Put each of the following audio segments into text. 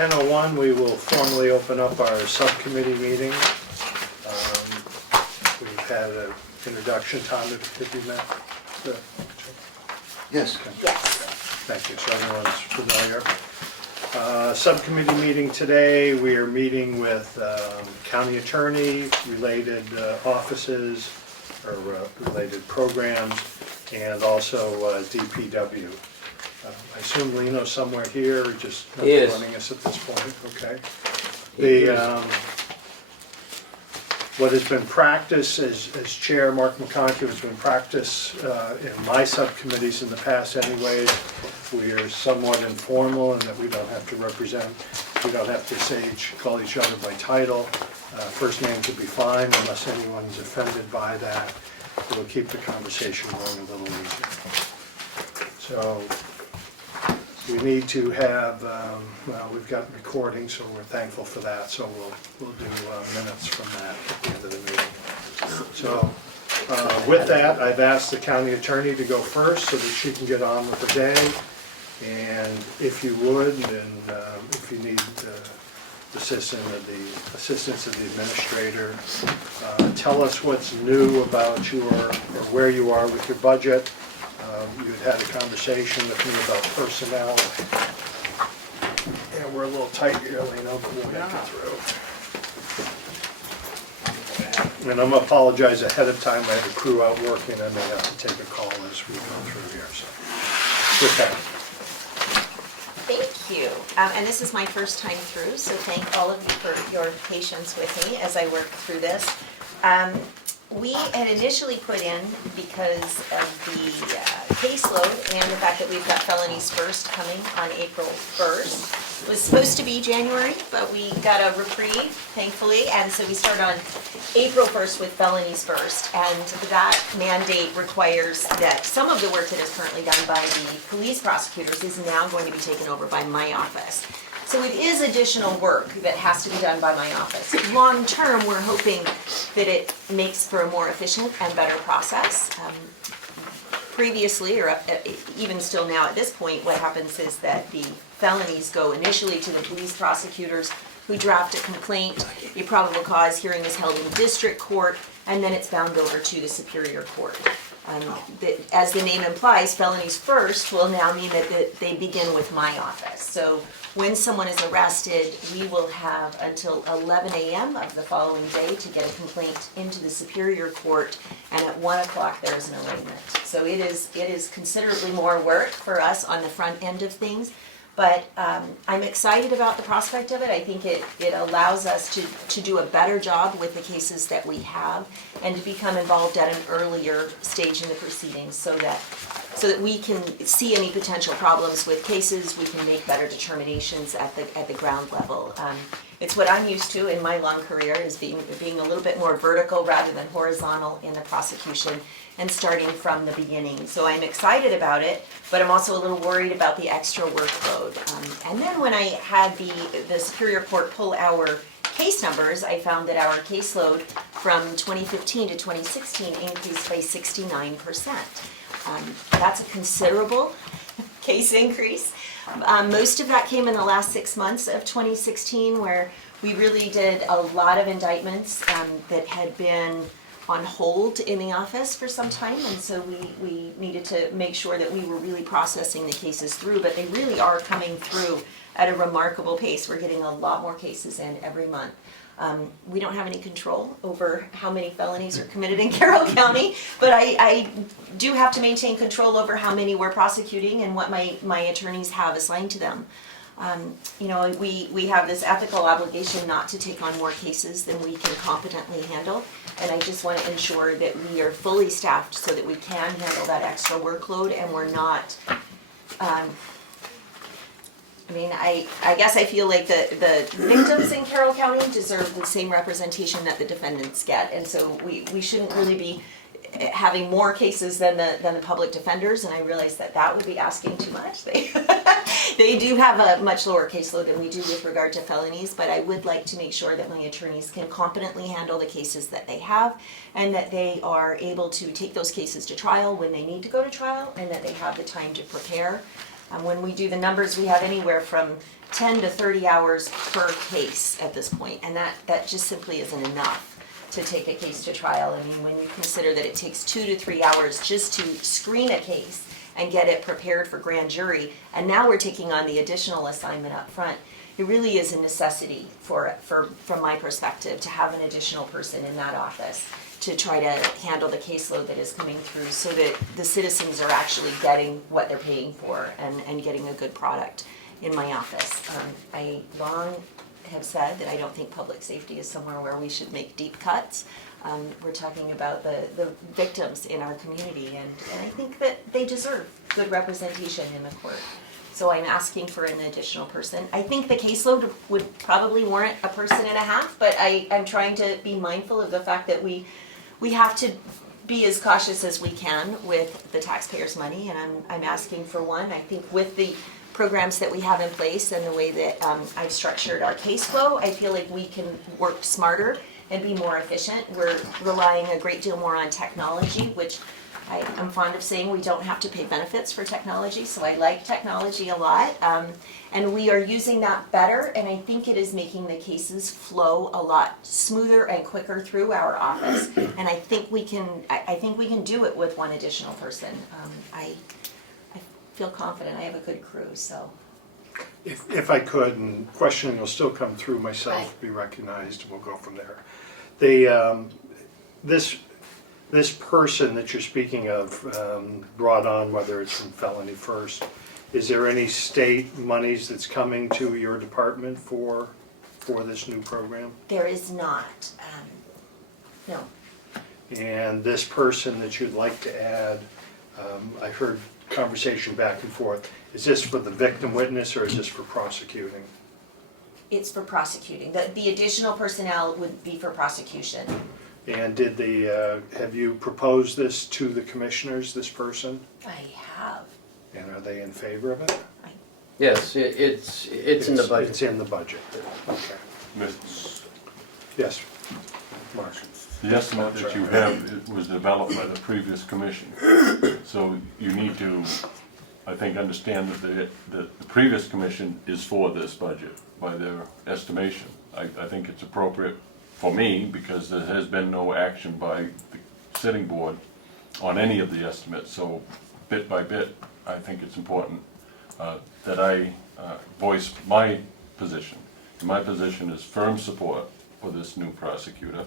10:01, we will formally open up our subcommittee meeting. We've had an introduction time. Have you met? Yes. Okay. Yes. Thank you, so everyone's familiar. Subcommittee meeting today, we are meeting with county attorney, related offices, or related programs, and also DPW. I assume Lino's somewhere here, or just running us at this point, okay? What has been practiced as Chair Mark McConkey has been practiced in my subcommittees in the past anyways, we are somewhat informal in that we don't have to call each other by title. First name could be fine unless anyone's offended by that. It'll keep the conversation going a little easier. So we need to have, we've got recording, so we're thankful for that. So we'll do minutes from that at the end of the meeting. So with that, I've asked the county attorney to go first so that she can get on with the day. And if you would, and if you need assistance of the administrator, tell us what's new about or where you are with your budget. You had a conversation with me about personnel. And we're a little tight here, Lino, but we'll make it through. And I'm going to apologize ahead of time. I have a crew out working. I may have to take a call as we go through here. So with that. Thank you. And this is my first time through, so thank all of you for your patience with me as I work through this. We had initially put in, because of the caseload and the fact that we've got felonies first coming on April 1st, it was supposed to be January, but we got a reprieve, thankfully, and so we started on April 1st with felonies first, and that mandate requires that some of the work that is currently done by the police prosecutors is now going to be taken over by my office. So it is additional work that has to be done by my office. Long term, we're hoping that it makes for a more efficient and better process. Previously, or even still now at this point, what happens is that the felonies go initially to the police prosecutors who draft a complaint. A probable cause hearing is held in district court, and then it's bound over to the Superior Court. As the name implies, felonies first will now mean that they begin with my office. So when someone is arrested, we will have until 11 a.m. of the following day to get a complaint into the Superior Court, and at 1 o'clock there is an arraignment. So it is considerably more work for us on the front end of things, but I'm excited about the prospect of it. I think it allows us to do a better job with the cases that we have and to become involved at an earlier stage in the proceedings so that we can see any potential problems with cases, we can make better determinations at the ground level. It's what I'm used to in my long career, is being a little bit more vertical rather than horizontal in the prosecution and starting from the beginning. So I'm excited about it, but I'm also a little worried about the extra workload. And then when I had the Superior Court pull our case numbers, I found that our caseload from 2015 to 2016 increased by 69%. That's a considerable case increase. Most of that came in the last 6 months of 2016, where we really did a lot of indictments that had been on hold in the office for some time, and so we needed to make sure that we were really processing the cases through, but they really are coming through at a remarkable pace. We're getting a lot more cases in every month. We don't have any control over how many felonies are committed in Carroll County, but I do have to maintain control over how many we're prosecuting and what my attorneys have assigned to them. We have this ethical obligation not to take on more cases than we can competently handle, and I just want to ensure that we are fully staffed so that we can handle that extra workload and we're not I guess I feel like the victims in Carroll County deserve the same representation that the defendants get, and so we shouldn't really be having more cases than the public defenders, and I realize that would be asking too much. They do have a much lower caseload than we do with regard to felonies, but I would like to make sure that my attorneys can competently handle the cases that they have, and that they are able to take those cases to trial when they need to go to trial, and that they have the time to prepare. When we do the numbers, we have anywhere from 10 to 30 hours per case at this point, and that just simply isn't enough to take a case to trial. I mean, when you consider that it takes 2 to 3 hours just to screen a case and get it prepared for grand jury, and now we're taking on the additional assignment up front, it really is a necessity from my perspective, to have an additional person in that office to try to handle the caseload that is coming through, so that the citizens are actually getting what they're paying for and getting a good product in my office. I long have said that I don't think public safety is somewhere where we should make deep cuts. We're talking about the victims in our community, and I think that they deserve good representation in the court. So I'm asking for an additional person. I think the caseload would probably warrant a person and a half, but I'm trying to be mindful of the fact that we have to be as cautious as we can with the taxpayers' money, and I'm asking for one. I think with the programs that we have in place and the way that I've structured our case flow, I feel like we can work smarter and be more efficient. We're relying a great deal more on technology, which I'm fond of saying we don't have to pay benefits for technology, so I like technology a lot. And we are using that better, and I think it is making the cases flow a lot smoother and quicker through our office. And I think we can do it with one additional person. I feel confident. I have a good crew, so. If I could, and questioning will still come through, myself Right. be recognized, and we'll go from there. This person that you're speaking of, brought on, whether it's from Felony First, is there any state monies that's coming to your department for this new program? There is not. No. And this person that you'd like to add, I heard conversation back and forth. Is this for the victim witness, or is this for prosecuting? It's for prosecuting. The additional personnel would be for prosecution. And have you proposed this to the commissioners, this person? I have. And are they in favor of it? Yes, it's in the budget. It's in the budget. Okay. Yes, Mark. The estimate that you have it was developed by the previous commission. So you need to, I think, understand that the previous commission is for this budget by their estimation. I think it's appropriate for me, because there has been no action by the sitting board on any of the estimates. So bit by bit, I think it's important that I voice my position. And my position is firm support for this new prosecutor.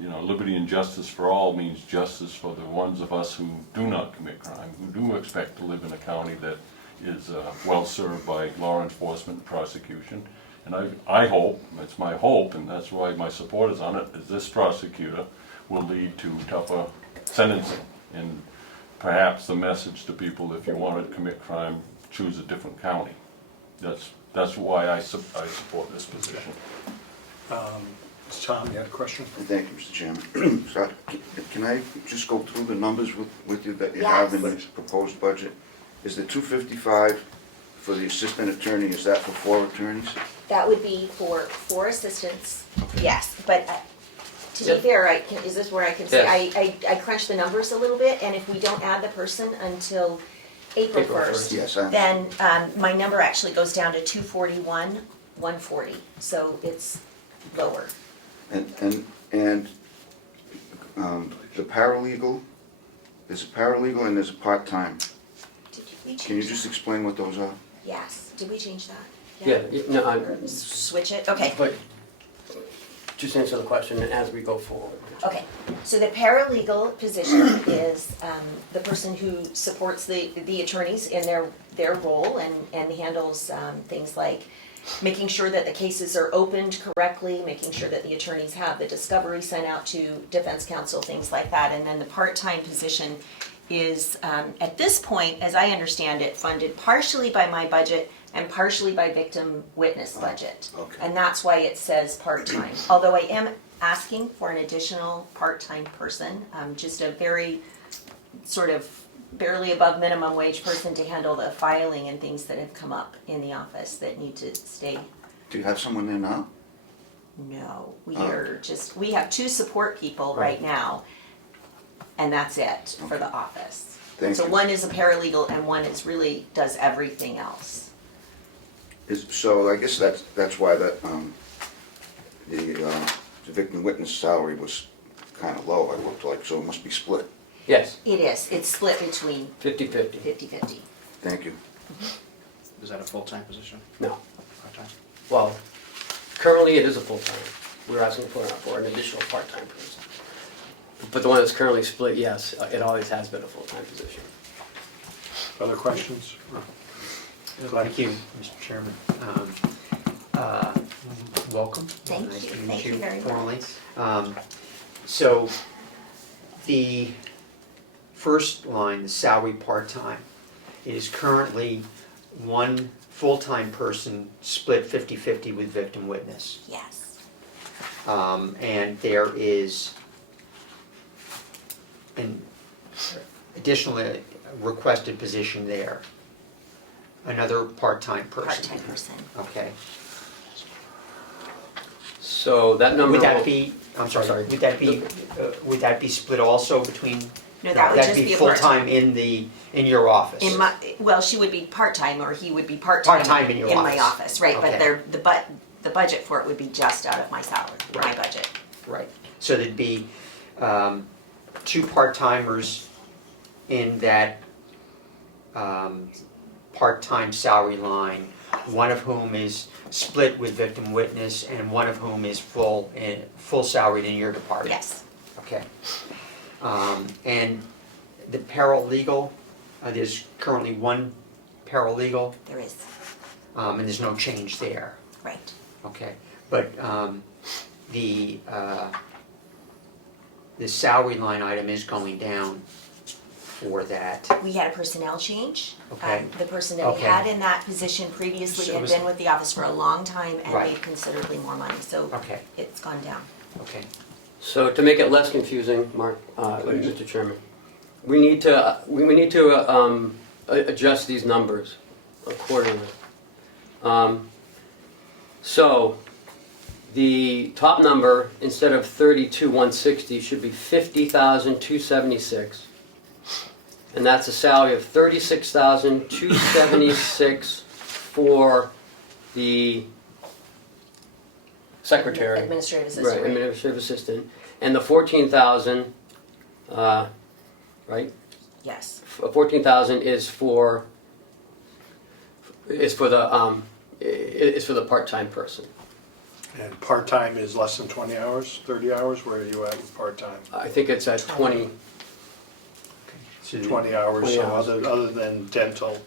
Liberty and justice for all means justice for the ones of us who do not commit crime, who do expect to live in a county that is well served by law enforcement and prosecution. And I hope, it's my hope, and that's why my support is on it, is this prosecutor will lead to tougher sentencing. And perhaps the message to people, if you want to commit crime, choose a different county. That's why I support this position. Tom, you had a question? Thank you, Mr. Chairman. So, can I just go through the numbers with you that you have in the proposed budget? Is the $255 for the assistant attorney, is that for 4 attorneys? That would be for 4 assistants, yes, but to be fair, is this where I can say, Yes. I crunched the numbers a little bit, and if we don't add the person until April April 1st, Yes, I then my number actually goes down to 241, 140, so it's lower. And the paralegal, there's a paralegal and there's a part-time. Did we change Can you that? just explain what those are? Yes, did we change that? Yeah, no, Or switch it, okay. but just answer the question as we go forward. Okay, so the paralegal position is the person who supports the attorneys in their role and handles things like making sure that the cases are opened correctly, making sure that the attorneys have the discovery sent out to defense counsel, things like that. And then the part-time position is, at this point, as I understand it, funded partially by my budget and partially by victim witness budget. Okay. And that's why it says part-time. Although I am asking for an additional part-time person, just a very sort of barely above minimum wage person to handle the filing and things that have come up in the office that need to stay. Do you have someone there now? No, we Oh. are just, we have 2 support people right now, and that's it for the office. Thank So you. one is a paralegal and one is really does everything else. So I guess that's why the victim witness salary was kind of low, it looked like, so it must be split. Yes, It is, it's split between 50/50. 50/50. Thank you. Is that a full-time position? No. Part-time? Well, currently it is a full-time. We're asking for an additional part-time person. But the one that's currently split, yes, it always has been a full-time position. Other questions? Thank you, Mr. Chairman. Welcome. Thank Nice you. to meet Thank you very formally. much. So, the first line, the salary part-time, is currently one full-time person split 50/50 with victim witness. Yes, And there is an additionally requested position there. Another part-time person. part-time person. Okay. So that number Would that will- be, I'm Sorry. sorry, would that be split also between? No, that would just be a full-time part-time. in your office? In my, well, she would be part-time, or he would be part-time. Part-time in your my office. office, right, but Okay. the budget for it would be just out of my salary, my Right. budget. Right, so there'd be two part-timers in that part-time salary line, one of whom is split with victim witness and one of whom is full salaried in your department? Yes, Okay. And the paralegal, there's currently one paralegal, there is, and there's no change there, right. okay? But the salary line item is going down for that. We had a personnel change. Okay. The person that we Okay. had in that position previously So had was- been with the office for a long time and Right. made considerably more money, so Okay, it's gone down. okay. So to make it less confusing, Mark, Please. Mr. Chairman, we need to adjust these numbers accordingly. So the top number, instead of 32,160, should be 50,276. And that's a salary of 36,276 for the secretary. Administrative Right, assistant. administrative assistant, and the 14,000, right? Yes, 14,000 is for the part-time person. And part-time is less than 20 hours, 30 hours? Where are you at with part-time? I think it's at 20. So the- 20 hours, 20 so hours. other than dental.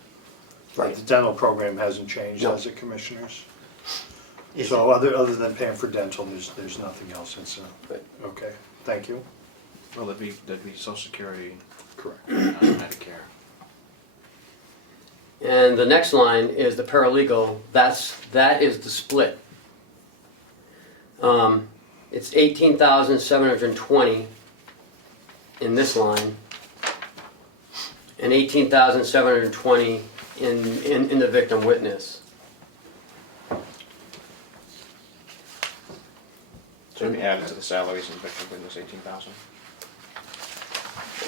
Right. The dental program hasn't changed, No. has it, commissioners? is So other than paying for dental, there's nothing else, it's, Right. okay, thank you. Well, that'd be Social Security, Correct. Medicare. And the next line is the paralegal, that is the split. It's 18,720 in this line, and 18,720 in the victim witness. So we add to the salaries and victim witness 18,000.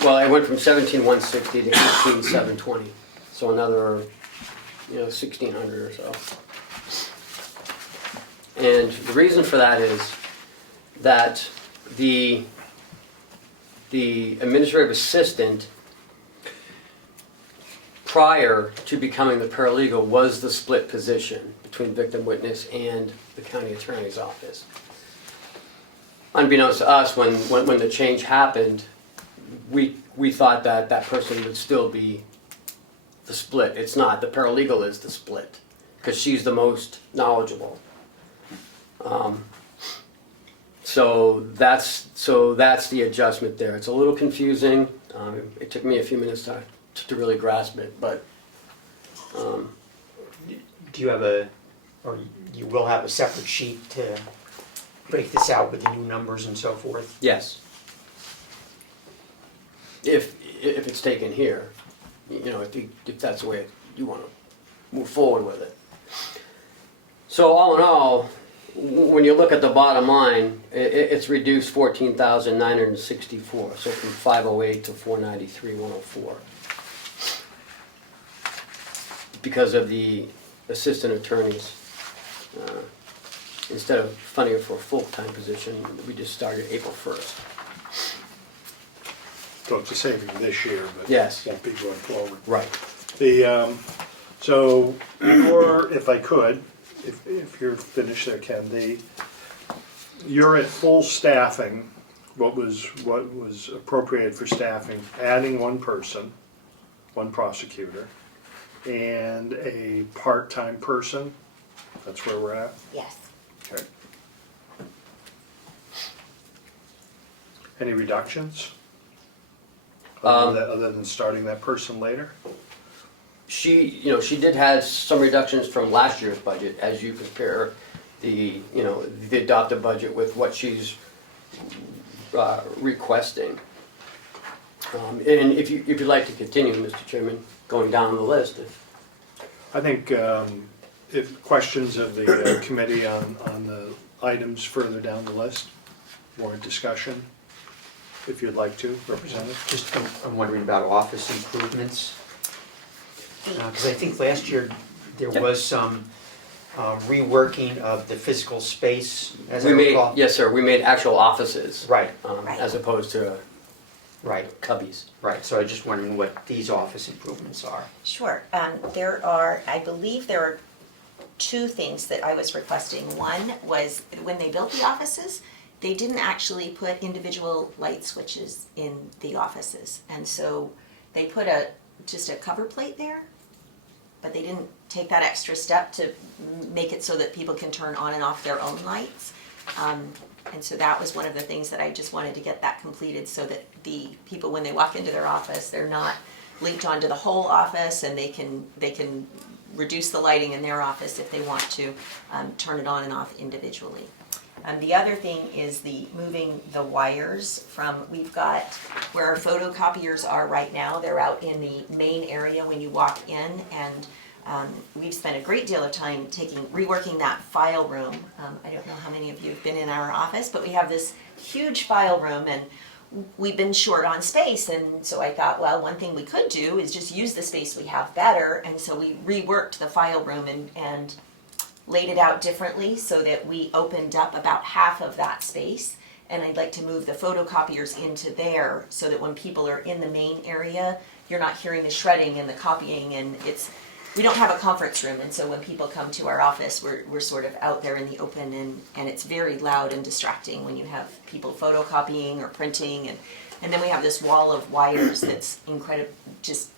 Well, it went from 17,160 to 18,720, so another, 1,600 or so. And the reason for that is that the administrative assistant, prior to becoming the paralegal, was the split position between victim witness and the county attorney's office. Unbeknownst to us, when the change happened, we thought that person would still be the split. It's not. The paralegal is the split because she's the most knowledgeable. So that's the adjustment there. It's a little confusing. It took me a few minutes to really grasp it, but Do you have or you will have a separate sheet to break this out with the new numbers and so forth? yes. If it's taken here, if that's the way you want to move forward with it. So all in all, when you look at the bottom line, it's reduced 14,964, so from 508 to 493,104. Because of the assistant attorneys. Instead of funding it for a full-time position, we just started April 1st. So it's a saving this year, but Yes. won't be going forward. Right. So if I could, if you're finished there, Ken, you're at full staffing, what was appropriated for staffing, adding one person, one prosecutor, and a part-time person, that's where we're at? Yes. Okay. Any reductions? Other than starting that person later? She did have some reductions from last year's budget as you compare the adopted budget with what she's requesting. And if you'd like to continue, Mr. Chairman, going down the list. I think if questions of the committee on the items further down the list, more discussion, if you'd like to, Representative. Just, I'm wondering about office improvements. Because I think last year there was some reworking of the physical space, as I recall. Yes, sir, we made actual offices. Right, Right. As opposed to right, cubbies. right. So I was just wondering what these office improvements are. Sure. I believe there are two things that I was requesting. One was when they built the offices, they didn't actually put individual light switches in the offices. And so they put just a cover plate there, but they didn't take that extra step to make it so that people can turn on and off their own lights. And so that was one of the things that I just wanted to get that completed so that the people, when they walk into their office, they're not linked onto the whole office, and they can reduce the lighting in their office if they want to turn it on and off individually. The other thing is moving the wires from, we've got where our photocopiers are right now, they're out in the main area when you walk in, and we've spent a great deal of time reworking that file room. I don't know how many of you have been in our office, but we have this huge file room, and we've been short on space, and so I thought, well, one thing we could do is just use the space we have better, and so we reworked the file room and laid it out differently so that we opened up about half of that space, and I'd like to move the photocopiers into there so that when people are in the main area, you're not hearing the shredding and the copying, and we don't have a conference room, and so when people come to our office, we're sort of out there in the open, and it's very loud and distracting when you have people photocopying or printing, and then we have this wall of wires that's incredible, just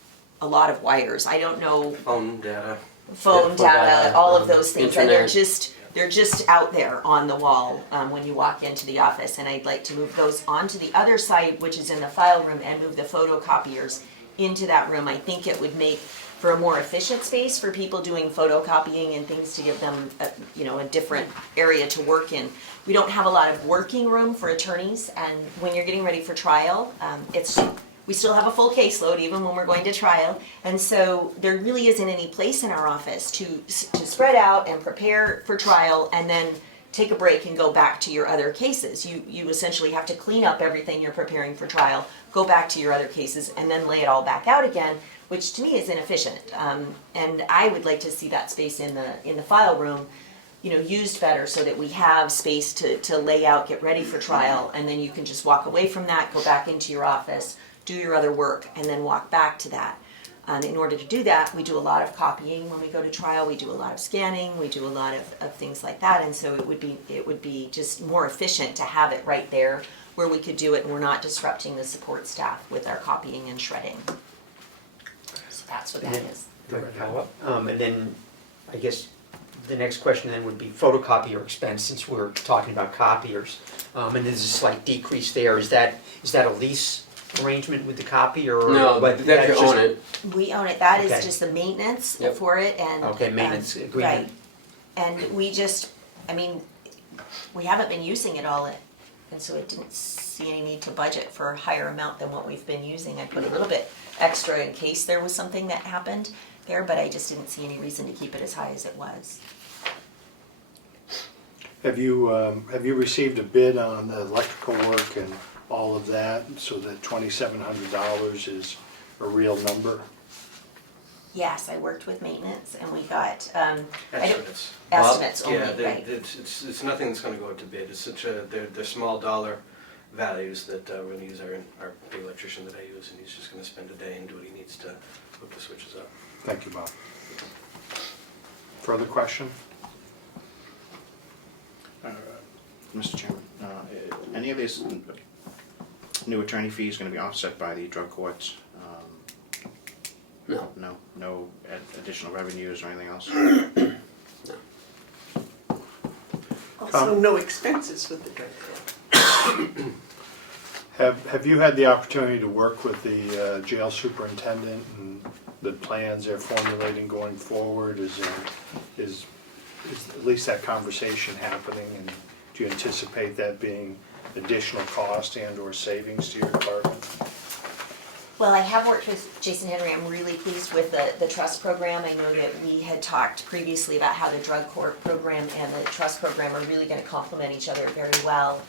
a lot of wires. I don't know. Phone data. Phone data, all of those things, and they're internet. just out there on the wall when you walk into the office, and I'd like to move those onto the other side, which is in the file room, and move the photocopiers into that room. I think it would make for a more efficient space for people doing photocopying and things, to give them a different area to work in. We don't have a lot of working room for attorneys, and when you're getting ready for trial, we still have a full caseload even when we're going to trial, and so there really isn't any place in our office to spread out and prepare for trial and then take a break and go back to your other cases. You essentially have to clean up everything you're preparing for trial, go back to your other cases, and then lay it all back out again, which to me is inefficient. And I would like to see that space in the file room, used better so that we have space to lay out, get ready for trial, and then you can just walk away from that, go back into your office, do your other work, and then walk back to that. In order to do that, we do a lot of copying when we go to trial, we do a lot of scanning, we do a lot of things like that, and so it would be just more efficient to have it right there where we could do it and we're not disrupting the support staff with our copying and shredding. So that's what that is. And then, I guess, the next question then would be photocopier expense, since we're talking about copiers. And there's a slight decrease there. Is that a lease arrangement with the copier? Or No, but that you that's own just- it. We own it, that is Okay. just the maintenance Yep. for it, and. Okay, maintenance agreement. Right, and we haven't been using it all, and so it didn't see any need to budget for a higher amount than what we've been using. I put a little bit extra in case there was something that happened there, but I just didn't see any reason to keep it as high as it was. Have you received a bid on the electrical work and all of that, so that $2,700 is a real number? Yes, I worked with maintenance and we got, I don't- Estimates. estimates only, Yeah, right? it's nothing that's gonna go out to bid, it's such a, they're small dollar values that we're gonna use our big electrician that I use, and he's just gonna spend a day and do what he needs to hook the switches up. Thank you, Bob. Further question? Mr. Chairman, any of these new attorney fees gonna be offset by the drug courts? No. No additional revenues or anything else? Also, no expenses with the drug court. Have you had the opportunity to work with the jail superintendent and the plans they're formulating going forward? Is at least that conversation happening, and do you anticipate that being additional cost and or savings to your department? Well, I have worked with Jason Henry. I'm really pleased with the trust program. I know that we had talked previously about how the drug court program and the trust program are really gonna complement each other very well.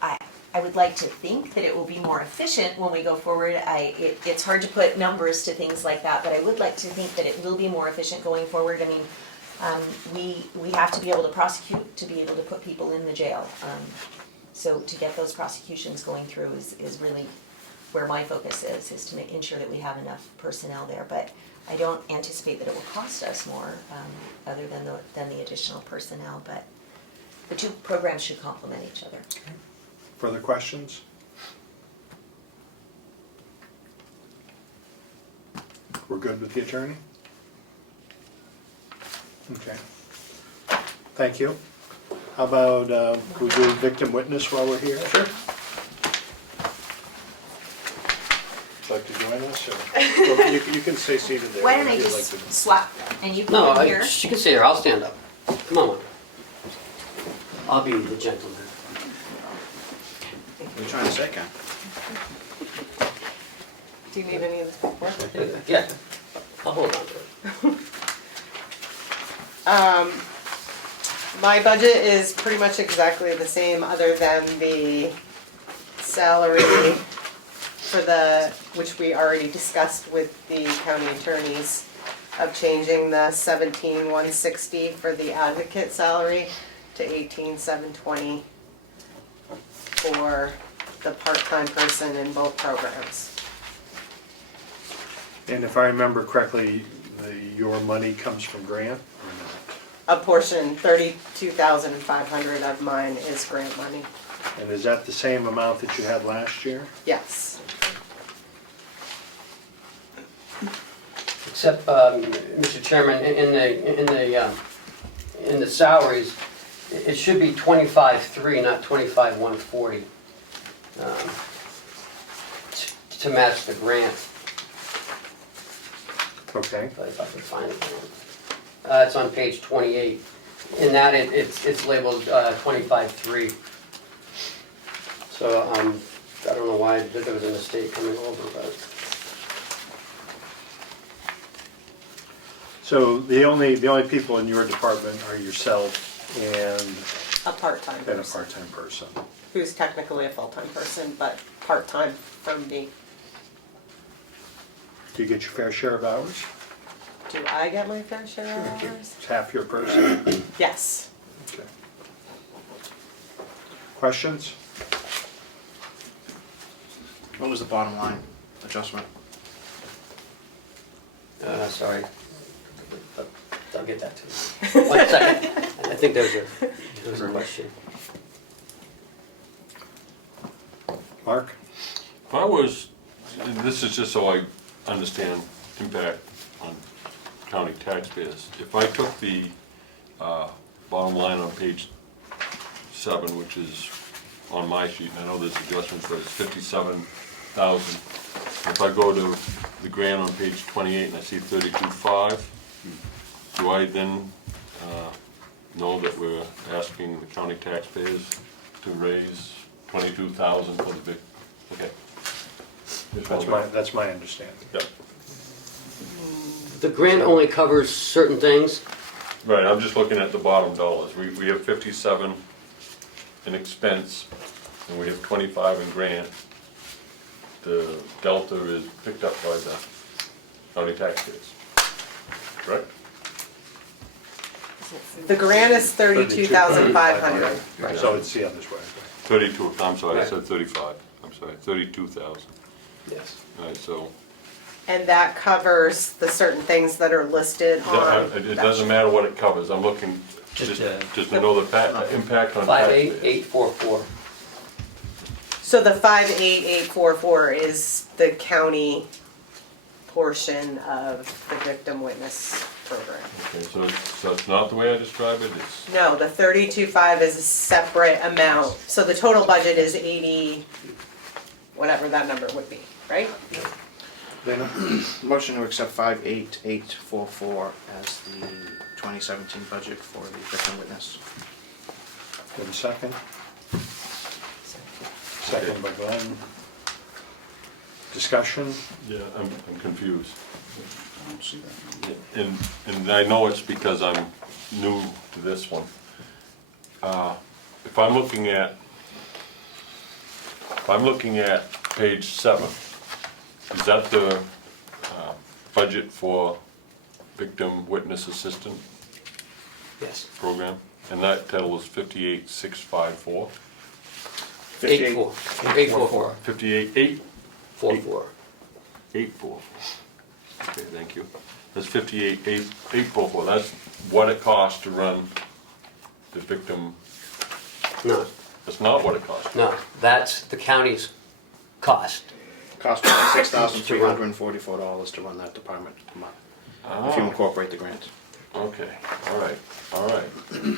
I would like to think that it will be more efficient when we go forward. It's hard to put numbers to things like that, but I would like to think that it will be more efficient going forward. I mean, we have to be able to prosecute, to be able to put people in the jail. So to get those prosecutions going through is really where my focus is to ensure that we have enough personnel there. But I don't anticipate that it will cost us more, other than the additional personnel, but the two programs should complement each other. Further questions? We're good with the attorney? Okay. Thank you. How about, could we do victim witness while we're here? Sure. Would you like to join us, or well, you can stay seated there. Why don't I if you'd just like to. swap and you No, can come here? she can stay here, I'll stand up. Come on. I'll be the gentleman. What are you trying to say, Ken? Do you need any of this paperwork? Yeah, I'll hold on to it. My budget is pretty much exactly the same, other than the salary for which we already discussed with the county attorneys, of changing the 17,160 for the advocate salary to 18,720 for the part-time person in both programs. And if I remember correctly, your money comes from grant or not? A portion, 32,500 of mine is grant money. And is that the same amount that you had last year? Yes. Except, Mr. Chairman, in the salaries, it should be 25,300, not 25,140, to match the grant, Okay. if I can find it. It's on page 28. In that, it's labeled 25,300. So, I don't know why there was a mistake coming over, but. So the only people in your department are yourself and A part-time a person, part-time person. who's technically a full-time person, but part-time from me. Do you get your fair share of hours? Do I get my fair share of hours? It's half your person? Yes. Okay. Questions? What was the bottom line adjustment? Sorry. I'll get that to you. 1 second. I think there's a question. Mark? If I was, and this is just so I understand impact on county taxpayers, if I took the bottom line on page 7, which is on my sheet, and I know there's adjustments, but it's 57,000. If I go to the grant on page 28 and I see 32,500, do I then know that we're asking the county taxpayers to raise 22,000 for the big, okay. That's my understanding. Yep. The grant only covers certain things. Right, I'm just looking at the bottom dollars. We have 57 in expense, and we have 25 in grant. The delta is picked up by county taxpayers. Right? The grant is 32,500. Right, so it's the other way. 32, I'm sorry, I Right. said 35, I'm sorry, 32,000. Yes. All right, so, And that covers the certain things that are listed on. it doesn't matter what it covers, I'm looking just to know the impact on taxpayers. 58844. So the 58844 is the county portion of the victim witness program. Okay, so it's not the way I described it, it's, No, the 32.5 is a separate amount, so the total budget is 80, whatever that number would be, right? Dana? Motion to accept 58844 as the 2017 budget for the victim witness. Give a second. Second by Glenn. Discussion? yeah, I'm confused. I don't see that. And I know it's because I'm new to this one. If I'm looking at page 7, is that the budget for victim witness assistant Yes. program? And that total is 58,654? 844. 58,844. 44. Okay, thank you. That's 58,844. That's what it costs to run the victim. No, That's not what it costs. no, that's the county's cost. Cost $26,344 to run that department a month, if you Oh, incorporate the grant, okay, all right.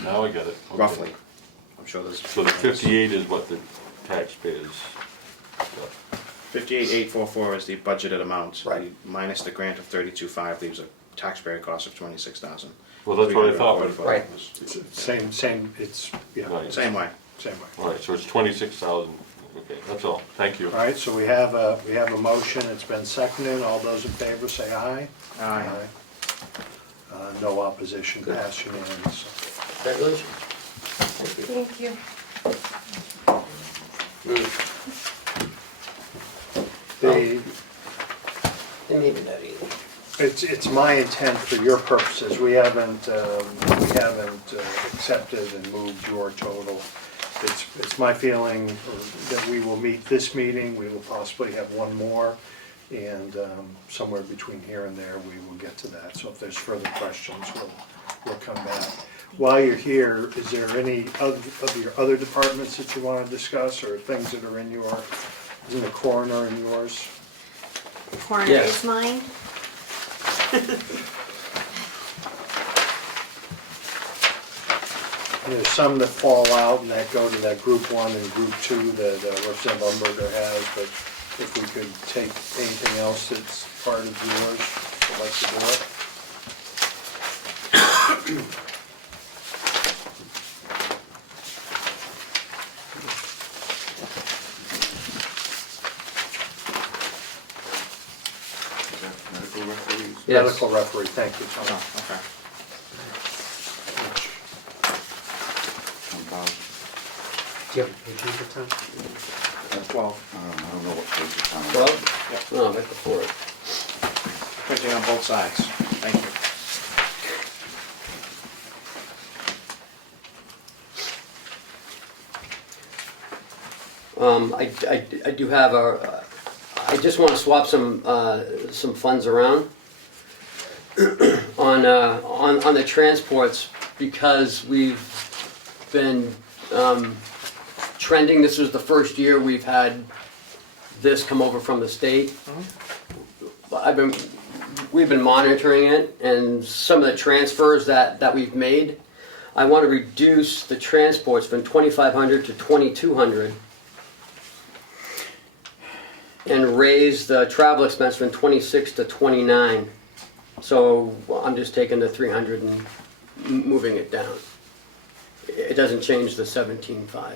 Now I get it. Okay. roughly. I'm sure there's. So the 58 is what the taxpayers got. 58,844 is the budgeted amount. Right. Minus the grant of 32.5 leaves a taxpayer cost of 26,000. Well, that's what I thought, but, Right. Same, it's, yeah, Right. Same way. same way. all right, so it's 26,000. Okay, that's all. Thank you. All right, so we have a motion, it's been seconded, all those in favor say aye. Aye. No opposition, pass unanimously. Congratulations. Thank you. The, It may be that easy. it's my intent for your purposes, we haven't accepted and moved your total. It's my feeling that we will meet this meeting, we will possibly have one more, and somewhere between here and there, we will get to that. So if there's further questions, we'll come back. While you're here, is there any of your other departments that you want to discuss, or things that are in the coroner in yours? The corner Yes. is mine. There's some that fall out and that go to that group 1 and group 2 that Representative Umberger has, but if we could take anything else that's part of yours, I'd like to do it. Is that medical referees? Yes. Medical referee, thank you, Tom. Oh, okay. About, Do you have a page number, Tom? 12. I don't know what page it's on. 12? No, right before it. Printing on both sides. Thank you. I do have I just want to swap some funds around on the transports, because we've been trending. This was the first year we've had this come over from the state. We've been monitoring it, and some of the transfers that we've made, I want to reduce the transports from 2,500 to 2,200, and raise the travel expense from 26 to 29. So I'm just taking the 300 and moving it down. It doesn't change the 17.5.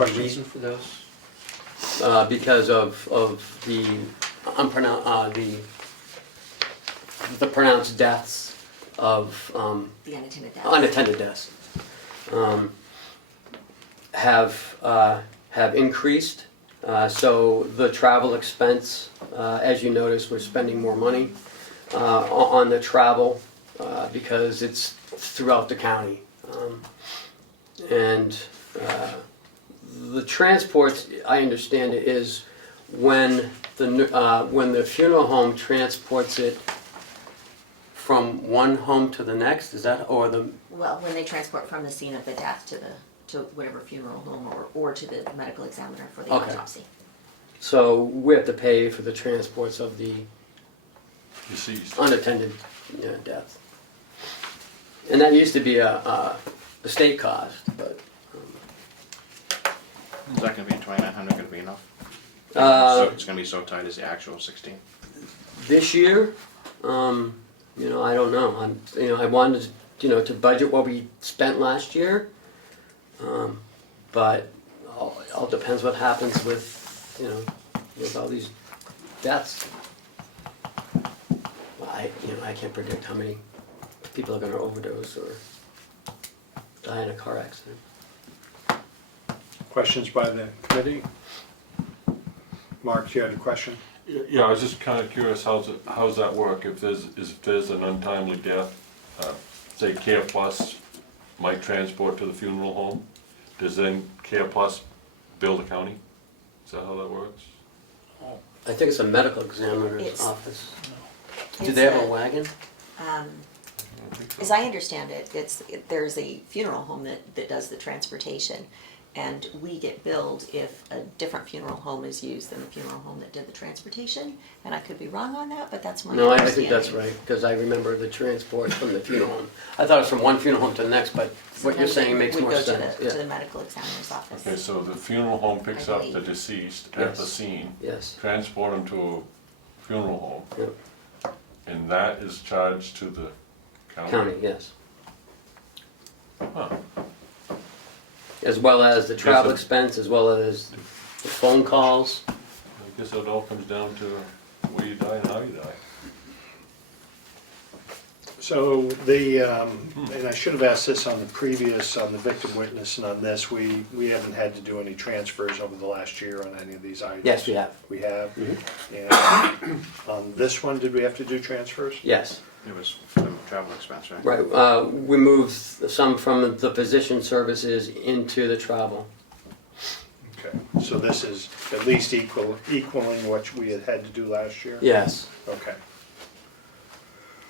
Any reason for those? Because of the the pronounced deaths of The unattended deaths. unattended deaths have increased. So the travel expense, as you notice, we're spending more money on the travel because it's throughout the county. And the transports, I understand it, is when the funeral home transports it from one home to the next, is that, or the, Well, when they transport from the scene of the death to whatever funeral home or to the medical examiner for the Okay. autopsy. so we have to pay for the transports of the Deceased. unattended death. And that used to be a state cost, but Is that gonna be 2,900 gonna be enough? Uh, So it's gonna be so tight as the actual 16? this year, I don't know. I wanted, to budget what we spent last year, but all depends what happens with, with all these deaths. Well, I can't predict how many people are going to overdose or die in a car accident. Questions by the committee? Mark, you had a question? Yeah, I was just kind of curious, how's that work? If there's an untimely death, say Care Plus might transport to the funeral home, does then Care Plus bill the county? Is that how that works? I think it's a medical examiner's It's- office. Do It's they have a wagon? I don't think so. As I understand it, there's a funeral home that does the transportation, and we get billed if a different funeral home is used than the funeral home that did the transportation. And I could be wrong on that, but that's my No, I understanding. think that's right, because I remember the transport from the funeral home. I thought it was from one funeral home to the next, but what you're Sometimes saying they makes would more go sense. to the Yeah. medical examiner's office. Okay, so the funeral home picks I up the believe. deceased at the Yes. scene, Yes. transport them to a funeral home, Yep. and that is charged to the county? County, yes. Huh. As well as the travel Yes, expense, as well as the phone calls. I guess it all comes down to where you die and how you die. So and I should have asked this on the previous, on the victim witness and on this, we haven't had to do any transfers over the last year on any of these items. Yes, we have. We have? Mhm. And on this one, did we have to do transfers? Yes. It was for the travel expense, right? Right. We moved some from the physician services into the travel. Okay, so this is at least equaling what we had to do last year? Yes. Okay.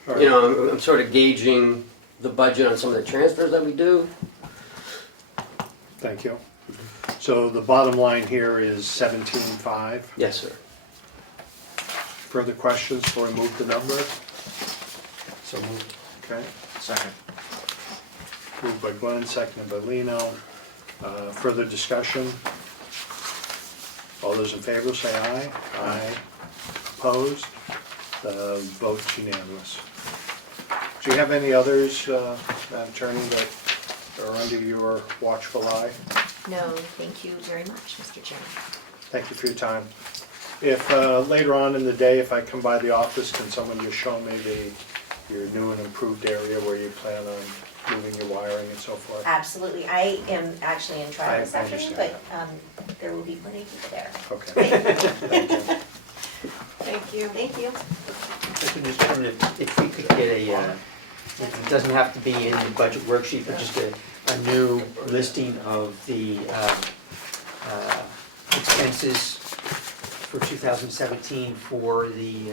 All right. I'm sort of gauging the budget on some of the transfers that we do. Thank you. So the bottom line here is 17.5. Yes, sir. Further questions before we move the number? So moved. Okay. Second. Moved by Glenn, seconded by Lino. Further discussion? All those in favor say aye. Aye. Opposed? The vote's unanimous. Do you have any others, Madam Attorney, that are under your watchful eye? No, thank you very much, Mr. Chairman. Thank you for your time. If later on in the day, if I come by the office, can someone just show me your new and improved area where you plan on moving your wiring and so forth? Absolutely. I am actually in trial this I afternoon, understand but there will be plenty of people there. Okay. Thank you. Thank you. Thank you. Mr. Chairman, if we could get it doesn't have to be in the budget worksheet, but just a new listing of the expenses for 2017 for the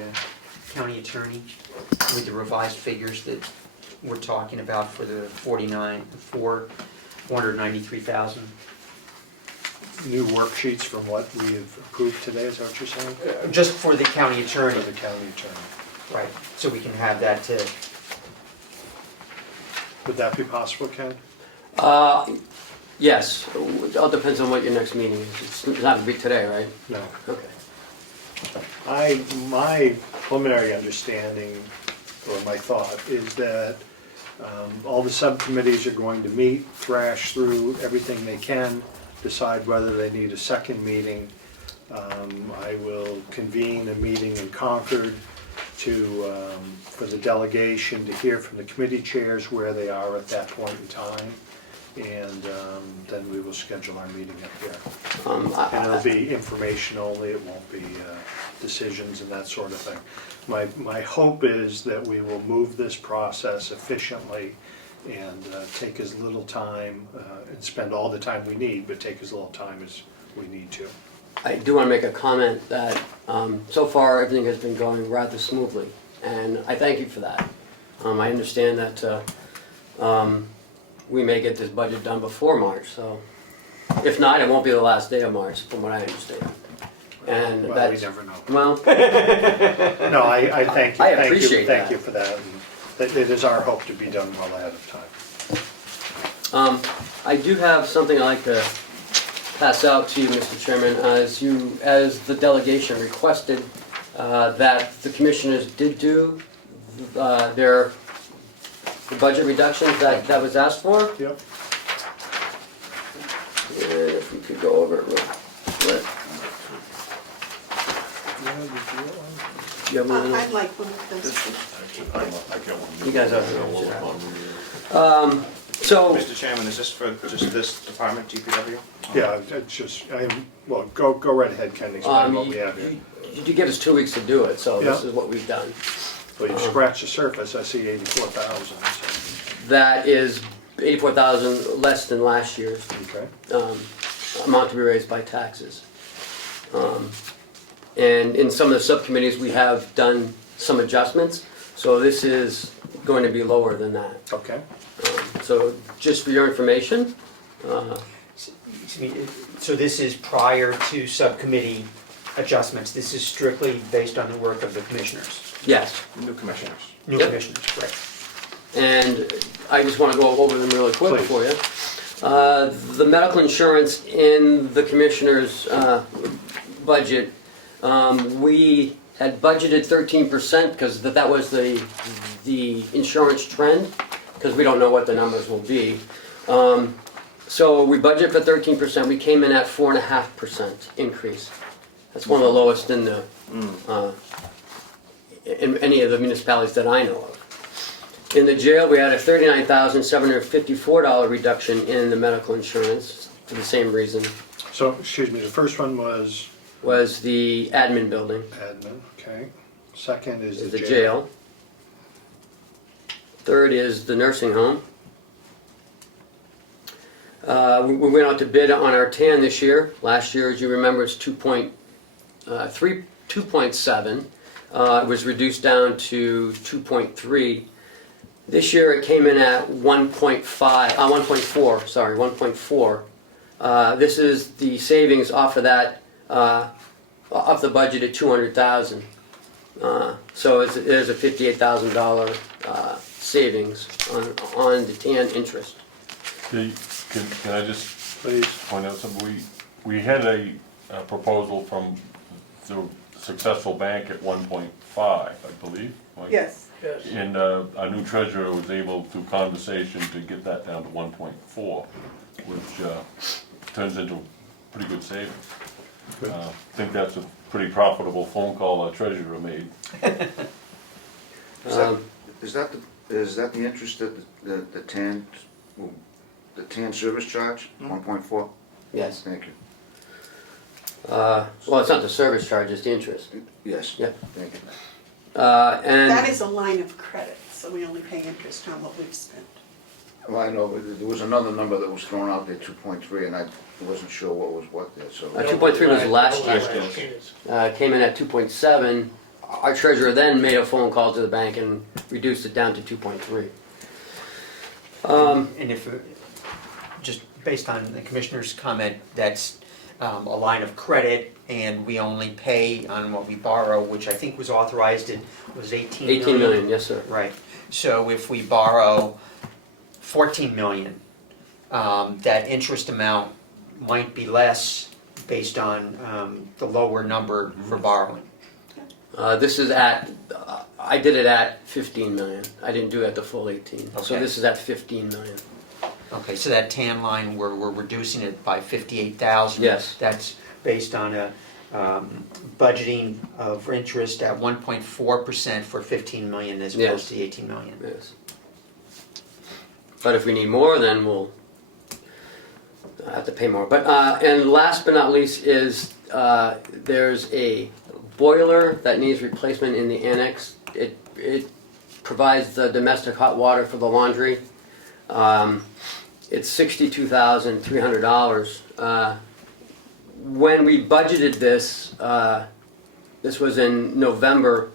county attorney with the revised figures that we're talking about for the 493,000. New worksheets from what we have approved today, is that what you're saying? Just for the county attorney, For the county attorney. right, so we can have that to, Would that be possible, Ken? Yes. It all depends on what your next meeting is. It's not going to be today, right? No. Okay. My preliminary understanding, or my thought, is that all the subcommittees are going to meet, thrash through everything they can, decide whether they need a second meeting. I will convene a meeting in Concord for the delegation to hear from the committee chairs where they are at that point in time. and then we will schedule our meeting up here. I- And it'll be information only, it won't be decisions and that sort of thing. My hope is that we will move this process efficiently and take as little time, and spend all the time we need, but take as little time as we need to. I do want to make a comment that so far everything has been going rather smoothly, and I thank you for that. I understand that we may get this budget done before March, so if not, it won't be the last day of March, from what I understand. And Well, that's we never know. well, No, I thank you. I Thank you, appreciate Thank that. you for that. And it is our hope to be done well ahead of time. I do have something I'd like to pass out to you, Mr. Chairman, as the delegation requested that the commissioners did do their the budget reductions that was asked for. Yep. And if we could go over it real quick. Do you have one? I'd like one of those. I get one. You guys are. So, Mr. Chairman, is this for just this department, DPW? Yeah, it's just, well, go right ahead, Ken, explain what we have here. you give us 2 weeks to do it, so this Yeah. is what we've done. Well, you scratch the surface, I see 84,000, so, That is 84,000 less than last year's okay. amount to be raised by taxes. And in some of the subcommittees, we have done some adjustments, so this is going to be lower than that. Okay, So just for your information, Excuse me, so this is prior to subcommittee adjustments, this is strictly based on the work of the commissioners, yes. New commissioners. new Yep. commissioners, right? And I just want to go over them really quick Please. for you. The medical insurance in the commissioner's budget, we had budgeted 13% because that was the insurance trend, because we don't know what the numbers will be. So we budgeted for 13%, we came in at 4.5% increase. That's one of the lowest in any of the municipalities that I know of. In the jail, we had a $39,754 reduction in the medical insurance for the same reason, so, excuse me, the first one was was the admin building, admin, okay. Second is is the the jail. jail. Third is the nursing home. We went out to bid on our tan this year. Last year, as you remember, it's 2.7. It was reduced down to 2.3. This year it came in at 1.4, sorry, 1.4. This is the savings off of that, off the budget at 200,000. So it is a $58,000 savings on the TAN interest. Can I just Please, point out something? We had a proposal from the successful bank at 1.5, I believe. Like, Yes. And our new treasurer was able, through conversation, to get that down to 1.4, which turns into pretty good savings. I think that's a pretty profitable phone call our treasurer made. Is that the interest that the TAN service charge, 1.4? Yes. Thank you. Well, it's not the service charge, it's the interest. Yes. Yep. Thank you. And That is a line of credit, so we only pay interest on what we've spent. Well, I know, but there was another number that was thrown out there, 2.3, and I wasn't sure what was what there, so. 2.3 was last year. Came in at 2.7. Our treasurer then made a phone call to the bank and reduced it down to 2.3. And if, just based on the commissioner's comment, that's a line of credit, and we only pay on what we borrow, which I think was authorized, it was 18 million. 18 million, yes, sir. Right, so if we borrow 14 million, that interest amount might be less based on the lower number for borrowing. This is at, I did it at 15 million. I didn't do it at the full 18. So Okay. this is at 15 million. Okay, so that tan line, we're reducing it by 58,000. Yes. That's based on a budgeting of interest at 1.4% for 15 million as opposed Yes. to 18 million. Yes. But if we need more, then we'll I have to pay more. But and last but not least is there's a boiler that needs replacement in the annex. It provides the domestic hot water for the laundry. It's $62,300. When we budgeted this, this was in November.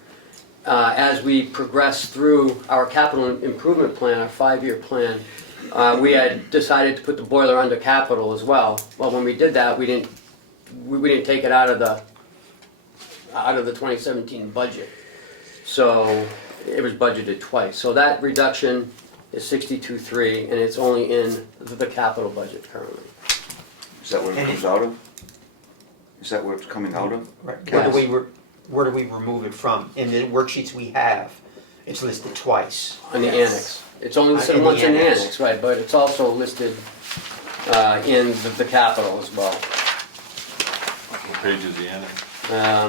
As we progressed through our capital improvement plan, our 5-year plan, we had decided to put the boiler under capital as well. Well, when we did that, we didn't take it out of the 2017 budget. So it was budgeted twice. So that reduction is 62.3, and it's only in the capital budget currently. Is that where it comes out of? Is that where it's coming out of? Right. Yes. Where do we remove it from? In the worksheets we have, it's listed twice. On the annex. It's only listed In the once in the annex. annex, right, but it's also listed in the capital as well. What page is the annex? I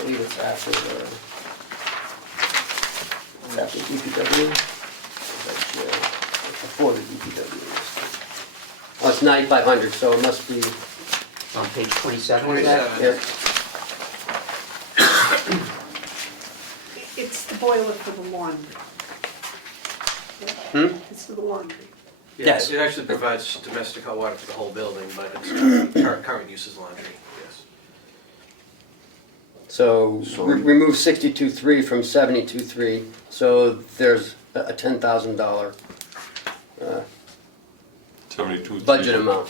believe it's after DPW. It's before the DPW. Oh, it's 9,500, so it must be. On page 27, is that? 27. Yeah. It's the boiler for the laundry. It's for the laundry. Yeah, Yes. it actually provides domestic hot water for the whole building, but its current use is laundry, yes. So So- remove 62.3 from 72.3, so there's a $10,000 $72,000. budget amount.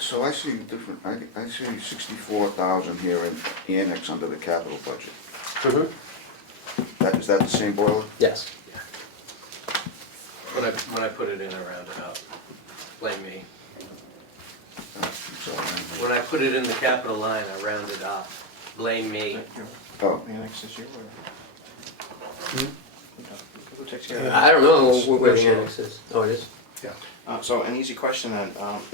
So I see different, I see 64,000 here in the annex under the capital budget. Is that the same boiler? Yes. When I put it in, I rounded up. Blame me. When I put it in the capital line, I rounded up. Blame me. Oh, Annex is your Who takes care of that? I don't know where the annex is. Oh, it is? So an easy question then,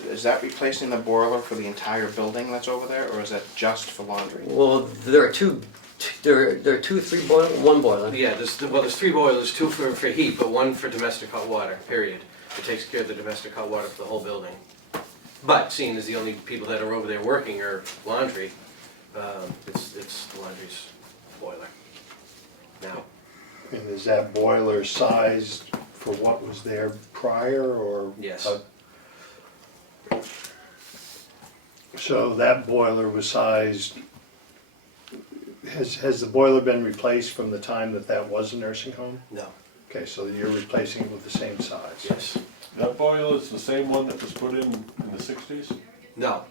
is that replacing the boiler for the entire building that's over there, or is that just for laundry? Well, there are two, three boiler, one boiler. Yeah, there's 3 boilers, 2 for heat, but 1 for domestic hot water, period. It takes care of the domestic hot water for the whole building. But seeing as the only people that are over there working are laundry, it's the laundry's boiler now. And is that boiler sized for what was there prior, or? Yes. So that boiler was sized, has the boiler been replaced from the time that was a nursing home? No, Okay, so you're replacing it with the same size? yes. That boiler is the same one that was put in the 60s? No,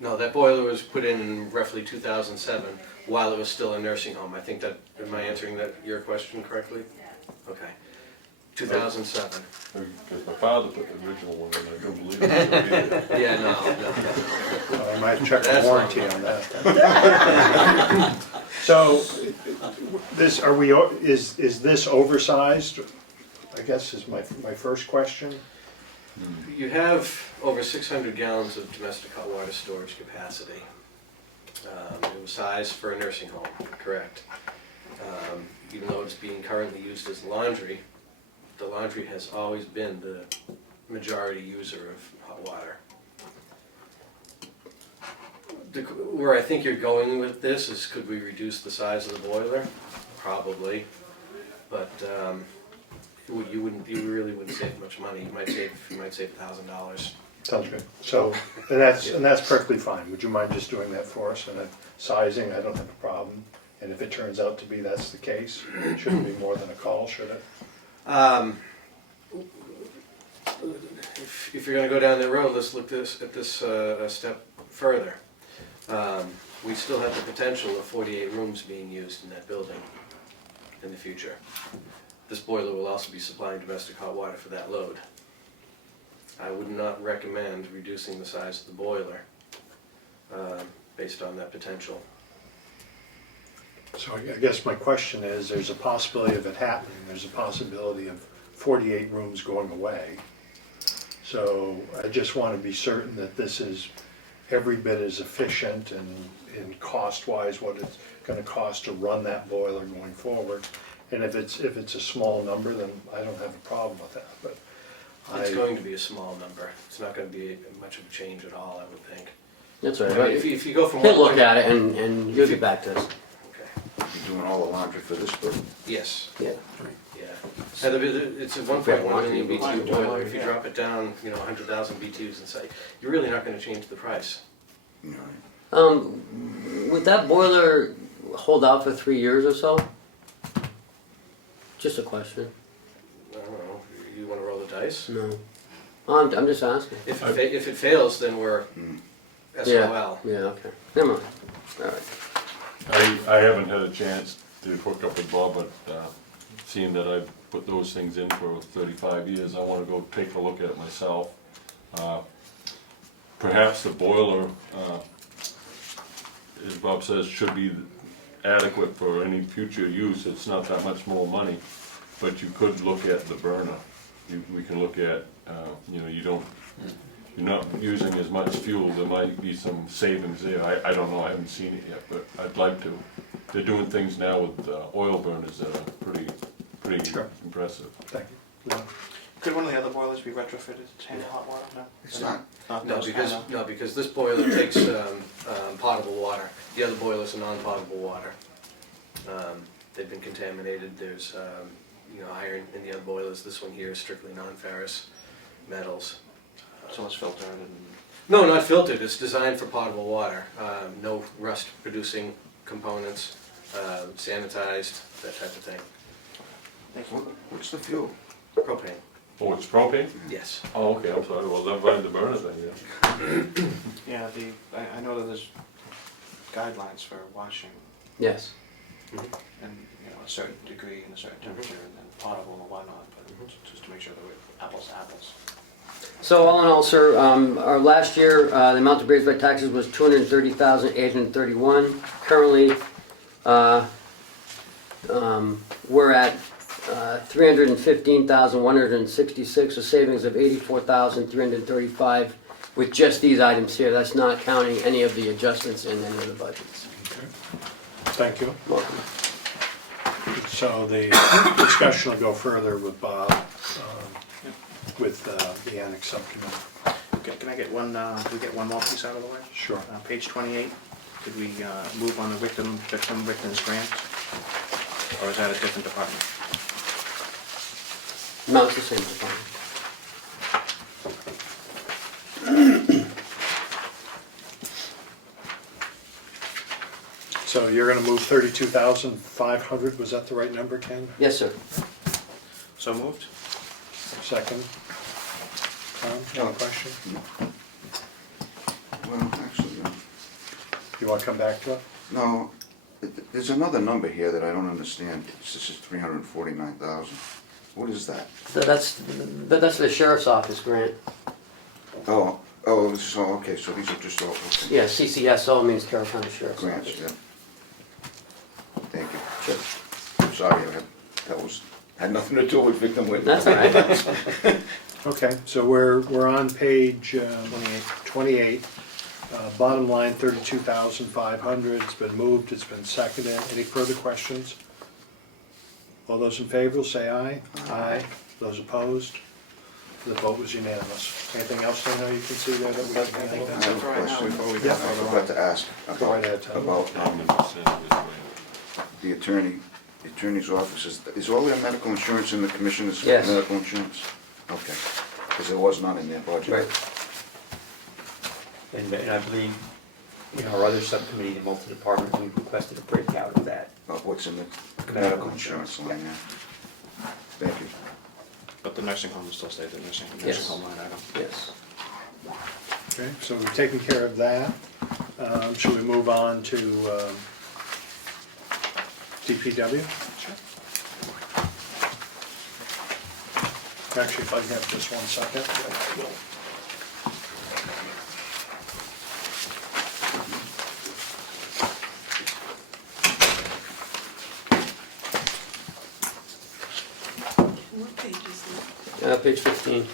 that boiler was put in roughly 2007, while it was still a nursing home. I think that, am I answering your question correctly? Okay. 2007. Because my father put the original one in, I don't believe it. Yeah, no. Well, I might check the That's warranty not- on that then. So, is this oversized? I guess is my first question. You have over 600 gallons of domestic hot water storage capacity. It was sized for a nursing home, correct. Even though it's being currently used as laundry, the laundry has always been the majority user of hot water. Where I think you're going with this is, could we reduce the size of the boiler? Probably, but you really wouldn't save much money. You might save $1,000. Sounds good. So, and that's perfectly fine. Would you mind just doing that for us? And then sizing, I don't have a problem. And if it turns out to be that's the case, it shouldn't be more than a call, should it? If you're going to go down that road, let's look at this a step further. We still have the potential of 48 rooms being used in that building in the future. This boiler will also be supplying domestic hot water for that load. I would not recommend reducing the size of the boiler based on that potential. So I guess my question is, there's a possibility of it happening. There's a possibility of 48 rooms going away. So I just want to be certain that this is every bit as efficient and cost-wise what it's going to cost to run that boiler going forward. And if it's a small number, then I don't have a problem with that, but It's I, going to be a small number. It's not gonna be much of a change at all, I would think. That's all I mean, right. if you go from He'll one look at it and you'll get back to us. Okay, You're doing all the laundry for this building? yes, Yeah. yeah. Now, it's a 1.1 million BTU boiler. If you drop it down, 100,000 BTUs and say, you're really not gonna change the price. You know, Would that boiler hold out for 3 years or so? Just a question. I don't know, you wanna roll the dice? No. I'm just asking. If it fails, then we're SOL. Yeah, okay. Never mind. All right. I haven't had a chance to hook up with Bob, but seeing that I've put those things in for 35 years, I wanna go take a look at it myself. Perhaps the boiler, as Bob says, should be adequate for any future use. It's not that much more money, but you could look at the burner. We can look at, you're not using as much fuel, there might be some savings there. I don't know, I haven't seen it yet, but I'd like to. They're doing things now with oil burners that are pretty Sure. impressive. thank you. No. Could one of the other boilers be retrofitted to handle hot water? No? It's not. No, because this boiler takes potable water. The other boilers are non-potable water. They've been contaminated. There's iron in the other boilers. This one here is strictly non-ferrous metals. So it's filtered and... No, not filtered. It's designed for potable water. No rust-producing components, sanitized, that type of thing. What's the fuel? Propane, Oh, it's propane? yes. Oh, okay, I'm sorry, well, then find the burner then, yeah. Yeah, I know that there's guidelines for washing Yes. and, a certain degree and a certain temperature and then potable and whatnot, but just to make sure that we're apples to apples. So all in all, sir, our last year, the amount to be raised by taxes was $230,831. Currently, we're at $315,166, a savings of $84,335 with just these items here. That's not counting any of the adjustments in any of the budgets. Thank you. Welcome. So the discussion will go further with Bob, with the Annex Subcommittee. Okay, can I get one, can we get one more piece out of the way? Sure. Page 28, did we move on the victims grant? Or is that a different department? No, it's the same department. So you're gonna move 32,500, was that the right number, Ken? Yes, sir. So moved? Second? Tom, any question? Well, actually, You wanna come back to it? no, there's another number here that I don't understand. This is 349,000. What is that? That's the sheriff's office grant. Oh, so, okay, so these are just all, okay. Yeah, CCSO means Carroll County Sheriff's Grants, Office. yeah. Thank you. Sure. I'm sorry, had nothing to do with victim witness. That's all right. Okay, so we're on page 28. Bottom line, 32,500, it's been moved, it's been seconded. Any further questions? All those in favor will say aye. Aye. Those opposed? The vote was unanimous. Anything else, I know you can see there that we can handle? I have a question. before we I go further forgot to ask Go right ahead, Tom. about I'm gonna send it this way. the attorney's office. Is all their medical insurance in the commissioner's Yes. medical insurance? Okay, because there was none in their budget. Right. And I believe in our other subcommittee, the multi-department, we requested a breakout of that. What's in the Medical medical insurance line, yeah. Thank you. But the nursing home will still stay the nursing Yes. home line item. Yes. Okay, so we've taken care of that. Should we move on to DPW? Actually, if I can have just 1 second. What page is that? Page 15.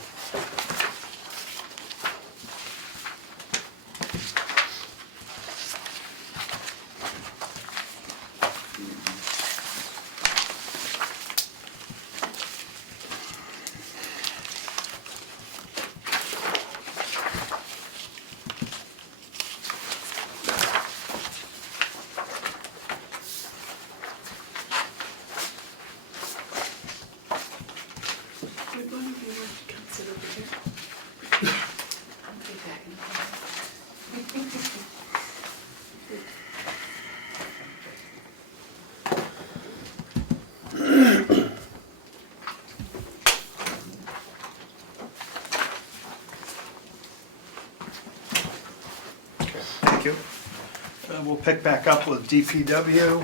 pick back up with DPW.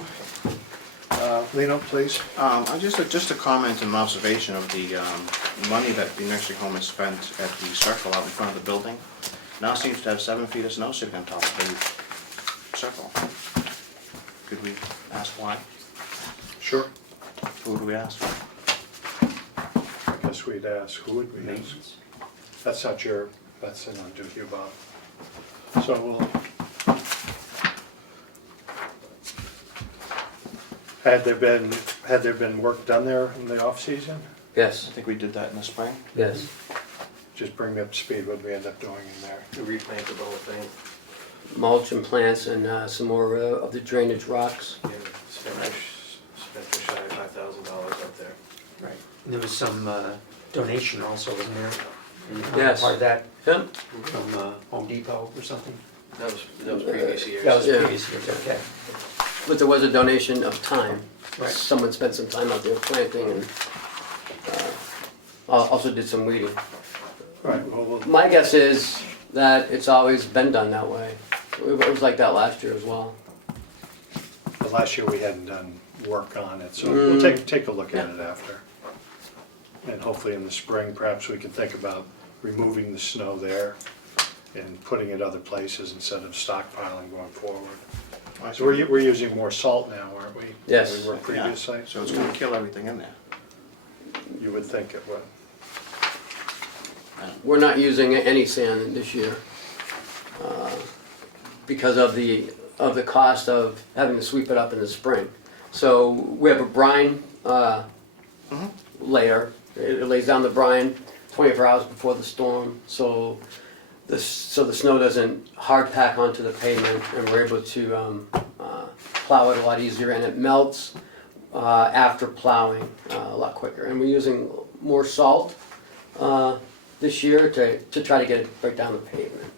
Lino, please. Just a comment and an observation of the money that the nursing home has spent at the circle out in front of the building. Now seems to have 7 feet of snow sitting on top of the circle. Could we ask why? Sure. Who do we ask? I guess we'd ask, who would we ask? Maintenance. That's not to you, Bob. So we'll. Had there been work done there in the off-season? I Yes, think we did that in the spring. yes. Just bring me up to speed, what did we end up doing in there? We replanted the whole thing. Mulch and plants and some more of the drainage rocks. Yeah, spent just shy of $5,000 up there. Right. And there was some donation also, wasn't there? Yes. Part of that Yep. from Home Depot or something? That was previous years. That was Yeah. previous years, okay. But there was a donation of time. Right. Someone spent some time out there planting and also did some weeding. Right, well, My guess is that it's always been done that way. It was like that last year as well. but last year we hadn't done work on it, so we'll take a look at it after. And hopefully in the spring, perhaps we can think about removing the snow there and putting it other places instead of stockpiling going forward. So we're using more salt now, aren't we? Yes. Than we were previously? So it's gonna kill everything in there. You would think it would. We're not using any sand this year because of the cost of having to sweep it up in the spring. So we have a brine layer. It lays down the brine 24 hours before the storm, so the snow doesn't hard pack onto the pavement, and we're able to plow it a lot easier, and it melts after plowing a lot quicker. And we're using more salt this year to try to get it right down the pavement.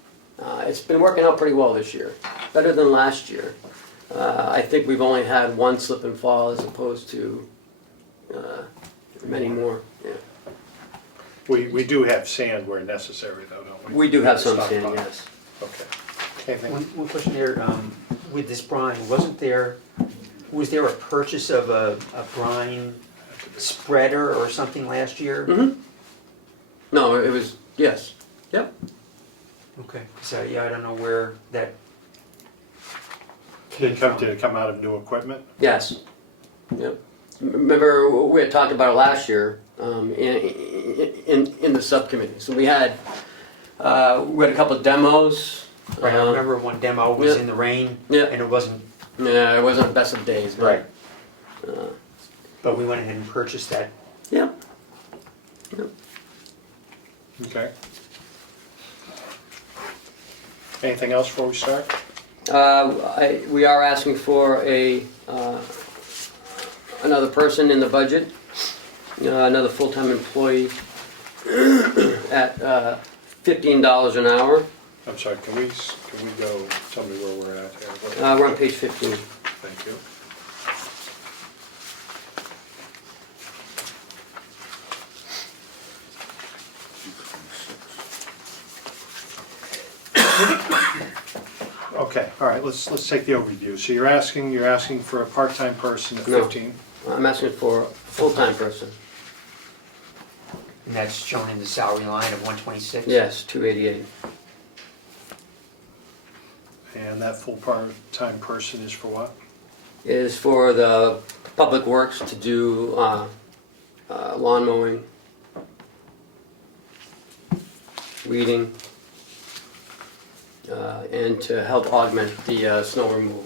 It's been working out pretty well this year, better than last year. I think we've only had one slip and fall as opposed to many more. Yeah. We do have sand where necessary though, don't we? We do have some Stockpile. sand, yes. Okay. Anything? One question there, with this brine, was there a purchase of a brine spreader or something last year? Mm-hmm. No, it was, yes. Yep. Okay, so yeah, I don't know where that Did came it come, from. did it come out of new equipment? Yes. Yep. Remember, we had talked about it last year in the subcommittee. So we had a couple of demos. Right, I remember one demo was yeah. in the rain Yeah. and it wasn't, Yeah, it wasn't the best of days. But, but we went ahead and purchased that. yeah. Okay. Anything else before we start? We are asking for another person in the budget, another full-time employee at $15 an hour. I'm sorry, can we go, tell me where we're at here? What- We're on page 15. Thank you. Okay, all right, let's take the overview. So you're asking for a part-time person at No. 15? I'm asking for a full-time person. And that's shown in the salary line of 126? Yes, 288. And that full part-time person is for what? Is for the public works to do lawn mowing, weeding, and to help augment the snow removal.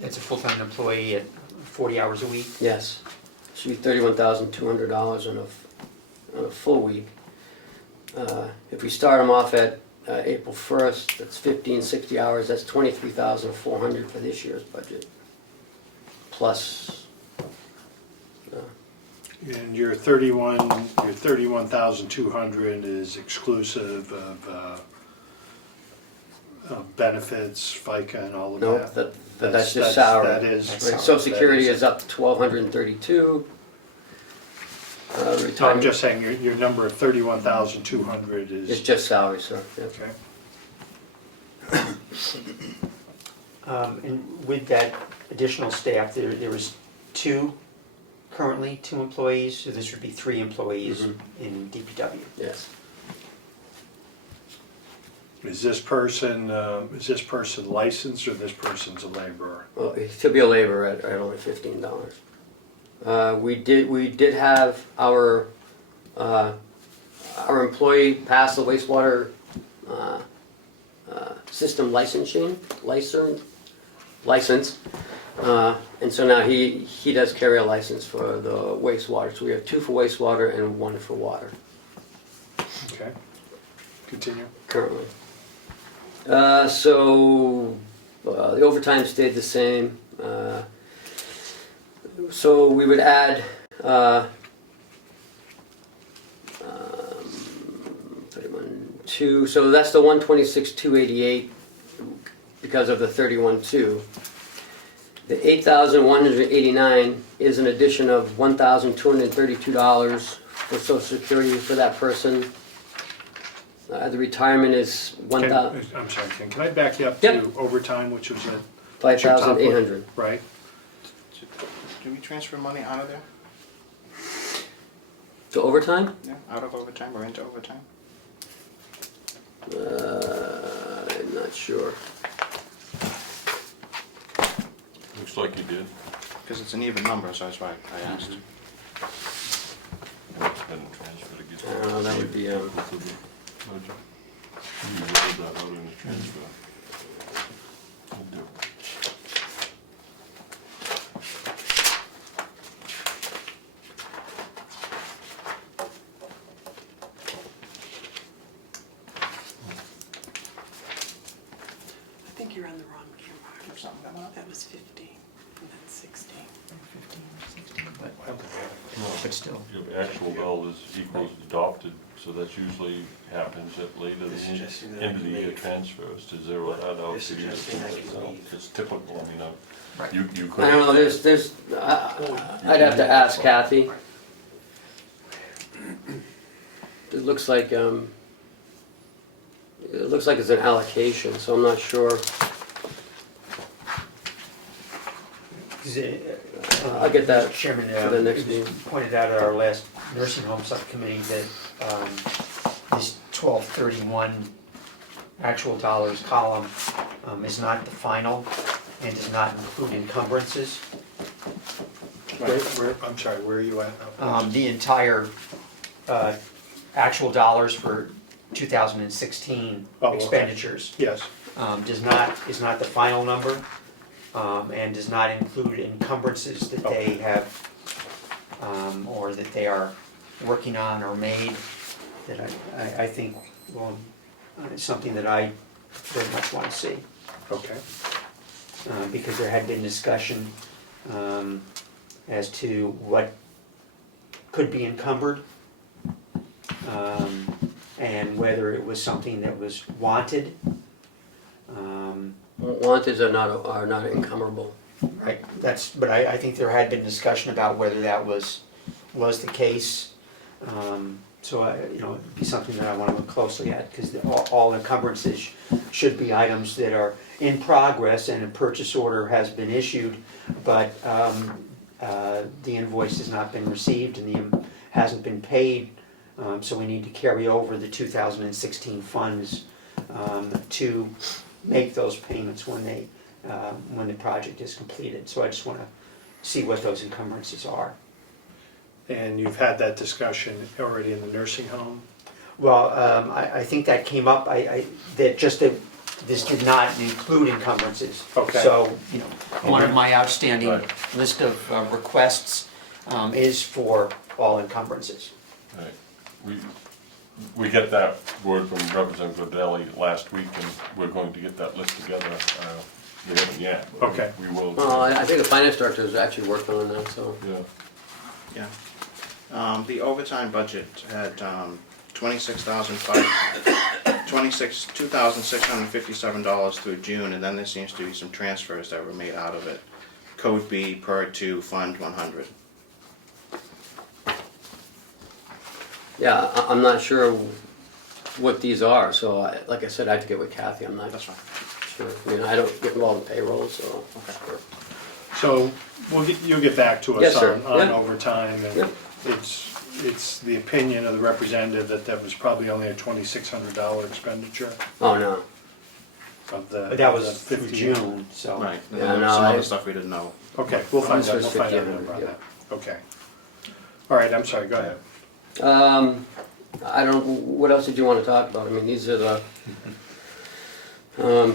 That's a full-time employee at 40 hours a week? Yes, should be $31,200 on a full week. If we start them off at April 1st, that's 60 hours, that's $23,400 for this year's budget. Plus, And your 31,200 is exclusive of benefits, FICA and all of no, that? that's just salary. That is. That's Right, salary. Social Security is up to $1,232. I'm Retirement just saying, your number of 31,200 is is, just salary, sir. Yeah. okay. And with that additional staff, there was currently two employees, so this would be 3 employees in DPW. Yes. Is this person licensed or this person's a laborer? Well, he'll be a laborer at only $15. We did have our employee pass the wastewater system license, and so now he does carry a license for the wastewater. So we have 2 for wastewater and 1 for water Okay, continue. currently. So the overtime stayed the same. So we would add 31.2. So that's the 126,288 because of the 31.2. The 8,189 is an addition of $1,232 for Social Security for that person. The retirement is I'm 1,000. sorry, Ken, can I back you up Yep. to overtime, which was at 5,800. right? Do we transfer money out of there? To overtime? Yeah, out of overtime or into overtime? I'm not sure. Looks like you did. Because it's an even number, so that's why I asked. Hadn't transferred against I don't know, that would be, You rolled that out in the transfer. I'll do it. I think you're on the wrong earmark or something. That was 15 and then 16. 15, 16, but No, still. your actual dollars equals adopted, so that usually happens at later, They're the suggesting that I end of can the year leave. transfers to zero that out. They're to you. suggesting I can So leave. it's typical, I mean, Right. you could. I don't know, I'd have to ask Kathy. It looks like it's an allocation, so I'm not sure. I'll get that Chairman, for the next it meeting. was pointed out at our last nursing home subcommittee that this 1231 actual dollars column is not the final and does not include encumbrances. I'm sorry, where are you at? The entire actual dollars for 2016 Oh, okay. expenditures Yes, is not the final number, and does not include encumbrances that they have, or that they are working on or made, that I think, well, is something that I very much want to see. okay. Because there had been discussion as to what could be encumbered, and whether it was something that was wanted. Wanteds are not encumberable. Right, but I think there had been discussion about whether that was the case. So it'd be something that I want to look closely at, because all encumbrances should be items that are in progress and a purchase order has been issued, but the invoice has not been received and hasn't been paid. So we need to carry over the 2016 funds to make those payments when the project is completed. So I just want to see what those encumbrances are. And you've had that discussion already in the nursing home? Well, I think that came up, that this did not include encumbrances. Okay. So, one of my outstanding Right. list of requests is for all encumbrances. Right. We get that word from Representative Cordelli last week, and we're going to get that list together. We haven't yet. but Okay. We will. I think the finance director is actually working on that, so. Yeah. Yeah. The overtime budget had $2,657 through June, and then there seems to be some transfers that were made out of it. Code B per to Fund 100. Yeah, I'm not sure what these are, so like I said, I have to get with Kathy, I'm not That's fine. sure. I mean, I don't get involved in payroll, so. Okay. So you'll get back to us Yes, sir. on Yeah. overtime, and Yeah. it's the opinion of the representative that was probably only a $2,600 expenditure Oh, no. of the. But that of the was through 50. June, so. Right, and Yeah, then no, some I- other stuff we didn't know. Okay, we'll find This out, was we'll find out 50, more about yeah. that. Okay. All right, I'm sorry, go ahead. I don't, what else did you want to talk about? I mean, these are the,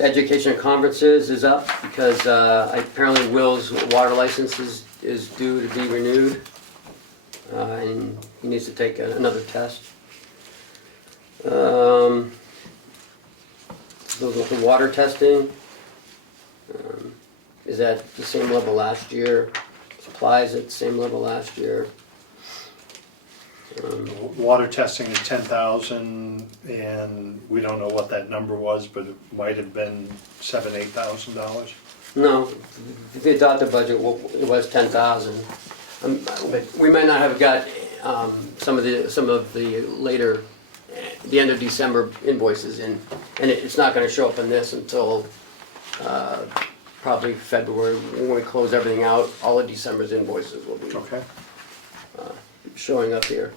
education and conferences is up because apparently Will's water license is due to be renewed. And he needs to take another test. The water testing is at the same level last year. Supplies at the same level last year. Water testing is 10,000, and we don't know what that number was, but it might have been $7,000-8,000. No, the adopted budget it was 10,000. But we might not have got some of the later, the end of December invoices in, and it's not going to show up in this until probably February when we close everything out. All of December's invoices will be Okay. showing up here.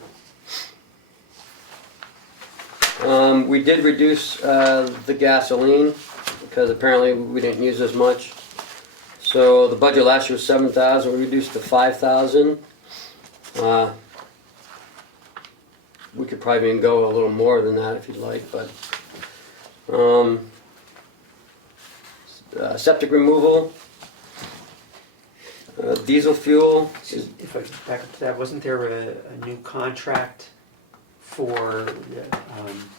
We did reduce the gasoline because apparently we didn't use as much. So the budget last year was 7,000. We reduced to 5,000. We could probably even go a little more than that if you'd like, but septic removal, diesel fuel. If I could back up to that, wasn't there a new contract for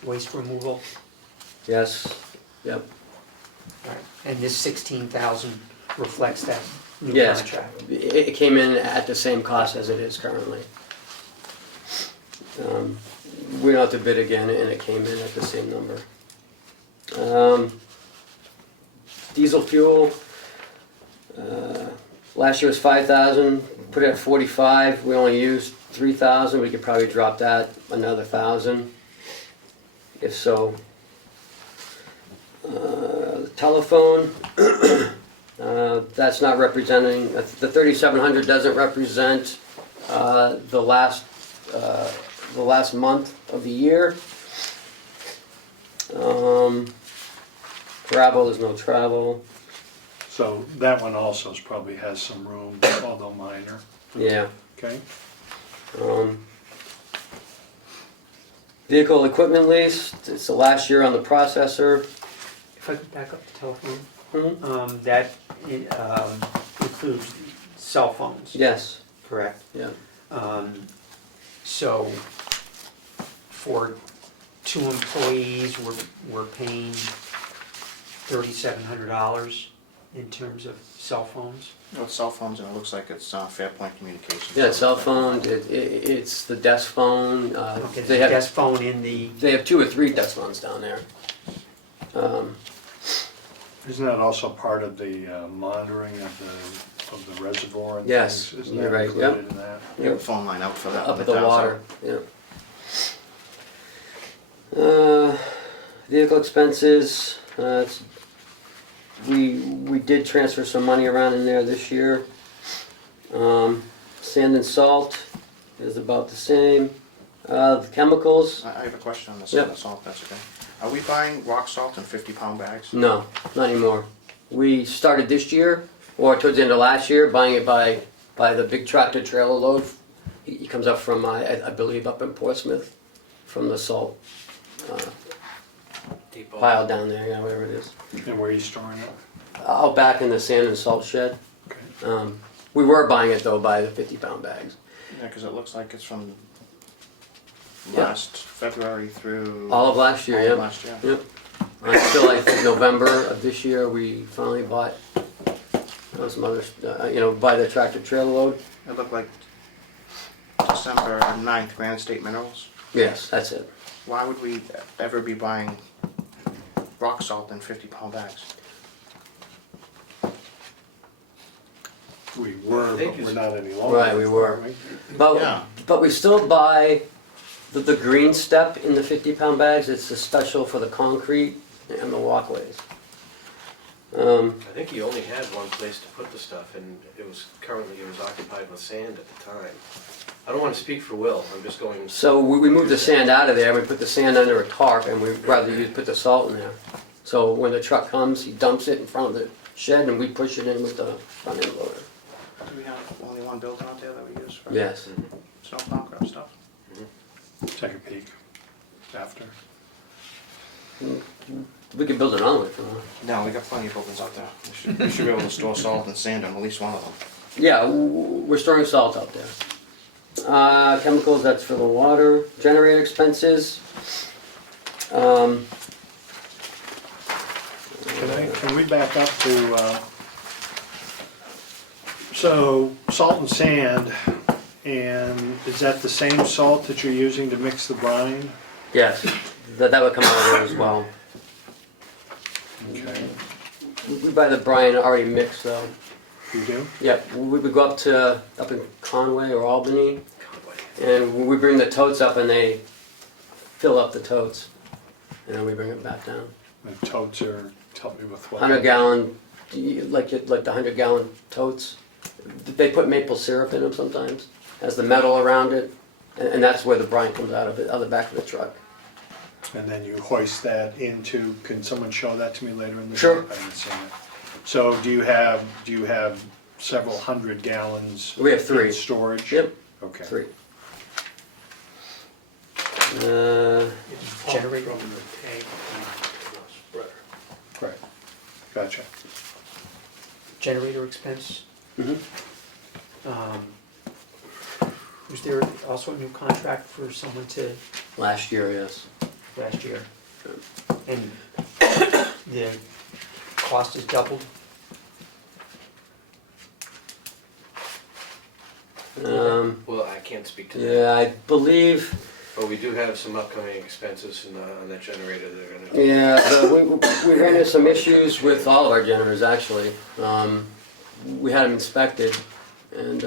waste removal? Yes. Yep. Right. And this 16,000 reflects that new Yes. contract? It came in at the same cost as it is currently. We went out to bid again and it came in at the same number. Diesel fuel, last year was 5,000, put it at 45, we only used 3,000, we could probably drop that another 1,000, if so. Telephone, that's not representing, the 3,700 doesn't represent the last month of the year. Travel, there's no travel. So that one also probably has some room, although minor. Yeah. Okay. Vehicle equipment lease, it's the last year on the processor. If I could back up the telephone, Mhm. that includes cell phones, Yes, correct? yeah. So for 2 employees, we're paying $3,700 in terms of cell phones. With cell phones, and it looks like it's Fairpoint Communications. Yeah, cell phone, it's the desk phone. Okay, They the have, desk phone in the, they have 2 or 3 desk phones down there. Isn't that also part of the monitoring of the reservoir and Yes, things? Isn't you're that right, included in that? We have a phone line out for that. Up when at it the dials water, out. yeah. Vehicle expenses, we did transfer some money around in there this year. Sand and salt is about the same. The chemicals, I have a question on this, Yep. on the salt, that's okay. Are we buying rock salt in 50-pound bags? no, not anymore. We started this year, or towards the end of last year, buying it by the big tractor trailer load. He comes up from, I believe, up in Portsmouth, from the salt pile down there, yeah, wherever it is. And where are you storing it? Out back in the sand and salt shed. Okay. We were buying it though by the 50-pound bags. Yeah, because it looks like it's from Yeah. last February through. All of last year, all of yep. last year. Yep. Until I think November of this year, we finally bought some other, buy the tractor trailer load. It looked like December 9th, Granite State Minerals. Yes, that's it. Why would we ever be buying rock salt in 50-pound bags? We were, I think but we're it's- not any longer. Right, we were. aren't we? Yeah. But we still buy the green step in the 50-pound bags. It's a special for the concrete and the walkways. I think he only had one place to put the stuff, and it was occupied with sand at the time. I don't want to speak for Will, I'm just going. So we moved the sand out of there, we put the sand under a tarp, and we'd rather put the salt in there. So when the truck comes, he dumps it in front of the shed, and we push it in with the front end loader. Do we have only one building out there that we use for Yes. snow plow crap stuff? Take a peek after. We could build another one if you want. No, we got plenty of buildings out there. We should be able to store salt and sand on at least one of them. Yeah, we're storing salt out there. Chemicals, that's for the water. Generator expenses. Can we back up to, so salt and sand, and is that the same salt that you're using to mix the brine? Yes, that would come out of there as well. Okay, We buy the brine already mixed though. you do? Yep, we would go up in Conway or Albany, and we bring the totes up and they fill up the totes. And then we bring it back down. The totes are, tell me with what? 100-gallon, like the 100-gallon totes. They put maple syrup in them sometimes, has the metal around it, and that's where the brine comes out of it, out the back of the truck. And then you hoist that into, can someone show that to me later in the day? Sure. I haven't seen it. So do you have several hundred gallons? We have 3. in storage? Yep, Okay. 3. Generator. From the tank to the spreader. Right, gotcha. Generator expense. Mhm. Was there also a new contract for someone to, Last year, yes. last year? And the cost has doubled? Well, I can't speak to that, Yeah, I believe, but we do have some upcoming expenses on that generator that are gonna. yeah, we ran into some issues with all of our generators, actually. We had them inspected, and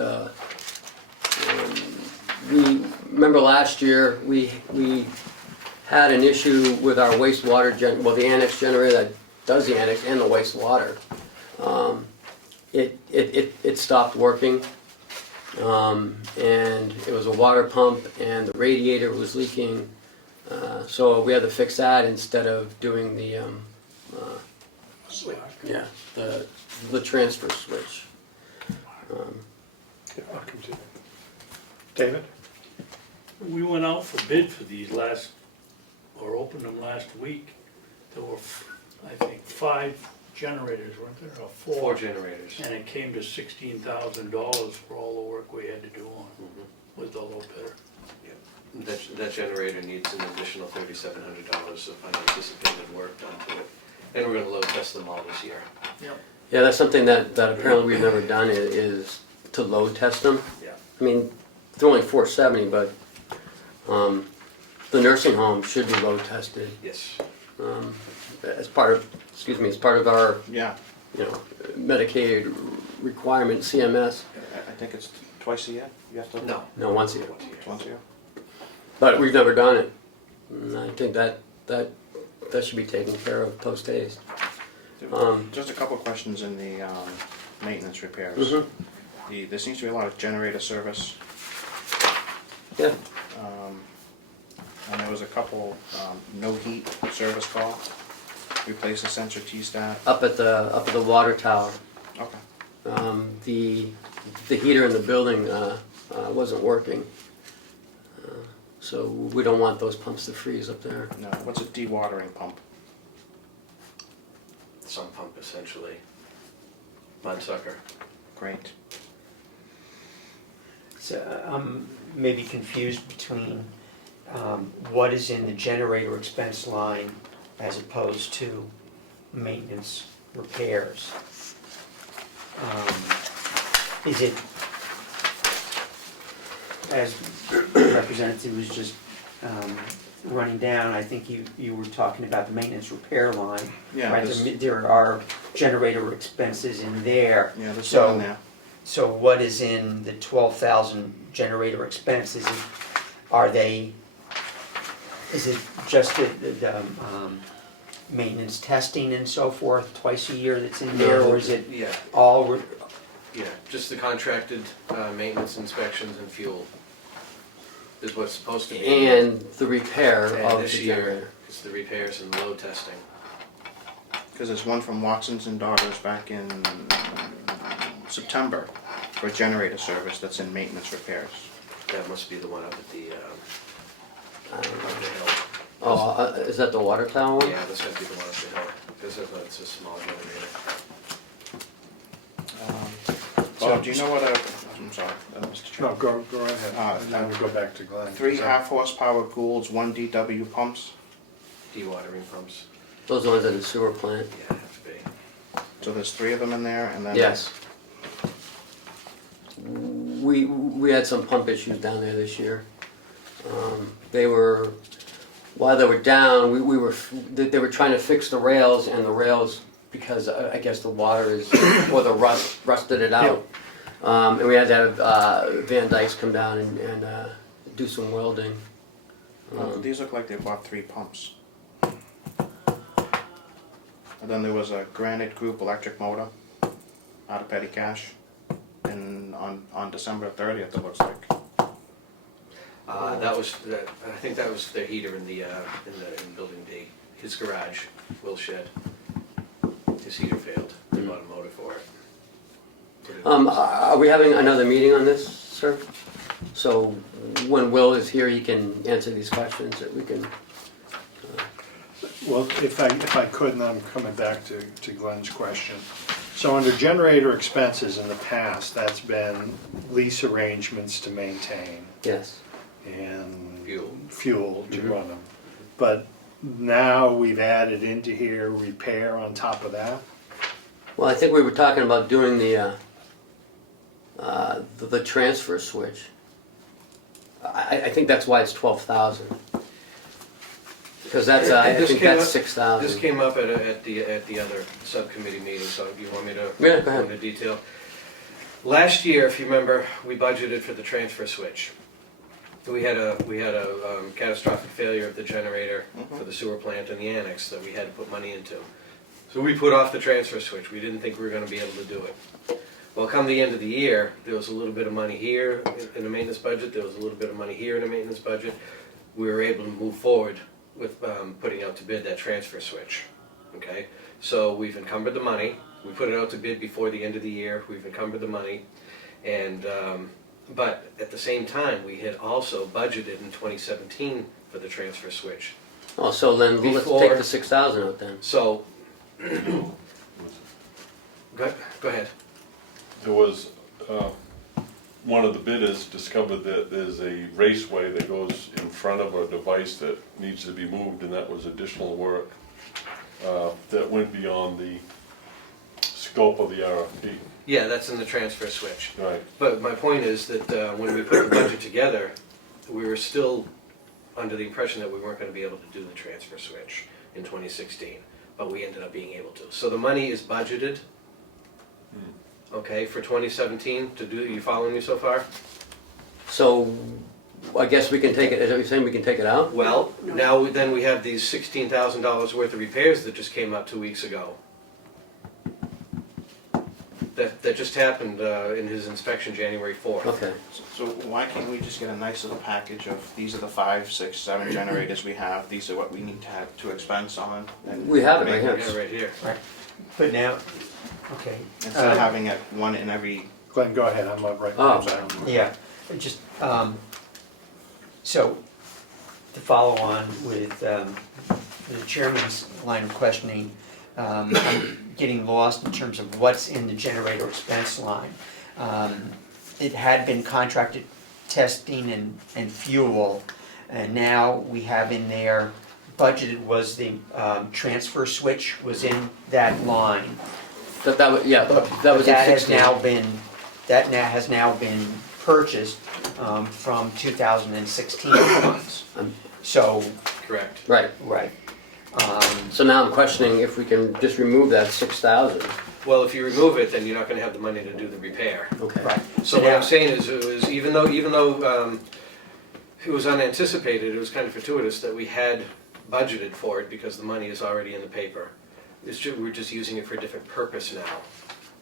we, remember last year, we had an issue with our wastewater the annex generator that does the annex and the wastewater. It stopped working. And it was a water pump and the radiator was leaking, so we had to fix that instead of doing the the transfer switch. Yeah, I'll continue. David? We went out for bid for these opened them last week. There were, I think, 5 generators, weren't there, or 4? 4 generators. And it came to $16,000 for all the work we had to do on with the low bidder. That generator needs an additional $3,700 of unanticipated work done to it. And we're gonna load test them all this year. Yeah, that's something that apparently we've never done is to load test them. Yeah. I mean, they're only 470, but the nursing home should be load tested Yes. as part of our Yeah, Medicaid requirement, CMS. I think it's twice a year, you have to? No. No, once a year. Once a year? But we've never done it. And I think that should be taken care of post haste. Just a couple of questions in the maintenance repairs. Mhm. There seems to be a lot of generator service, Yeah. and there was a couple no heat service call, replace the sensor T-stat. Up at the water tower, Okay. the heater in the building wasn't working. So we don't want those pumps to freeze up there. No, what's a dewatering pump? Sump pump essentially. Mud sucker. Great. So I'm maybe confused between what is in the generator expense line as opposed to maintenance repairs. Is it, as the representative was just running down, I think you were talking about the maintenance repair line. Yeah, Right, this- there are generator expenses in there. Yeah, there's So- one in there. so what is in the 12,000 generator expense? Is it just the maintenance testing and so forth twice a year that's in there, or is it Yeah, all, yeah, just the contracted maintenance, inspections, and fuel is what's supposed to be. And the repair And of this the year, generator. it's the repairs and load testing. Because there's one from Watson's and Daughters back in September for generator service that's in maintenance repairs. That must be the one up at the hill. Oh, is that the water tower one? Yeah, this might be the one up the hill, because it's a small generator. Bob, do you know what I'm sorry, Mr. Chair. No, go ahead, and then we go back to Glenn. 3 half horsepower Goulds, 1 DW pumps, Dewatering pumps, Those ones in the sewer plant? yeah, have to be. so there's 3 of them in there, and then. Yes. We had some pump issues down there this year. They were, while they were down, they were trying to fix the rails, and the rails, because I guess the water is, or the rust rusted it out. And we had to have Van Dykes come down and do some welding. These look like they bought 3 pumps. And then there was a Granite Group electric motor out of petty cash, and on December 30th, it looks like. I think that was their heater in building D, his garage, Will Shed. His heater failed, they bought a motor for it. Are we having another meeting on this, sir? So when Will is here, he can answer these questions that we can. Well, if I could, and I'm coming back to Glenn's question. So under generator expenses in the past, that's been lease arrangements to maintain Yes. and Fuel. to run them. But now we've added into here repair on top of that. Well, I think we were talking about doing the transfer switch. I think that's why it's 12,000. Because that's I And this think came that's up- 6,000. This came up at the other subcommittee meeting, so you want me to Yeah, go go ahead. into detail? Last year, if you remember, we budgeted for the transfer switch. We had a catastrophic failure of the generator for the sewer plant and the annex that we had to put money into. So we put off the transfer switch. We didn't think we were gonna be able to do it. Well, come the end of the year, there was a little bit of money here in the maintenance budget, there was a little bit of money here in the maintenance budget. We were able to move forward with putting out to bid that transfer switch, okay? So we've encumbered the money, we put it out to bid before the end of the year, we've encumbered the money, and, but at the same time, we had also budgeted in 2017 for the transfer switch. Oh, so then let's Before- take the 6,000 out then. So, go ahead. There was, one of the bidders discovered that there's a raceway that goes in front of a device that needs to be moved, and that was additional work that went beyond the scope of the RFP. Yeah, that's in the transfer switch. Right. But my point is that when we put the budget together, we were still under the impression that we weren't gonna be able to do the transfer switch in 2016, but we ended up being able to. So the money is budgeted, okay, for 2017 to do, you following me so far? So I guess we can take it, is that what you're saying, we can take it out? Well, now then we have these $16,000 worth of repairs that just came out 2 weeks ago. That just happened in his inspection January 4th. Okay. So why can't we just get a nice little package of, these are the 5, 6, 7 generators we have, these are what we need to have to expense on? and We have it right here. Yeah, right here. but now, okay. Instead of having it one in every, Glenn, go ahead, I'm up right Oh. now. Yeah, just, so, to follow on with the chairman's line of questioning, I'm getting lost in terms of what's in the generator expense line. It had been contracted testing and fuel, and now we have in there, budgeted was the transfer switch was in that line. That was, yeah, But that was in that has 16. now been, that now has now been purchased from 2016 funds. So, Correct. Right. right. So now I'm questioning if we can just remove that 6,000 Well, if you remove it, then you're not gonna have the money to do the repair. Okay. Right. So what I'm saying is, it was, even though it was unanticipated, it was kind of fortuitous that we had budgeted for it because the money is already in the paper. We're just using it for a different purpose now.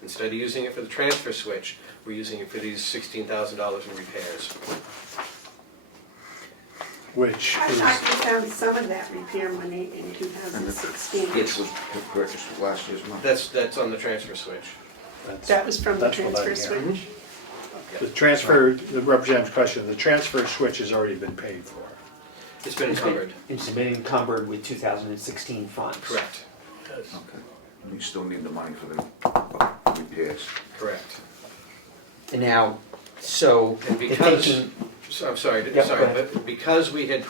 Instead of using it for the transfer switch, we're using it for these $16,000 in repairs. Which I is, thought you found some of that repair money in 2016. Which was purchased last year's month. That's on the transfer switch. That was from the that's what I transfer hear. switch? The transfer, the representative's question, the transfer switch has already been paid for. It's been encumbered. It's been encumbered with 2016 funds. Correct, Yes. Okay. We still need the money for the repairs. correct. And now, so And the because, thinking, so I'm sorry, Yep, sorry, go ahead. but because we had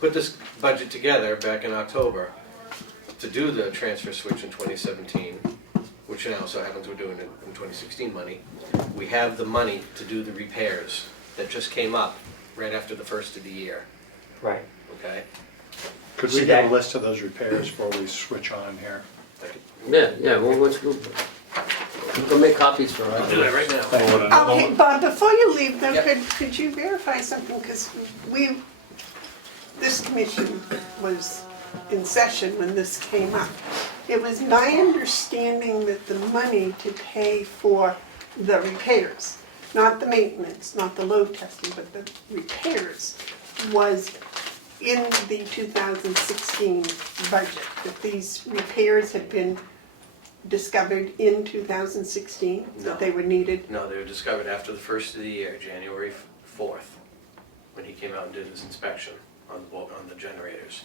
put this budget together back in October to do the transfer switch in 2017, which now so happens we're doing it in 2016 money, we have the money to do the repairs that just came up right after the first of the year, right, okay? Could So we get a that- list of those repairs before we switch on here? Yeah, well, let's go. We'll make copies for I'll do that right now. So what another Okay, one- Bob, before you leave though, Yep. could you verify something? Because this commission was in session when this came up. It was my understanding that the money to pay for the repairs, not the maintenance, not the load testing, but the repairs, was in the 2016 budget, that these repairs had been discovered in 2016, No. that they were needed. No, they were discovered after the first of the year, January 4th, when he came out and did his inspection on the generators.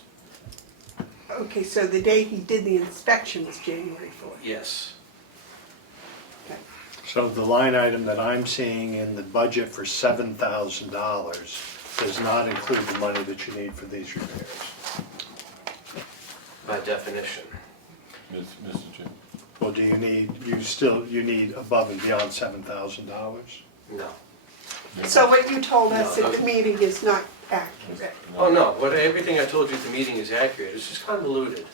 Okay, so the day he did the inspection was January 4th. Yes. So the line item that I'm seeing in the budget for $7,000 does not include the money that you need for these repairs. By definition. Mr. Chairman. Well, do you need, you need above and beyond $7,000? No. So what you told us No, at the meeting is not accurate. Oh, no, everything I told you at the meeting is accurate, it's just convoluted.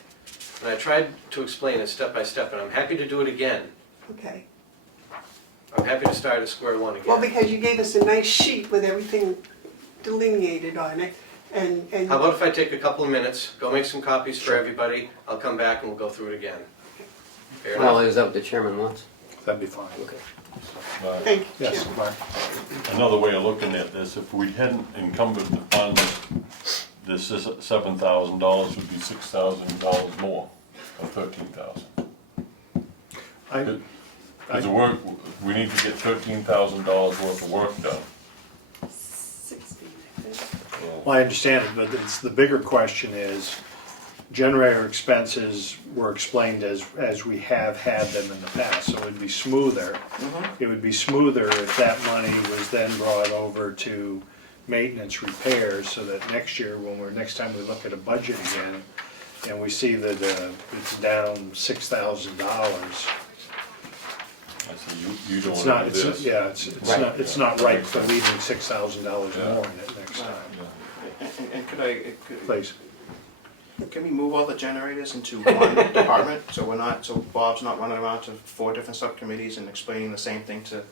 And I tried to explain it step by step, and I'm happy to do it again. Okay. I'm happy to start at square one again. Well, because you gave us a nice sheet with everything delineated on it, and. How about if I take a couple of minutes, go make some copies for everybody, I'll come back and we'll go through it again. Fair Well, enough? is that what the chairman wants? That'd be fine. Okay. Thank you, Yes, Jim. Mark? Another way of looking at this, if we hadn't encumbered the funds, this $7,000 would be $6,000 more, or $13,000. Because the work, we need to get $13,000 worth of work done. 16, I think. Well, I understand it, but it's, the bigger question is, generator expenses were explained as we have had them in the past, so it'd be smoother. It would be smoother if that money was then brought over to maintenance repairs, so that next year, next time we look at a budget again, and we see that it's down $6,000. I see, you don't It's want not, to do it's, this. yeah, it's not right for leaving $6,000 more in it next time. and Please. can we move all the generators into one department? So Bob's not running around to 4 different subcommittees and explaining the same thing to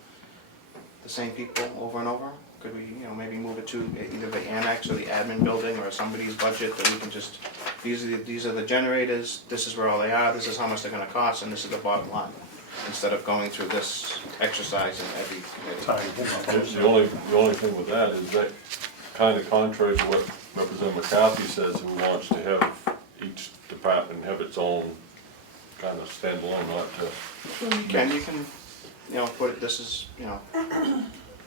the same people over and over? Could we, maybe move it to either the annex or the admin building or somebody's budget that we can just, these are the generators, this is where all they are, this is how much they're gonna cost, and this is the bottom line. Instead of going through this exercise in every committee. The only thing with that is that kind of contrary to what Representative McCarthy says, who wants to have each department have its own kind of standalone, not to. You can, put it, this is,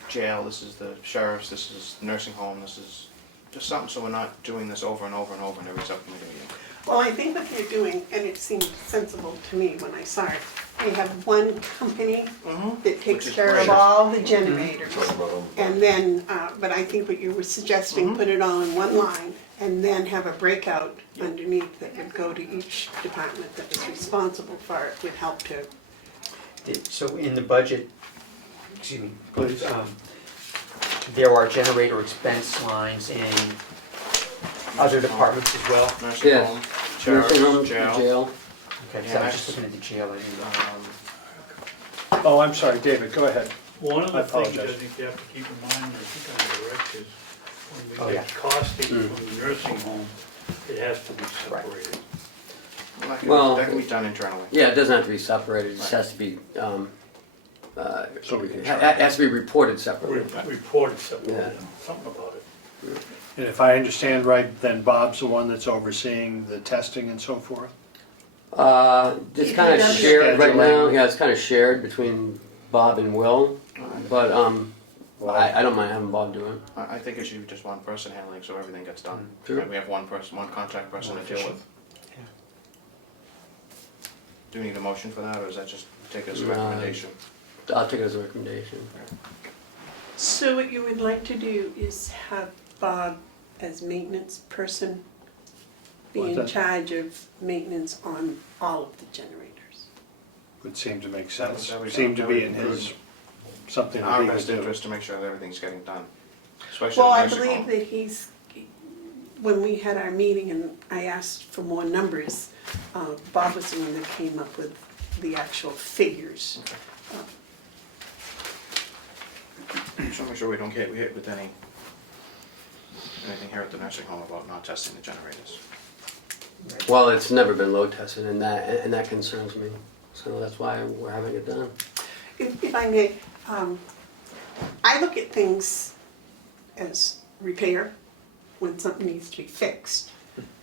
jail, this is the sheriff's, this is nursing home, this is just something so we're not doing this over and over and over in every subcommittee meeting. Well, I think what they're doing, and it seemed sensible to me when I saw it, we have one company that takes Which is care of great. all the generators. Talk about them. And then, but I think what you were suggesting, put it all in one line, and then have a breakout underneath that would go to each department that is responsible for it, would help to. so in the budget, excuse me, Please. there are generator expense lines in other departments as well. Nursing Yes. home, Nursing home, sheriff's, jail. jail. Okay, Yeah, so I'm I just just- looking at the jail, I didn't. Oh, I'm sorry, David, go ahead. One of I the things I apologize. think you have to keep in mind, I think on the direct is, Oh, when we yeah. get costing from the nursing home, it has to be separated. Well- That can be done internally. Yeah, it doesn't have to be separated, it just has to be, So we can it has to be reported separately. Reported separately, Yeah. something about it. And if I understand right, then Bob's the one that's overseeing the testing and so forth? It's kind of DPW. shared right now, Scheduling. yeah, it's kind of shared between Bob and Will, but, I don't mind having Bob do it. I think it should be just one person handling, so everything gets done. Sure. And we have one person, one contact person to deal with. Yeah. Do we need a motion for that, or is that just take as a Uh, recommendation? I'll take it as a recommendation. So what you would like to do is have Bob as maintenance person be What's in that? charge of maintenance on all of the generators. Would seem to make sense, That would- seem to that be would in be his, something In that our he would best do. interest to make sure that everything's getting done, especially Well, the I nursing believe home. that he's, when we had our meeting and I asked for more numbers, Bob was the one that came up with the actual figures. Just wanna make sure we don't get hit with anything here at the nursing home about not testing the generators. Well, it's never been load tested, and that concerns me, so that's why we're having it done. If I may, I look at things as repair, when something needs to be fixed,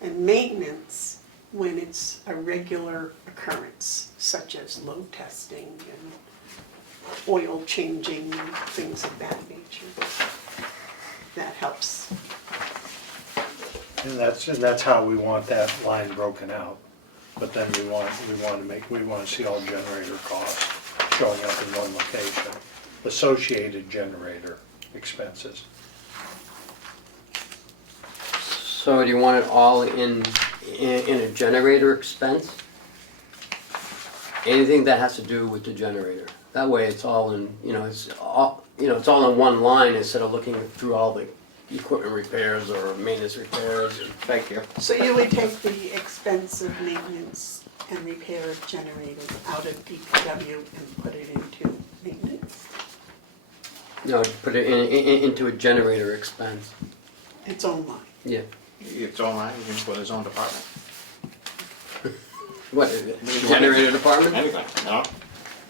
and maintenance when it's a regular occurrence, such as load testing and oil changing, and things of that nature. That helps. And that's how we want that line broken out. But then we want to see all generator costs showing up in one location, associated generator expenses. So do you want it all in a generator expense? Anything that has to do with the generator. That way it's all in, it's all in one line instead of looking through all the equipment repairs or maintenance repairs. Thank you. So you would take the expense of maintenance and repair of generators out of DPW and put it into maintenance? No, put it into a generator expense. Its own line. Yeah. It's online, you can put his own department. What, is it? Generator department? Anything, no?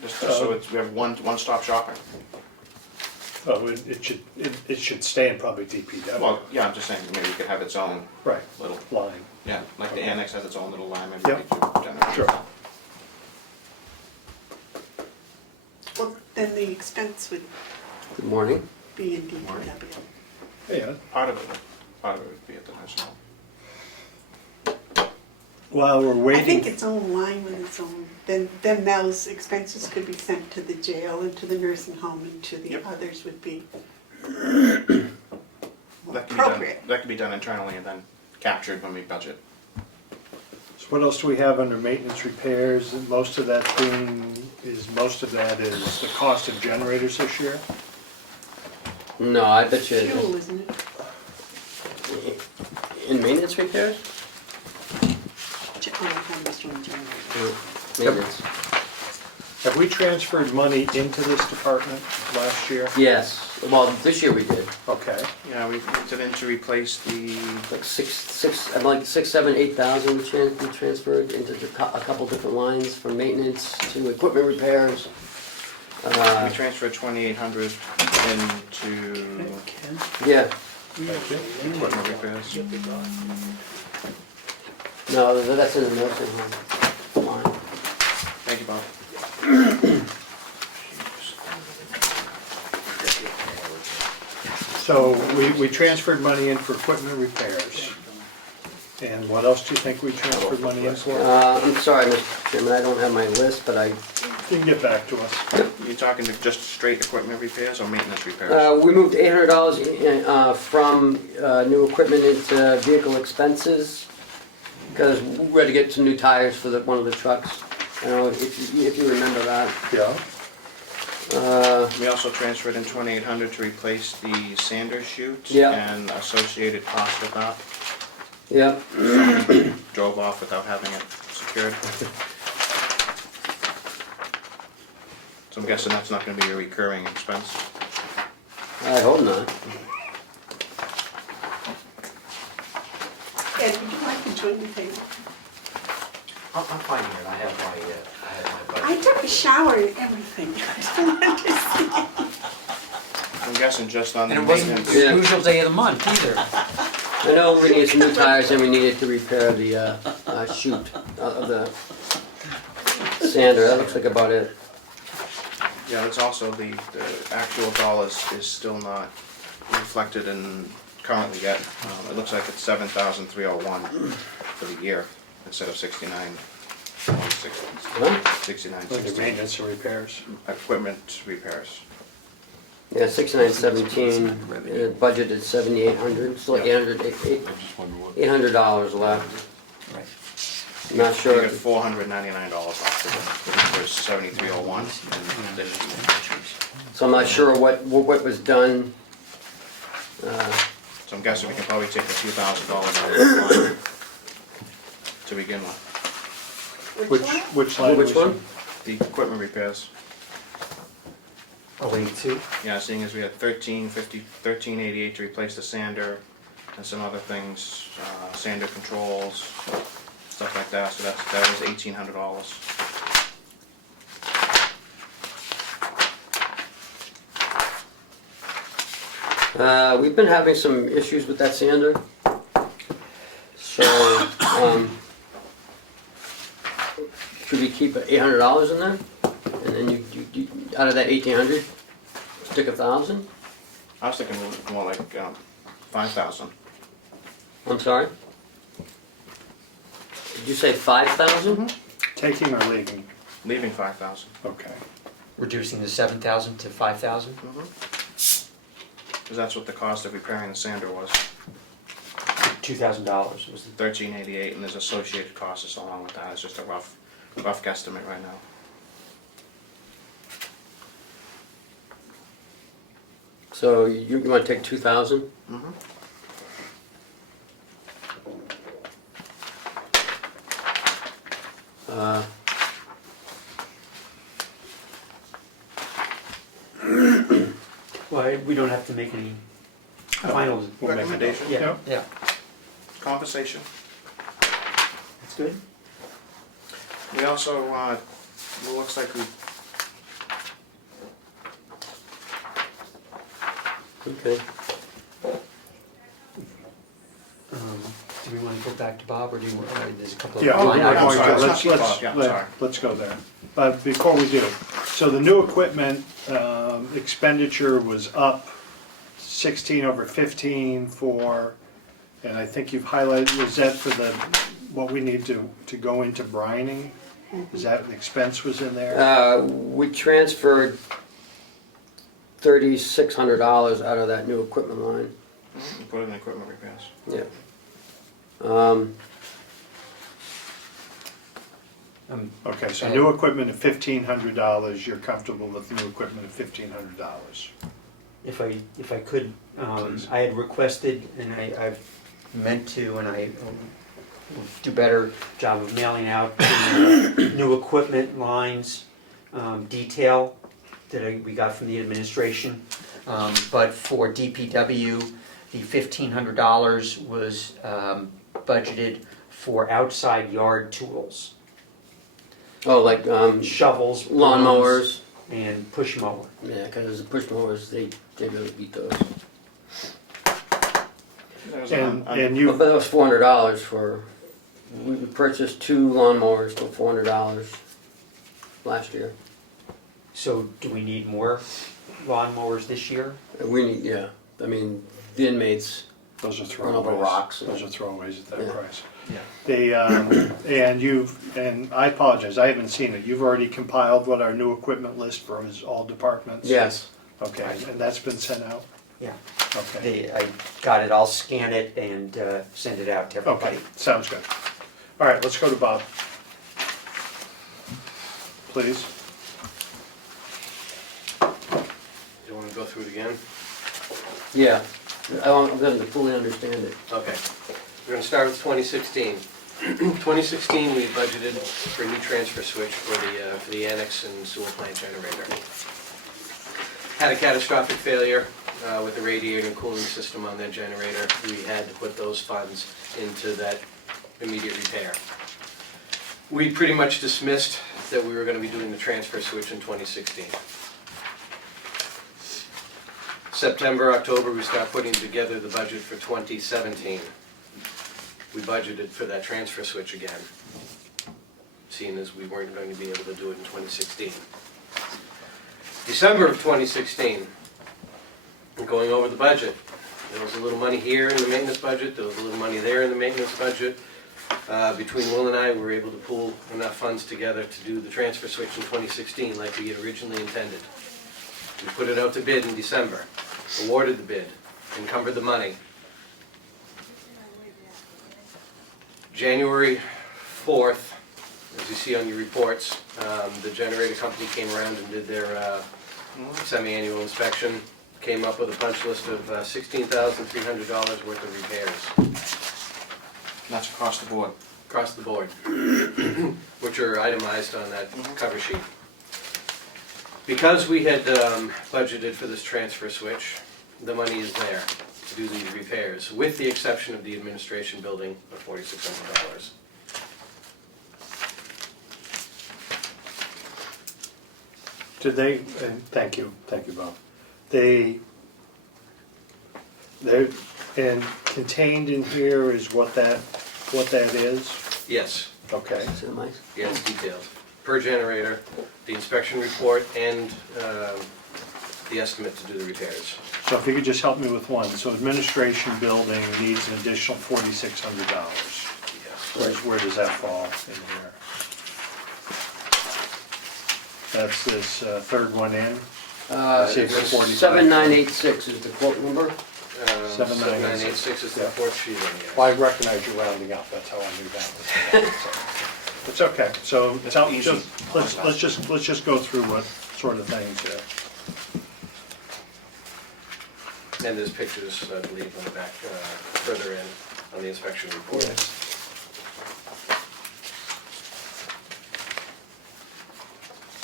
Just so we have one-stop shopping. Oh, it should stay in probably DPW. Well, yeah, I'm just saying, maybe it could have its own Right, little, line. yeah, like the annex has its own little line, maybe Yep. we could generate. Sure. Well, then the expense would Good morning. be in DPW. Yeah, Part of it would be at the nursing home. while we're I waiting. think its own line with its own, then those expenses could be sent to the jail and to the nursing home and to the Yep. others would be That can be done, appropriate. that can be done internally and then captured when we budget. So what else do we have under maintenance repairs? And most of that is the cost of generators this year? No, I bet you, Fuel, isn't it? in maintenance repairs? Oh, I'm just doing generator. Maintenance. Have we transferred money into this department last year? Yes, well, this year we did. Okay, Yeah, we put it in to replace the, Like like 6, 7, 8,000 we transferred into a couple different lines from maintenance to equipment repairs. we transferred 2,800 into Yeah, equipment repairs. no, that's in the nursing home line. Thank you, Bob. so we transferred money in for equipment repairs. And what else do you think we transferred money in for? I'm sorry, Mr. Chairman, I don't have my list, but You can get back to us. You talking just straight equipment repairs or maintenance repairs? we moved $800 from new equipment into vehicle expenses because we had to get some new tires for one of the trucks. I don't know if you remember that. Yeah, We also transferred in 2,800 to replace the sander chute Yeah. and associated cost with that. Yeah, Drove off without having it secured. So I'm guessing that's not gonna be a recurring expense. I hope not. Ed, would you like to join the table? I'm fine here, I have my I took a shower and everything. I don't understand. I'm guessing just on the And it wasn't maintenance. the Yeah. usual day of the month either. I know we needed some new tires and we needed to repair the chute of the sander. That looks like about it. Yeah, it's also the actual dollars is still not reflected in currently yet. It looks like it's 7,301 for the year instead of 69,160. Huh? 69,60. Maintenance and repairs. Equipment repairs. Yeah, 6917, budgeted 7,800, still Yeah. I just wonder what. $800 left. Right. I'm not You sure. got $499 off of it. There's 7,301 and this. So I'm not sure what was done. So I'm guessing we can probably take a few $1,000s out of that line to begin with. Which line was Which one? The equipment repairs. 082. Yeah, seeing as we had 1388 to replace the sander and some other things, sander controls, stuff like that, so that was $1,800. We've been having some issues with that sander. So, should we keep $800 in there? And then you out of that 1,800, stick 1,000? I was thinking more like 5,000. I'm sorry? Did you say 5,000? Taking or leaving? Leaving 5,000. Okay. Reducing the 7,000 to 5,000? Because that's what the cost of repairing the sander was. $2,000 was the, $1,388, and there's associated costs along with that. It's just a rough guesstimate right now. So you want to take 2,000? well, we don't have to make any final. We'll make it. Recommendation? Yeah, yeah, Compensation. that's good. We also, it looks like we, Okay. Do we want to go back to Bob, or do you, there's a couple of Yeah, line I'm items? sorry, let's, let's keep up. Yeah, sorry. let's go there. But before we do, so the new equipment expenditure was up 16 over 15 for, and I think you've highlighted, was that for the, what we need to go into brining? Is that the expense was in there? We transferred $3,600 out of that new equipment line. we put it in equipment repairs. Yeah. Okay, so new equipment at $1,500, you're comfortable with new equipment at $1,500? If I could, Please. I had requested, and I've meant to, and I will do better job of mailing out the new equipment lines detail that we got from the administration. But for DPW, the $1,500 was budgeted for outside yard tools, Oh, like shovels, lawnmowers. and push mower. Yeah, because the push mowers, they really beat those. That was And on- you, But that was $400 for, we purchased 2 lawnmowers for $400 last year. So do we need more lawnmowers this year? We need, yeah, I mean, the inmates, those are Run over throwaways. rocks. Those are throwaways at that Yeah. price. Yeah. And I apologize, I haven't seen it. You've already compiled what our new equipment list for is all departments? yes. Okay, and that's been sent out? Yeah. Okay. I got it, I'll scan it and send it out to everybody. Okay, sounds good. All right, let's go to Bob. Please. Do you want to go through it again? Yeah, I'm going to fully understand it. Okay. We're going to start with 2016. 2016, we budgeted for a new transfer switch for the annex and sewer plant generator. Had a catastrophic failure with the radiator and cooling system on that generator. We had to put those funds into that immediate repair. We pretty much dismissed that we were going to be doing the transfer switch in 2016. September, October, we start putting together the budget for 2017. We budgeted for that transfer switch again, seeing as we weren't going to be able to do it in 2016. December of 2016, we're going over the budget. There was a little money here in the maintenance budget, there was a little money there in the maintenance budget. Between Will and I, we were able to pool enough funds together to do the transfer switch in 2016 like we had originally intended. We put it out to bid in December, awarded the bid, encumbered the money. January 4th, as you see on your reports, the generator company came around and did their semi-annual inspection, came up with a punch list of $16,300 worth of repairs. That's across the board. Across the board, which are itemized on that cover sheet. Because we had budgeted for this transfer switch, the money is there to do these repairs, with the exception of the administration building of $4,600. Did they, and thank you, Bob. They're, and contained in here is what that is? Yes, Okay. Is it nice? yes, detailed. Per generator, the inspection report, and the estimate to do the repairs. So if you could just help me with one, so administration building needs an additional $4,600. Yes. Where does that fall in here? That's this third one in? See if it's 45. 7986 is the quote number. 7986 is the Yeah. fourth sheet in here. Well, I recognize you rounding up, that's how I knew that was. It's okay, so tell, Easy. let's just go through what sort of things there. And there's pictures, I believe, on the back, further in, on the inspection report.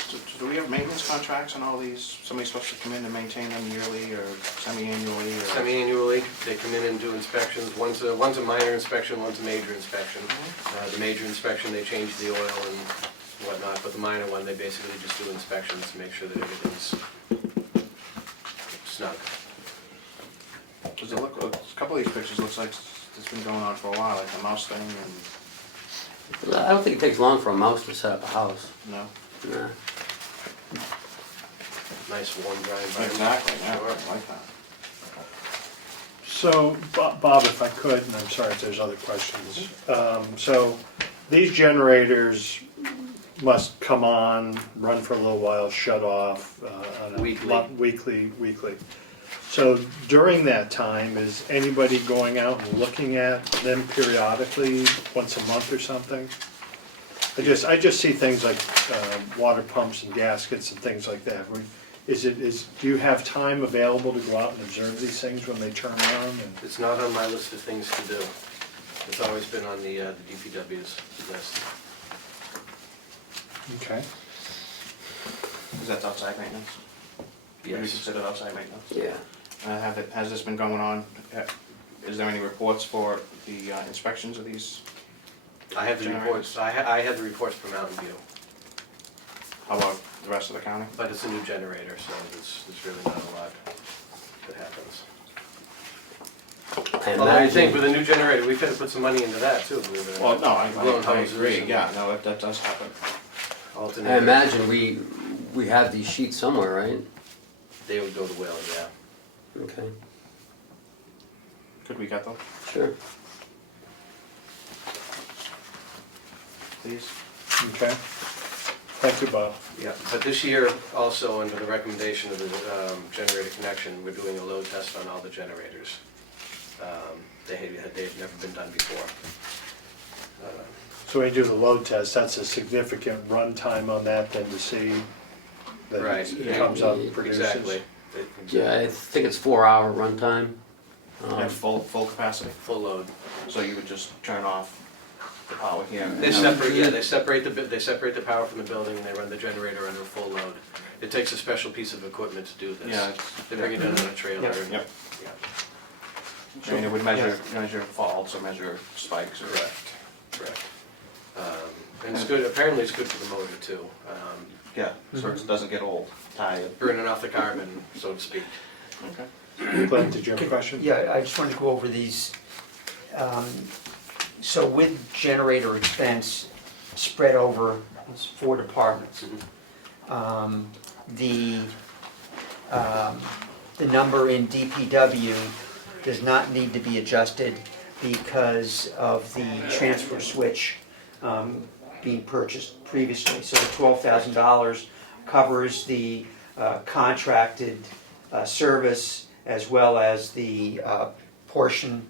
So do we have maintenance contracts on all these? Somebody's supposed to come in and maintain them yearly or semi-annually or? Semi-annually, they come in and do inspections. One's a minor inspection, one's a major inspection. The major inspection, they change the oil and whatnot, but the minor one, they basically just do inspections to make sure that everything's snug. Does it look, a couple of these pictures looks like it's been going on for a while, like the mouse thing and, I don't think it takes long for a mouse to set up a house. no? Nah. Nice warm, dry environment. Exactly, yeah, Sure. I like that. So, Bob, if I could, and I'm sorry if there's other questions. So, these generators must come on, run for a little while, shut off on a Weekly. Weekly. So during that time, is anybody going out and looking at them periodically, once a month or something? I just see things like water pumps and gaskets and things like that. Do you have time available to go out and observe these things when they turn on? And It's not on my list of things to do. It's always been on the DPW's list. okay. Is that outside maintenance? Would you Yes. consider outside maintenance? Yeah. Has this been going on? Is there any reports for the inspections of these? I have the Generators. reports, I have the reports from Mountain View, How about the rest of the county? but it's a new generator, so there's really not a lot that happens. I Although I think imagine, with a new generator, we've had to put some money into that too, believe it or Well, not. no, I Blown hoses agree, and yeah, no, that does happen. alternators. I imagine we have these sheets somewhere, right? They would go to Will, yeah. Okay, Could we get them, sure. please? Okay. Thank you, Bob. Yeah, but this year, also under the recommendation of the generator connection, we're doing a load test on all the generators. They've never been done before. So when you do the load test, that's a significant run time on that then to see that Right. it comes up, produces. Exactly. Yeah, I think it's 4-hour runtime. At full capacity? Full load. So you would just turn off the power here. They separate, yeah, they separate the power from the building and they run the generator under a full load. It takes a special piece of equipment to do this. Yeah, it's- They bring it in on a trailer. Yeah. and- Yep. Yeah. I mean, it would measure faults or measure spikes or. Correct. And it's good, apparently it's good for the motor too. Yeah, so it doesn't get old, tired. Burning off the carbon, so to speak. Okay. Glenn, did you have a question? Yeah, I just wanted to go over these. So with generator expense spread over 4 departments, the number in DPW does not need to be adjusted because of the transfer switch being purchased previously. So the $12,000 covers the contracted service as well as the portion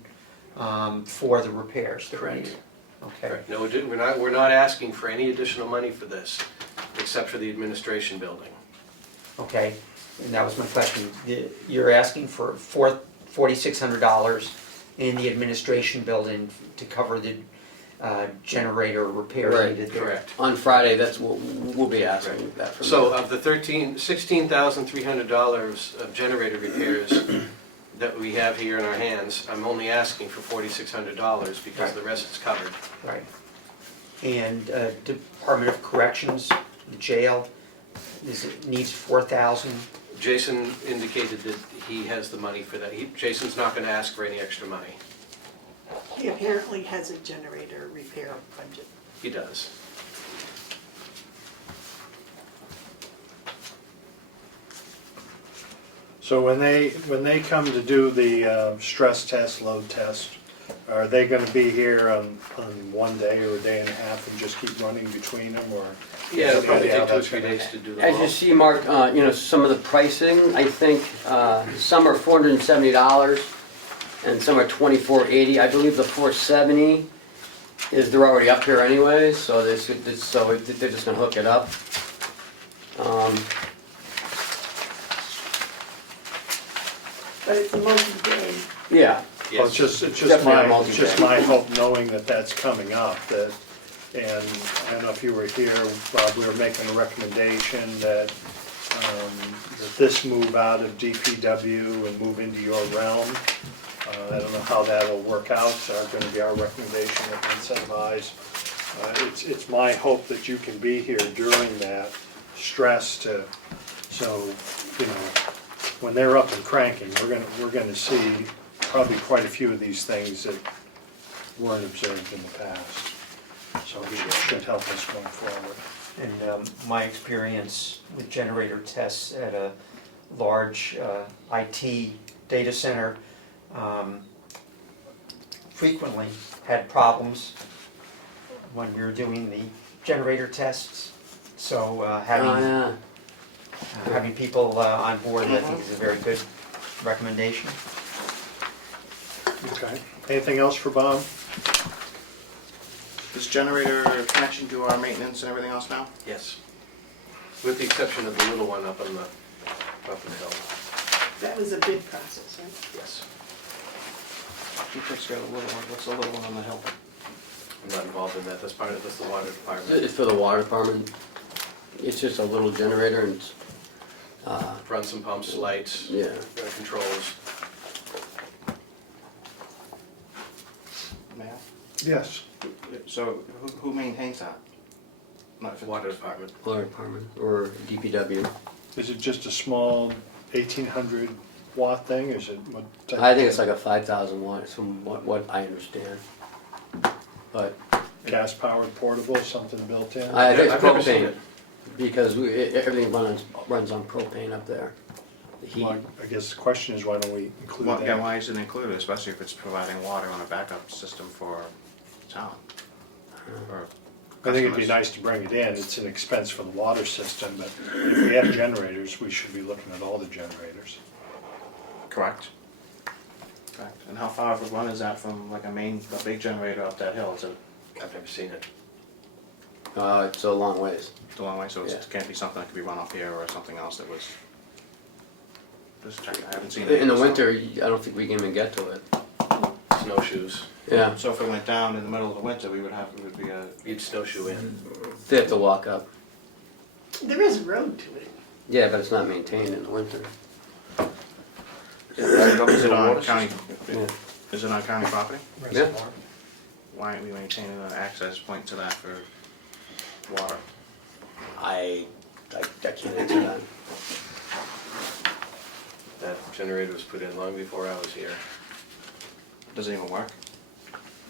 for the repairs that are needed. Okay. Correct. No, we're not asking for any additional money for this, except for the administration building. Okay, and that was my question. You're asking for $4,600 in the administration building to cover the generator repairs Right, needed there. Correct. On Friday, that's what we'll be asking that from So you. of the $16,300 of generator repairs that we have here in our hands, I'm only asking for $4,600 because Right. the rest is covered. Right. And Department of Corrections, the jail, needs $4,000. Jason indicated that he has the money for that. Jason's not gonna ask for any extra money. He apparently has a generator repair budget. He does. So when they come to do the stress test, load test, are they gonna be here on one day or a day and a half and just keep running between them, or? Yeah, it'll probably Yeah, take 2 or that's 3 gonna- days to do them As all. you see, Mark, some of the pricing, I think, some are $470 and some are $24.80. I believe the $470 is, they're already up here anyway, so they're just gonna hook it up. But it's a multi-day. Yeah, Well, it's just Definitely a it's just multi-day. my hope, knowing that that's coming up, and I don't know if you were here, Bob, we were making a recommendation that this move out of DPW and move into your realm. I don't know how that'll work out, so it's gonna be our recommendation that incentivize. It's my hope that you can be here during that stress so, when they're up and cranking, we're gonna see probably quite a few of these things that weren't observed in the past. So it should help us going forward. And my experience with generator tests at a large IT data center frequently had problems when we were doing the generator tests. So having people on board, I think, is a very good recommendation. Okay. Anything else for Bob? This generator connection to our maintenance and everything else now? Yes. With the exception of the little one up in the hill. That was a bid process, right? Yes. Who takes care of the little one? What's the little one on the hill? I'm not involved in that. That's the water department. it's for the water department. It's just a little generator and, Run some pumps, lights, yeah. controls. May I? Yes. So who maintains that? Not if The it's- water department. Water department or DPW. Is it just a small 1800 watt thing? Is it what? type- I think it's like a 5,000 watts from what I understand. But Gas powered portable, something built in? I think it's I've never seen propane, it. because everything runs on propane up there. The heat. Well, I guess the question is, why don't we include Well, yeah, that? why is it included, especially if it's providing water on a backup system for town? Or I think it'd be customers? nice to bring it in. It's an expense for the water system, but if we have generators, we should be looking at all the generators. Correct. Correct. And how far of a run is that from like a big generator up that hill? Is it I've never seen it. It's a long ways. a long way, so Yeah. it can't be something that could be run off here or something else that was... Just checking, I haven't seen it. In the so- winter, I don't think we can even get to it. Snowshoes. Yeah, So if it went down in the middle of the winter, it would be a, You'd snowshoe in. they have to walk up. There is a road to it. Yeah, but it's not maintained in the winter. is it on county, Yeah. is it on county property? Yeah. Why aren't we maintaining an access point to that for water? I can't answer that. That generator was put in long before I was here. Does it even work?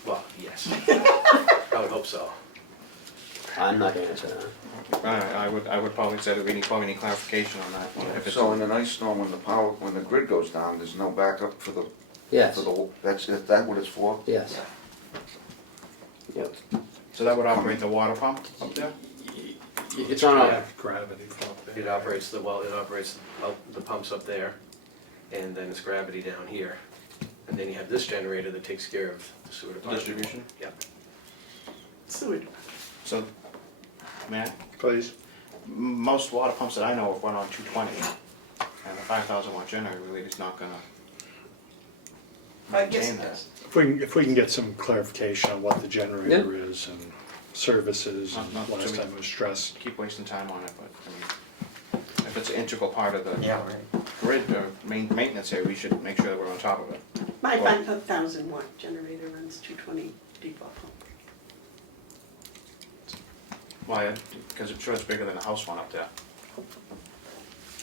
Well, yes. I would hope so. I'm not gonna answer that. I would probably say that we probably need clarification on that one. If it's So in an ice storm, when the grid goes down, there's no backup for the, Yes, is that what it's for? yes. Yep. So that would operate the water pump up there? It's on a, Gravity flow. It operates the pumps up there, and then it's gravity down here. And then you have this generator that takes care of the sewer department. Distribution? Yep. Sewage. So, man, Please. most water pumps that I know of run on 220. And a 5,000 watt generator really is not gonna I guess maintain that. If we can get some clarification on what the generator is and services, and Not last too- time it was stressed. Keep wasting time on it, but I mean, if it's an integral part of the Yeah, right. grid or maintenance here, we should make sure that we're on top of it. My 5,000 watt generator runs 220 default pump. Why? Because I'm sure it's bigger than the house one up there.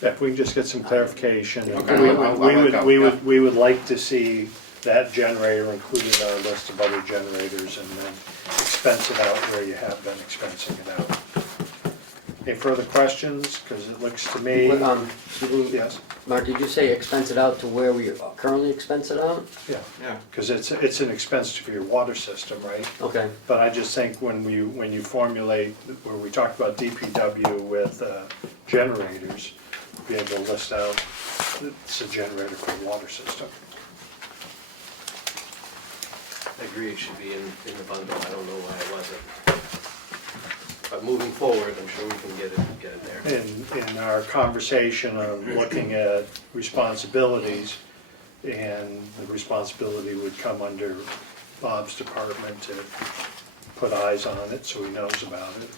Yeah, if we can just get some clarification. Okay, We- I'll we let would- go, We yeah. would like to see that generator included in our list of other generators and then expense it out where you have been expensing it out. Any further questions? Because it looks to me, excuse me, yes, Mark, did you say expense it out to where we currently expense it out? yeah, Yeah. because it's an expense for your water system, right? Okay, But I just think when you formulate, where we talked about DPW with generators, be able to list out, it's a generator for the water system. I agree, it should be in the bundle. I don't know why it wasn't. But moving forward, I'm sure we can get it there. In our conversation of looking at responsibilities, and the responsibility would come under Bob's department to put eyes on it so he knows about it.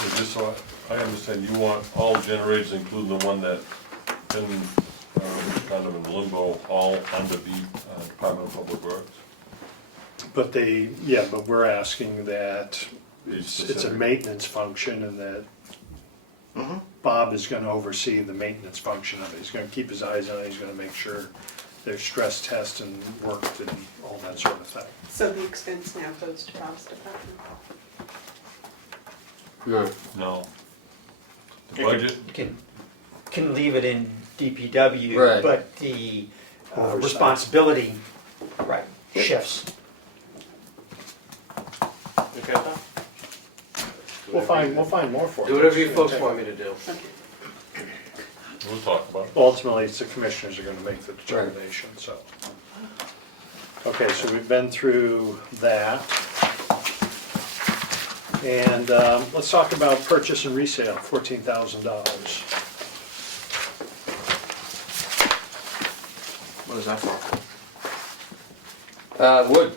So just so I understand, you want all generators, including the one that been kind of in limbo, all under the Department of Public Works? But but we're asking that it's a specific. maintenance function and that Mm-hmm. Bob is gonna oversee the maintenance function of it. He's gonna keep his eyes on it, he's gonna make sure their stress tests and worked and all that sort of thing. So the expense now goes to Bob's department. no, No. The You budget, Can leave it in DPW, Right. but the Oversight. responsibility, right, shifts. You okay with that? We'll find more for you. Do whatever you folks want me to do. we'll talk about it. Ultimately, it's the commissioners are gonna make the determination, so. Okay, so we've been through that. And let's talk about purchase and resale, $14,000. What is that for? wood,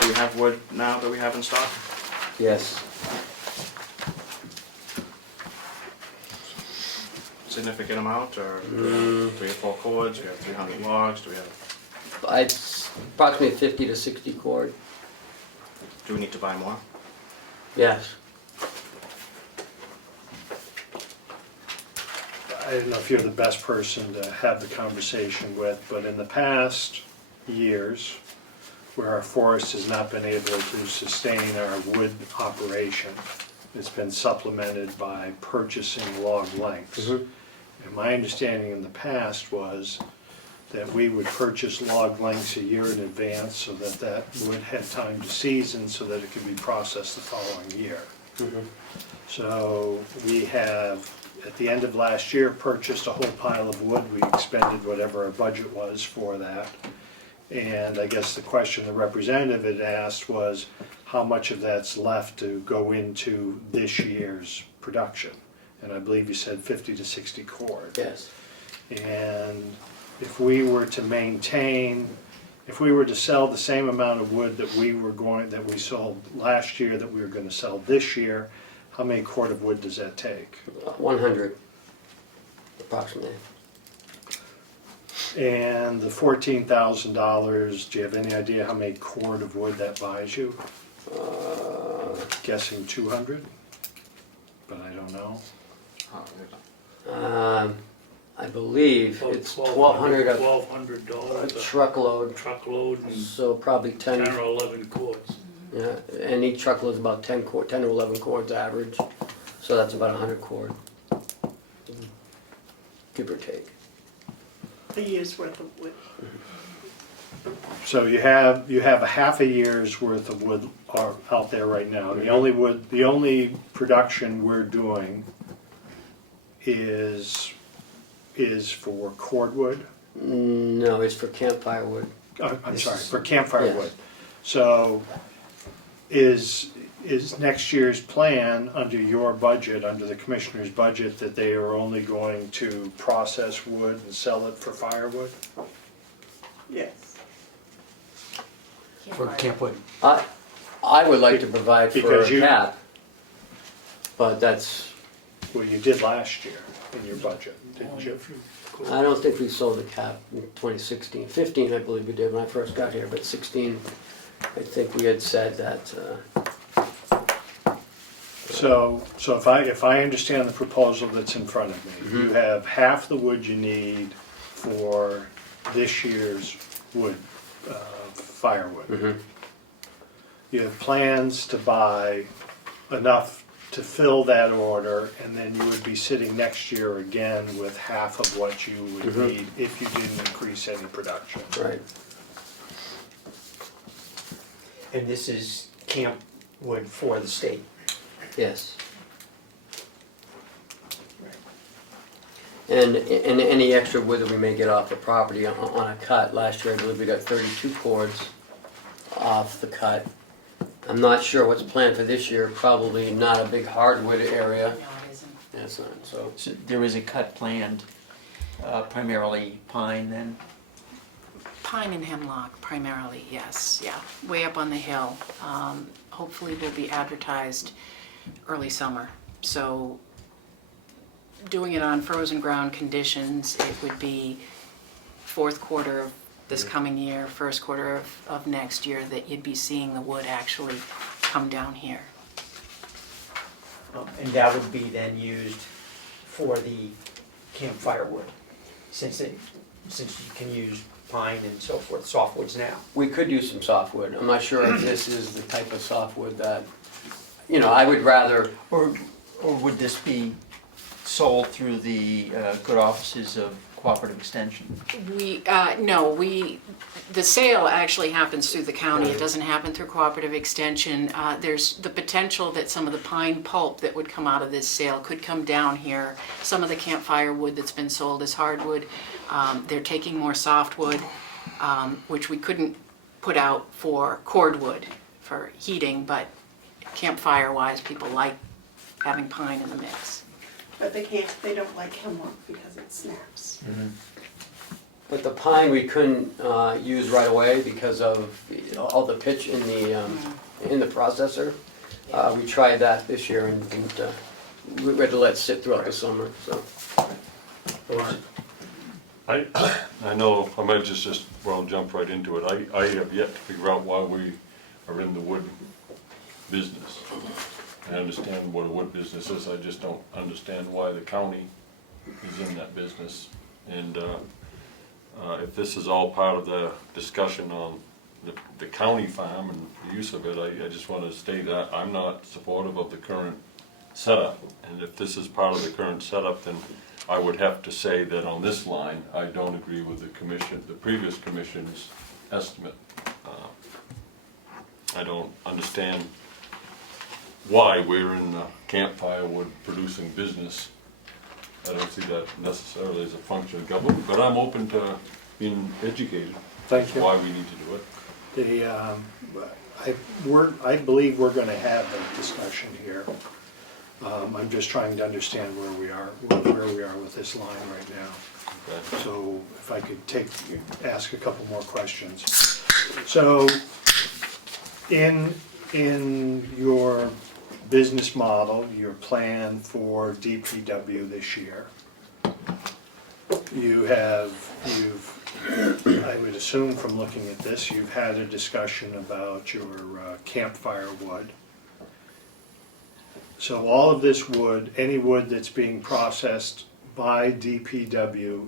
Do we have wood now that we have in stock? yes. Significant amount, or 3 or 4 cords, we have 300 logs, do we have, It's approximately 50 to 60 cord, do we need to buy more? yes. I don't know if you're the best person to have the conversation with, but in the past years, where our forest has not been able to sustain our wood operation, it's been supplemented by purchasing log lengths. Mhm. And my understanding in the past was that we would purchase log lengths a year in advance so that that wood had time to season so that it could be processed the following year. So we have, at the end of last year, purchased a whole pile of wood. We expended whatever our budget was for that. And I guess the question the representative had asked was, how much of that's left to go into this year's production? and I believe you said 50 to 60 cord. Yes. And if we were to if we were to sell the same amount of wood that we sold last year, that we were gonna sell this year, how many cord of wood does that take? 100, approximately. And the $14,000, do you have any idea how many cord of wood that buys you? Guessing 200, but I don't know. I believe it's $1,200 $1,200 a truckload, truckload and so probably 10, 10 or 11 cords. yeah, and each truckload is about 10 to 11 cords average, so that's about 100 cord, give or take. A year's worth of wood. So you have a half a year's worth of wood out there right now. The only production we're doing is for cordwood. No, it's for campfire wood. I'm sorry, for campfire Yes. wood. So is next year's plan under your budget, under the commissioner's budget, that they are only going to process wood and sell it for firewood? Yes. For campwood. I would like to provide for Because a cap, but that's, Well, you did last year in your budget, didn't you? I don't think we sold the cap in 2016. 15, I believe we did when I first got here, but 16, I think we had said that, So if I understand the proposal that's in front of me, you have half the wood you need for this year's wood, firewood. You have plans to buy enough to fill that order, and then you would be sitting next year again with half of what you would need if you didn't increase any production. right. And this is camp wood for the state. Yes. And any extra wood that we may get off the property on a cut, last year I believe we got 32 cords off the cut. I'm not sure what's planned for this year, probably not a big hardwood area. No, it isn't. That's not, so. So there is a cut planned, primarily pine then? Pine and hemlock primarily, yes, yeah, way up on the hill. Hopefully will be advertised early summer. So doing it on frozen ground conditions, it would be fourth quarter of this coming year, first quarter of next year, that you'd be seeing the wood actually come down here. And that would be then used for the campfire wood, since you can use pine and so forth, softwoods now. We could use some softwood. I'm not sure if this is the type of softwood that, you know, I would rather, Or would this be sold through the good offices of Cooperative Extension? The sale actually happens through the county. It doesn't happen through Cooperative Extension. There's the potential that some of the pine pulp that would come out of this sale could come down here. Some of the campfire wood that's been sold is hardwood. They're taking more softwood, which we couldn't put out for cordwood for heating, but campfire-wise, people like having pine in the mix. But they don't like hemlock because it snaps. but the pine we couldn't use right away because of all the pitch in the processor. We tried that this year and we had to let it sit throughout the summer, so. I know, I might just jump right into it. I have yet to figure out why we are in the wood business. I understand what a wood business is, I just don't understand why the county is in that business. And if this is all part of the discussion on the county farm and the use of it, I just want to state that I'm not supportive of the current setup. And if this is part of the current setup, then I would have to say that on this line, I don't agree with the previous commission's estimate. I don't understand why we're in the campfire wood producing business. I don't see that necessarily as a function of government, but I'm open to being educated. Thank you. Why we need to do it. I believe we're gonna have a discussion here. I'm just trying to understand where we are with this line right now. So if I could ask a couple more questions. So in your business model, your plan for DPW this year, I would assume from looking at this, you've had a discussion about your campfire wood. So all of this wood, any wood that's being processed by DPW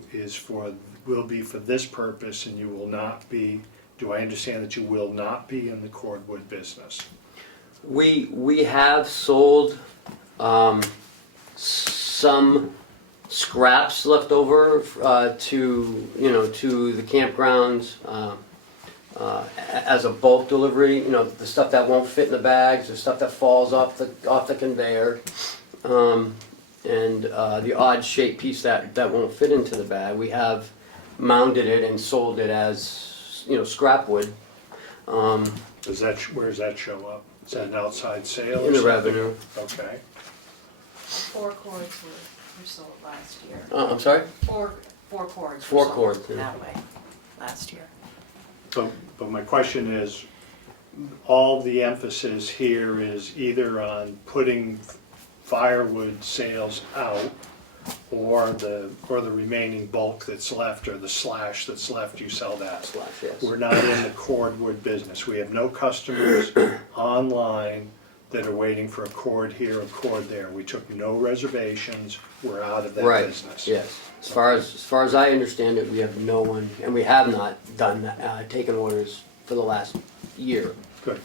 will be for this purpose, and you will not be, do I understand that you will not be in the cordwood business? We have sold some scraps left over to the campgrounds as a bulk delivery. The stuff that won't fit in the bags, the stuff that falls off the conveyor, and the odd shaped piece that won't fit into the bag. We have mounted it and sold it as scrap wood. Where does that show up? Is that an outside sale? In the or something? revenue. Okay. 4 cords were sold last year. I'm sorry? 4 cords Four were sold cords, yeah. that way last year. But my question is, all the emphasis here is either on putting firewood sales out, or the remaining bulk that's left, or the slash that's left, you sell that. Slash, yes. We're not in the cordwood business. We have no customers online that are waiting for a cord here, a cord there. We took no reservations. We're out of that Right, business. yes. As far as I understand it, we have no one, and we have not done, taken orders for the last year, Good.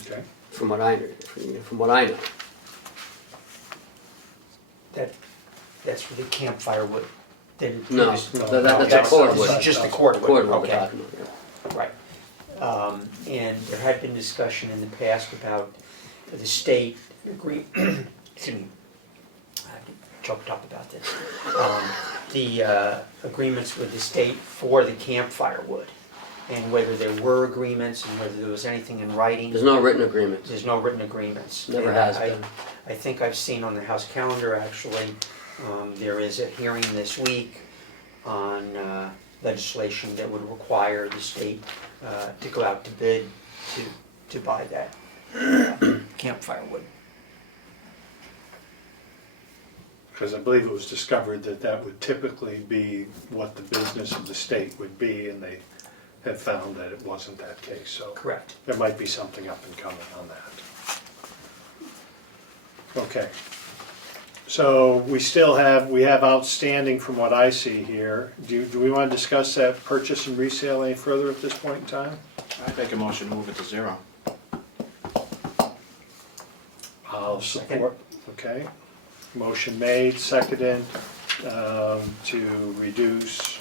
Okay. from what I know. That's for the campfire wood. No, This that's a is cordwood. just the cordwood, Cordwood we're okay, talking about, right. And there had been discussion in the past about the state excuse me, I have to choked up about this. The agreements with the state for the campfire wood, and whether there were agreements and whether there was anything in writing. There's no written agreements. There's no written agreements. Never And has been. I think I've seen on the House calendar, actually, there is a hearing this week on legislation that would require the state to go out to bid to buy that campfire wood. Because I believe it was discovered that would typically be what the business of the state would be, and they have found that it wasn't that case, so. Correct. There might be something up and coming on that. Okay. So we have outstanding from what I see here. Do we want to discuss that purchase and resale any further at this point in time? I'd make a motion to move it to 0. I'll support, okay. Motion made, seconded, to reduce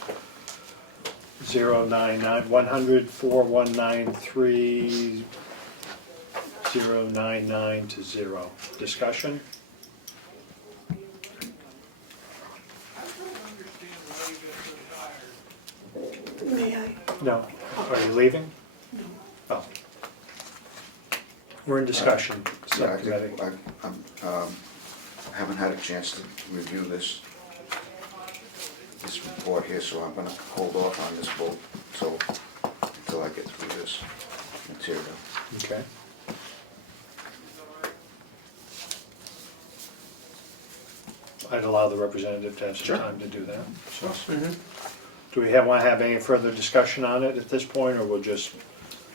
100,493,099 to 0. Discussion? May I? No. Are you leaving? No. Oh. We're in discussion, Yeah, I subcommittee. think I haven't had a chance to review this report here, so I'm gonna hold off on this vote until I get through this material. Okay. I'd allow the representative to have some time to do that. So, do we want to have any further discussion on it at this point, or we'll just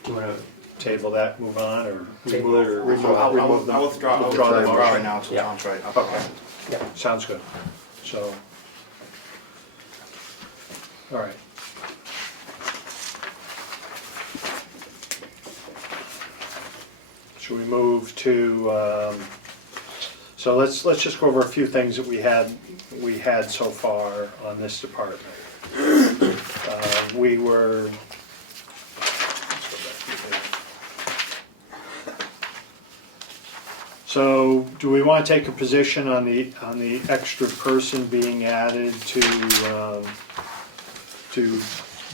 Do you want to table that, move on, or Table remove it, or remove I'll the- withdraw the right motion? now until Yeah. Tom's right. Okay, sounds good. So, all right. Should we move to, so let's just go over a few things that we had so far on this department. We were, so do we want to take a position on the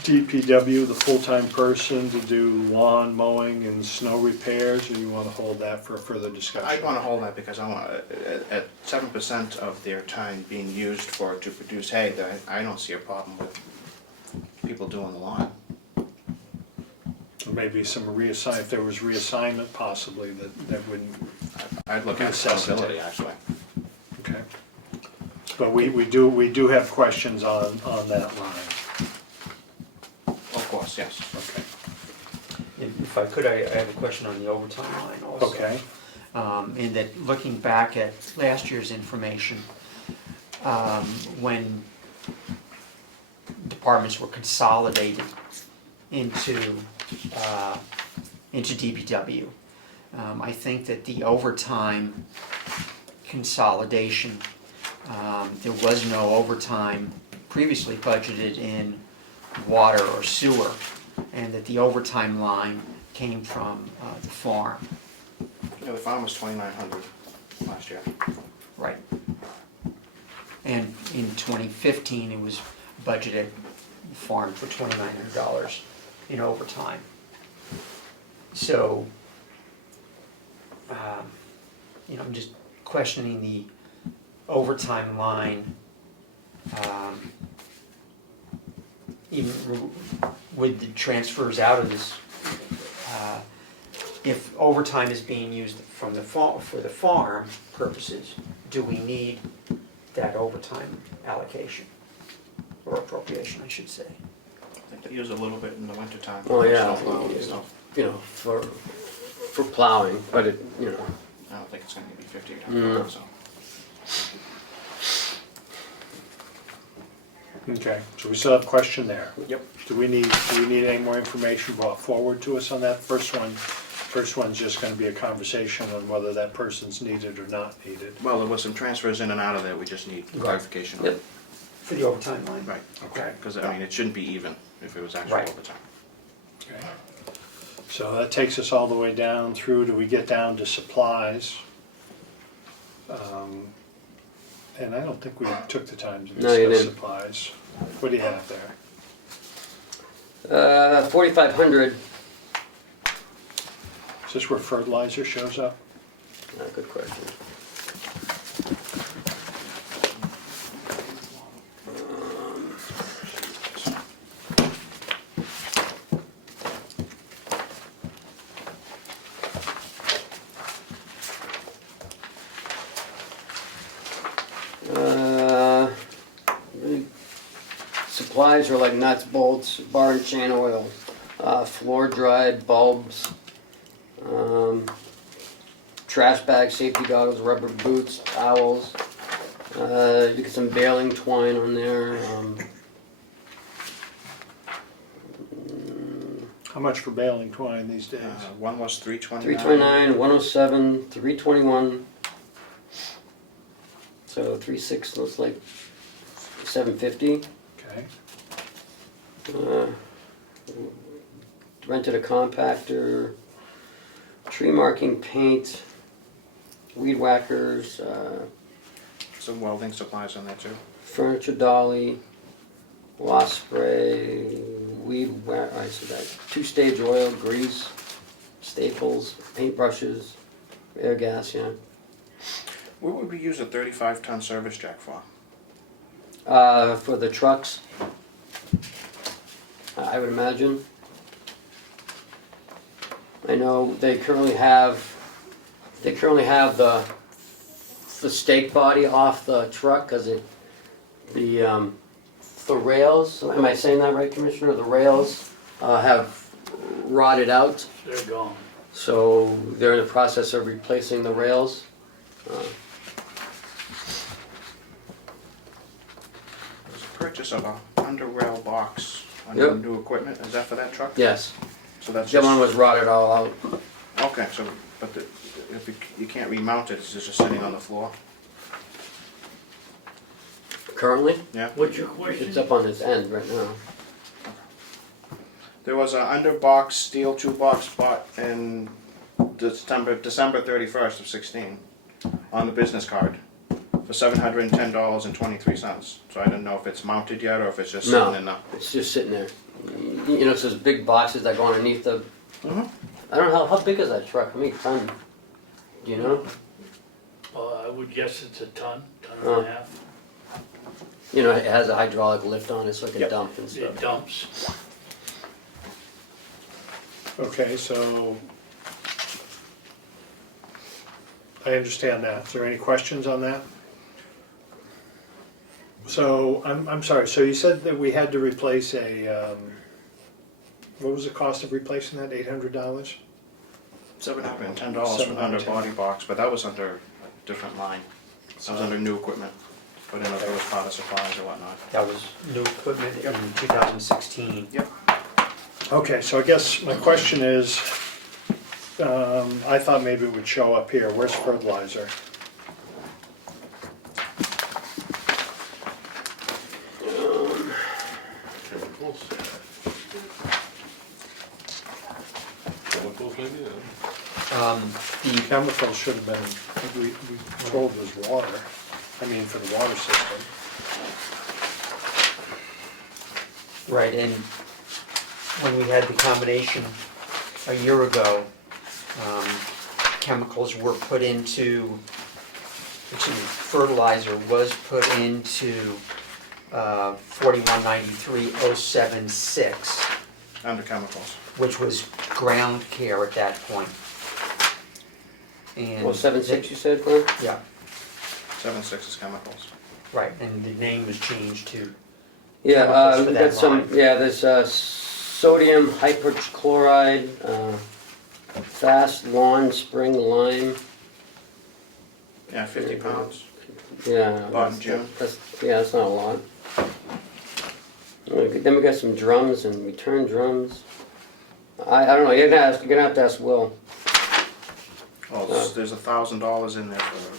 DPW, the full-time person to do lawn mowing and snow repairs, or you wanna hold that for further discussion? I'd wanna hold that because I want, at 7% of their time being used to produce hay, that I don't see a problem with people doing the lawn. Or maybe some reassign, if there was reassignment possibly, that wouldn't, I'd look at accessibility, actually. okay. But we do have questions on that line, Of course, yes. okay. If I could, I have a question on the overtime line also. Okay, In that, looking back at last year's information, when departments were consolidated into DPW, I think that the overtime consolidation, there was no overtime previously budgeted in water or sewer, and that the overtime line came from the farm. Yeah, the farm was 2,900 last year. Right. And in 2015, it was budgeted farm for $2,900 in overtime. So, I'm just questioning the overtime line, even with the transfers out of this, if overtime is being used from the for the farm purposes, do we need that overtime allocation? Or appropriation, I should say. I think they use a little bit in the wintertime. Oh, yeah. Snowplow and stuff. You know, for plowing, but it, you know, I don't think it's gonna be 50 or No. so. okay, so we still have a question there. Yep. Do we need any more information brought forward to us on that? First one's just gonna be a conversation on whether that person's needed or not needed. Well, there was some transfers in and out of there, we just need clarification on. Yep. For the overtime line? Right, Okay. because I mean, it shouldn't be even if it was actual Right. overtime. Okay. So that takes us all the way down through, do we get down to supplies? And I don't think we took the time to No, you discuss didn't. supplies. What do you have there? 4,500, Is this where fertilizer shows up? good question. Supplies are like nuts, bolts, bar and chain oil, floor dried bulbs, trash bags, safety goggles, rubber boots, towels. You get some baling twine on there. How much for baling twine these days? One was 329. 329, 107, 321. So 36 looks like 750. Okay. Rented a compactor, tree marking paint, weed whackers, Some welding supplies on there too. furniture dolly, wasp spray, weed whack, I see that, 2-stage oil, grease, staples, paintbrushes, air gas, yeah. What would we use a 35-ton service jack for? For the trucks, I would imagine. I know they currently have the stake body off the truck because the rails. Am I saying that right, Commissioner? The rails have rotted out, They're gone. so they're in the process of replacing the rails. There's a purchase of a under-rail box on Yep. new equipment. Is that for that truck? Yes, So that's the just, one was rotted all out. okay, so, but if you can't remount it, it's just sitting on the floor? Currently, Yeah? What's your question? it's up on this end right now. There was an underbox steel toolbox bought in December 31st of 16 on the business card for $710.23. So I don't know if it's mounted yet or if it's just No. sitting in the, It's just sitting there. You know, it's those big boxes that go underneath the, Mhm. I don't know, how big is that truck? How many ton? Do you know? I would guess it's a ton and Oh. a half. You know, it has a hydraulic lift on it so it can Yep. dump and stuff. It dumps. Okay, so I understand that. Is there any questions on that? So, I'm sorry, so you said that we had to replace a, what was the cost of replacing that, $800? $710 for the under $710. body box, but that was under a different line. That was under new equipment, but then there was part of supplies or whatnot. That was new equipment in 2016. Yep. Okay, so I guess my question is, I thought maybe it would show up here. Where's fertilizer? Chemicals. Chemicals maybe, yeah. The chemicals should have been, we told was water, I mean, for the water system. Right, and when we had the combination a year ago, chemicals were put into, fertilizer was put into 4193.076, Under chemicals. which was ground care at that point. And Well, 7.6 you said, Glenn? Yeah, 7.6 is chemicals. right, and the name was changed to, Yeah, Chemicals for we that got some, line. yeah, there's sodium hypochloride, fast lawn spring lime. Yeah, 50 pounds. Yeah. Bought in June. Yeah, that's not a lot. Then we got some drums and return drums. I don't know, you're gonna have to ask Will. Well, there's $1,000 in there for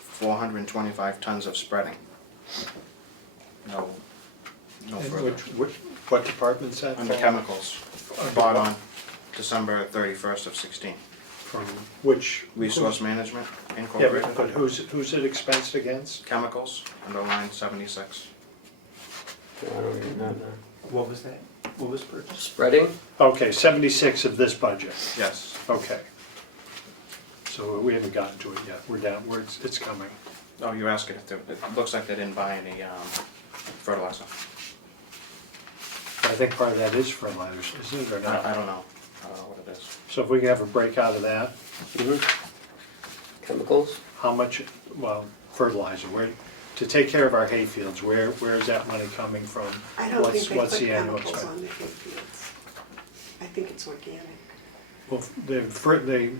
425 tons of spreading. No And further. what department's that? Under from? chemicals, bought on December 31st of 16. From which? Resource Management Yeah, Incorporated. but who's it expensed against? Chemicals, under line 76. I don't even have that. What was that? What was purchased? Spreading? Okay, 76 of this budget, Yes. okay. So we haven't gotten to it yet, we're down, it's coming. Oh, you're asking if it looks like they didn't buy any fertilizer. I think part of that is fertilizer, isn't it, or I not? don't know what it is. So if we can have a breakout of that, Chemicals? how much, well, fertilizer, to take care of our hay fields, where is that money coming from? I don't think they What's put the annual chemicals expense? on the hay fields. I think it's organic. Well, the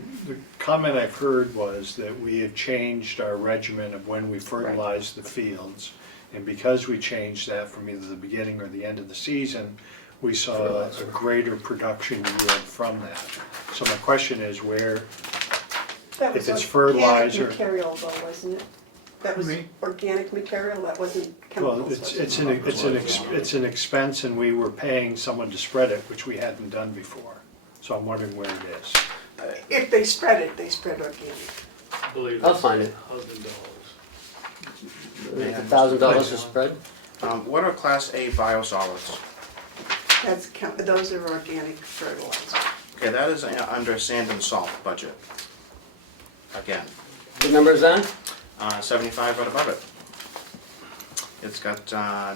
comment I've heard was that we had changed our regimen of when we fertilize the fields. And because we changed that from either the beginning or the end of the season, we saw a greater production yield from that. So my question is where, That If was it's fertilizer- organic material though, wasn't it? That was Me? organic material, that wasn't well, chemicals, was it? it's an expense and we were paying someone to spread it, which we hadn't done before. So I'm wondering where it is. If they spread it, they spread organic. I believe I'll it's find it. $1,000. $1,000 to spread? What are Class A biosolids? Those are organic fertilizer. Okay, that is under sand and salt budget. Again, What number is that? 75 right above it. It's got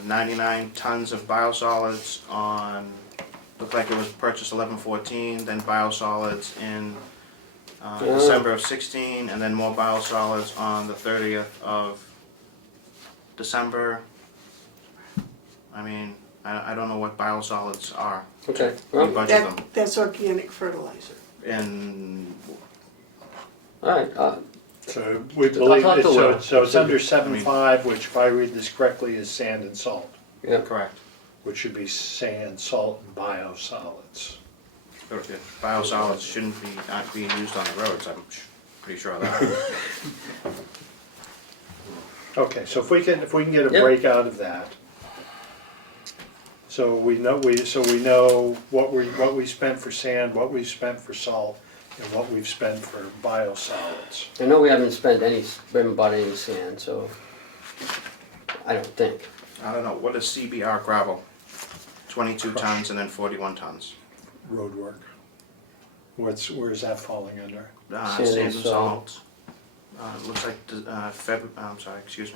99 tons of biosolids on, looked like it was purchased 11/14, then biosolids in December of 16, and then more biosolids on the 30th of December. I mean, I don't know what biosolids are. Okay, We well, budget them. That's organic fertilizer. And all right, So we I'll believe, talk to Will. so it's under 7.5, which if I read this correctly is sand and salt, yeah. correct. which should be sand, salt, and biosolids. Biosolids shouldn't be not being used on the roads, I'm pretty sure of that. Okay, so if we can get a Yep. breakout of that. So we know what we spent for sand, what we spent for salt, and what we've spent for biosolids. I know we haven't bought any sand, so I don't think. I don't know, what is CBR gravel? 22 tons, and then 41 tons. Road work. Where's that falling under? Sand Sand and and salt. salt. Looks like,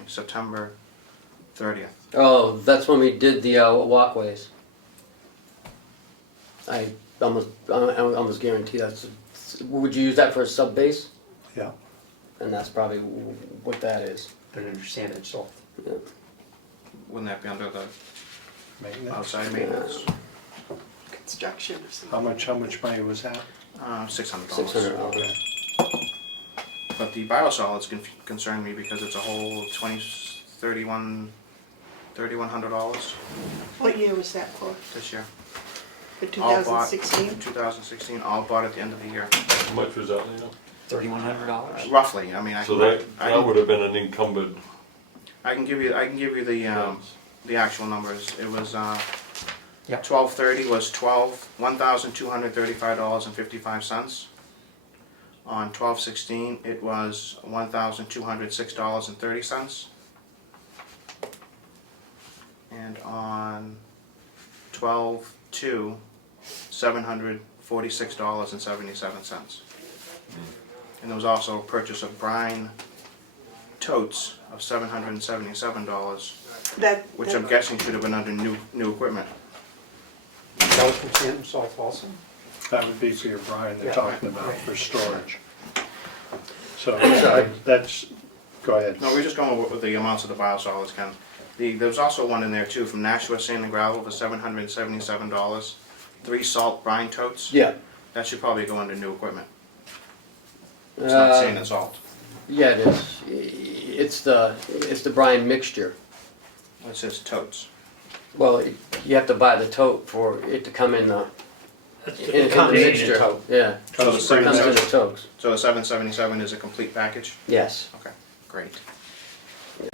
September 30th. Oh, that's when we did the walkways. I almost guarantee that's, would you use that for a sub base? Yeah. And that's probably what that is. But under sand and salt. Yeah. Wouldn't that be under the Maintenance. outside maintenance? Construction or something. How much money was that? $600. $600. But the biosolids concern me because it's a whole $3,100 What year was that for? this year. For All bought- 2016? 2016, all bought at the end of the year. How much was that, Lino? $3,100. Roughly, I mean, So that would have been an encumbered. I can give you the actual numbers. It was, Yeah. 12/30 was $1,235.55. On 12/16, it was $1,206.30. And on 12/2, $746.77. And there was also a purchase of brine totes of $777, which I'm guessing should have been under new equipment. That was from sand and salt also? That would be for your brine they're Yeah. talking about for storage. So Sorry. that's, go ahead. No, we're just going with the amounts of the biosolids, Ken. There was also one in there too, from Nashua Sand and Gravel for $777. 3 salt brine totes. Yeah. That should probably go under new equipment. It's not sand and salt. Yeah, it is. It's the brine mixture. It says totes. Well, you have to buy the tote for it to come in the That's in the the comes in a mixture. tote. Yeah, So the it comes in the 777 totes. so the 777 is a complete package? Yes. Okay, great. Yeah.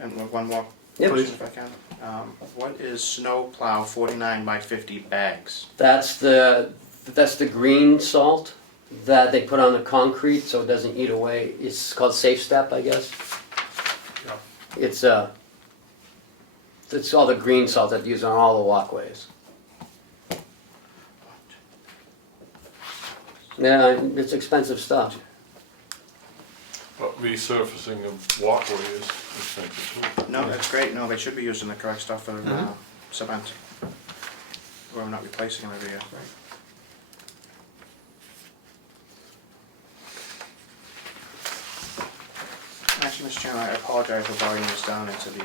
And one more Yep. question if I can. What is snow plow 49 by 50 bags? That's the green salt that they put on the concrete so it doesn't eat away. It's called Safe Step, I guess. Yeah. It's all the green salt that you use on all the walkways. Yeah, it's expensive stuff. But resurfacing of walkway is expensive too. No, that's great. No, they should be using the correct stuff for cement. Or not replacing them every year. Actually, Mr. Chairman, I apologize for bogging this down into the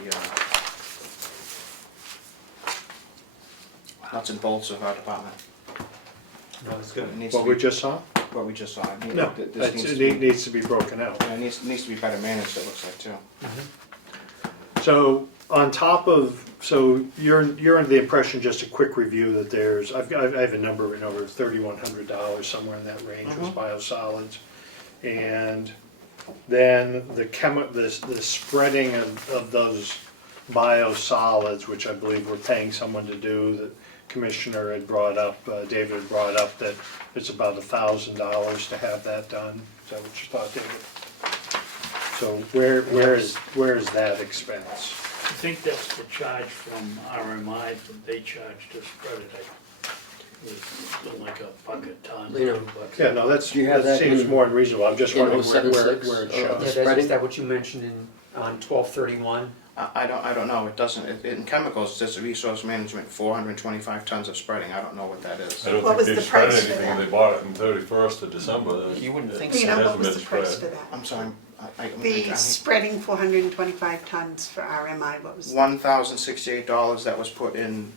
nuts and bolts of our department. No, that's good. It needs What to we be, just saw? what we just saw. No, This needs to it be, needs to be broken out. yeah, it needs to be better managed, it looks like, too. So on top of, so you're under the impression, just a quick review, that there's, I have a number written over $3,100, somewhere in that range was biosolids. And then the spreading of those biosolids, which I believe we're paying someone to do, that Commissioner had brought up, David had brought up, that it's about $1,000 to have that done. Is that what you thought, David? So where is that expense? I think that's the charge from RMI that they charge to spread it. It's like a bucket ton, Lino. $2. Yeah, no, Do you have that that seems in- more unreasonable. I'm just in wondering where 076? it Yeah, shows. that's, Spreading? is that what you mentioned on 1231? I don't know, it doesn't, in chemicals, it's just resource management, 425 tons of spreading, I don't know what that is. I don't What think was they the spread price for anything that? when they bought it in 31st of December. You wouldn't think It You know, hasn't what was been the price for spread. that? I'm sorry, The spreading 425 tons for RMI, what was? $1,068 that was put in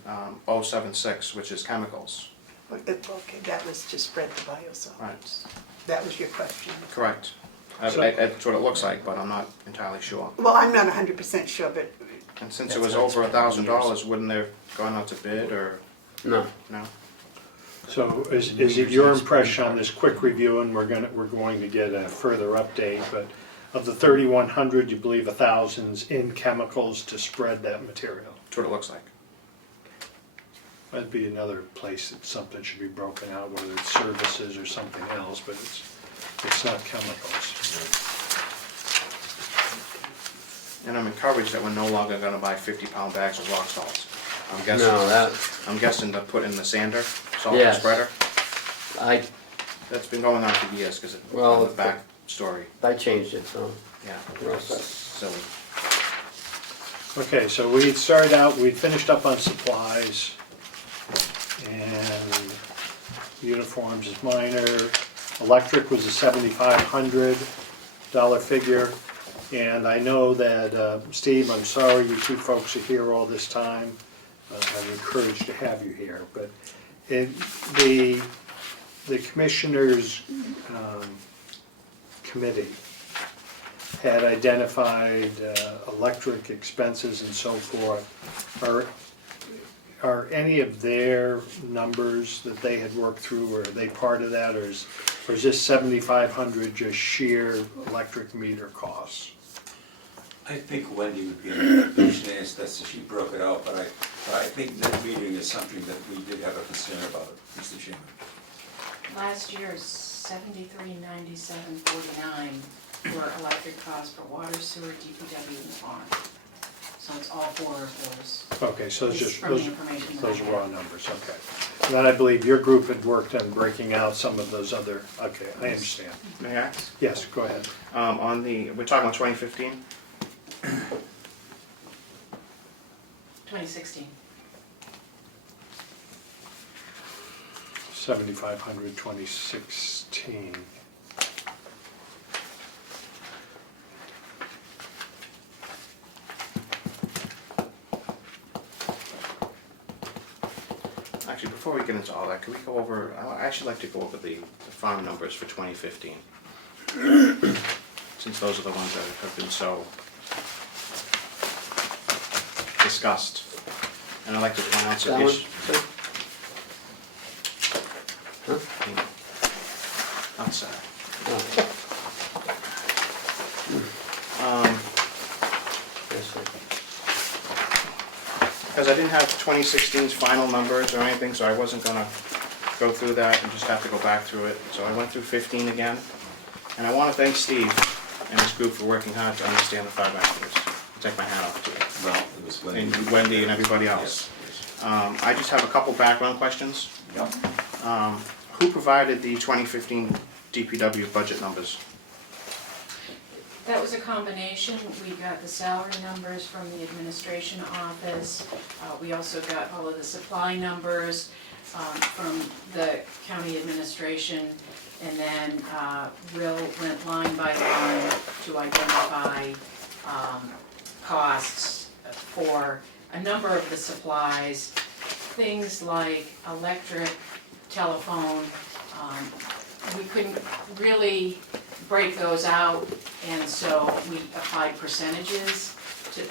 076, which is chemicals, Okay, that was to spread the biosolids. right, That was your question. correct. That's what it looks like, but I'm not entirely sure. Well, I'm not 100% sure, but And since it was over $1,000, wouldn't they have gone out to bid, or, No. no? So is it your impression on this quick review, and we're going to get a further update, but of the 3,100, you believe 1,000's in chemicals to spread that material? That's what it looks like. That'd be another place that something should be broken out, whether it's services or something else, but it's not chemicals. And I'm encouraged that we're no longer gonna buy 50-pound bags of rock salt. No, I'm guessing to put in the sander, salt Yes. spreader. That's Been going on for years, because Well, of the back story, I changed it, so yeah. we're all set. Silly. Okay, so we started out, we finished up on supplies, and uniforms is minor. Electric was a $7,500 figure, and I know that, Steve, I'm sorry you two folks are here all this time. I'm encouraged to have you here, but the commissioners' committee had identified electric expenses and so forth. Are any of their numbers that they had worked through, or are they part of that, or is this 7,500 just sheer electric meter costs? I think Wendy would be in a position to answer that, so she broke it out, but I think net metering is something that we did have a concern about, Mr. Chairman. Last year's 7397.49 for electric costs for water, sewer, DPW, and farm. So it's all four of those. Okay, so it's It's just, from the those information that those I are have. raw numbers, okay. And then I believe your group had worked on breaking out some of those other, okay, I understand. May I ask? Yes, go ahead. We're talking about 2015? 2016. 7,500, 2016. Actually, before we get into all that, could we go over, I actually like to go over the farm numbers for 2015. Since those are the ones that have been so discussed. And I'd like to point out some That one, issues. sir? Outside. Oh, yes, sir. Because I didn't have 2016's final numbers or anything, so I wasn't gonna go through that and just have to go back through it. So I went through 15 again. And I want to thank Steve and his group for working hard to understand the 5 actors. I take my hat off to it. Well, it was Wendy. And Wendy and everybody else. I just have a couple background questions. Yep. Who provided the 2015 DPW budget numbers? That was a combination. We got the salary numbers from the administration office. We also got all of the supply numbers from the county administration. And then Will went line by line to identify costs for a number of the supplies, things like electric, telephone. We couldn't really break those out, and so we applied percentages to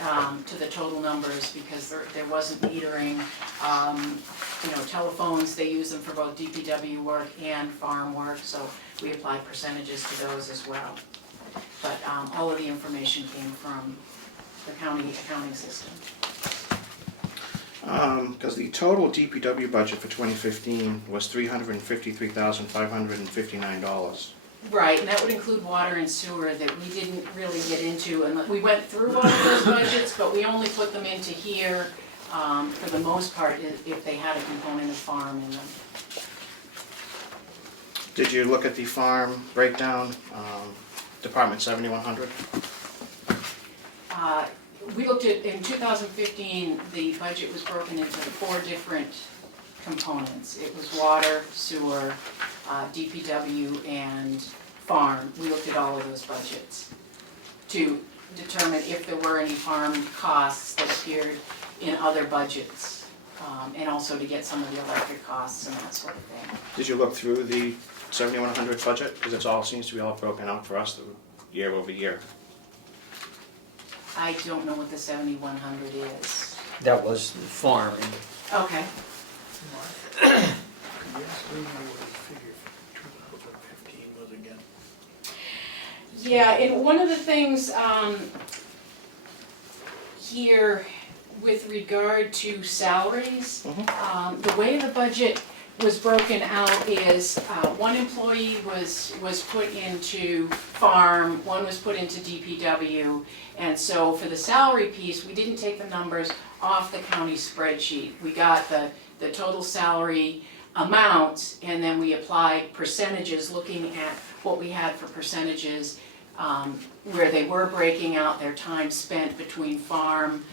the total numbers because there wasn't metering. Telephones, they use them for both DPW work and farm work, so we applied percentages to those as well. But all of the information came from the county accounting system. Because the total DPW budget for 2015 was $353,559. Right, and that would include water and sewer that we didn't really get into, and we went through all of those budgets, but we only put them into here for the most part if they had a component of farm in them. Did you look at the farm breakdown, Department 7100? We looked at, in 2015, the budget was broken into 4 different components. It was water, sewer, DPW, and farm. We looked at all of those budgets to determine if there were any farm costs that appeared in other budgets, and also to get some of the electric costs and that sort of thing. Did you look through the 7100 budget? Because it all seems to be all broken out for us year over year. I don't know what the 7100 is. That was the farm. Okay. Could you ask Lino what the figure for 2015 was again? Yeah, and one of the things here with regard to salaries, the way the budget was broken out is, one employee was put into farm, one was put into DPW. And so for the salary piece, we didn't take the numbers off the county spreadsheet. We got the total salary amounts, and then we applied percentages, looking at what we had for percentages, where they were breaking out their time spent between farm,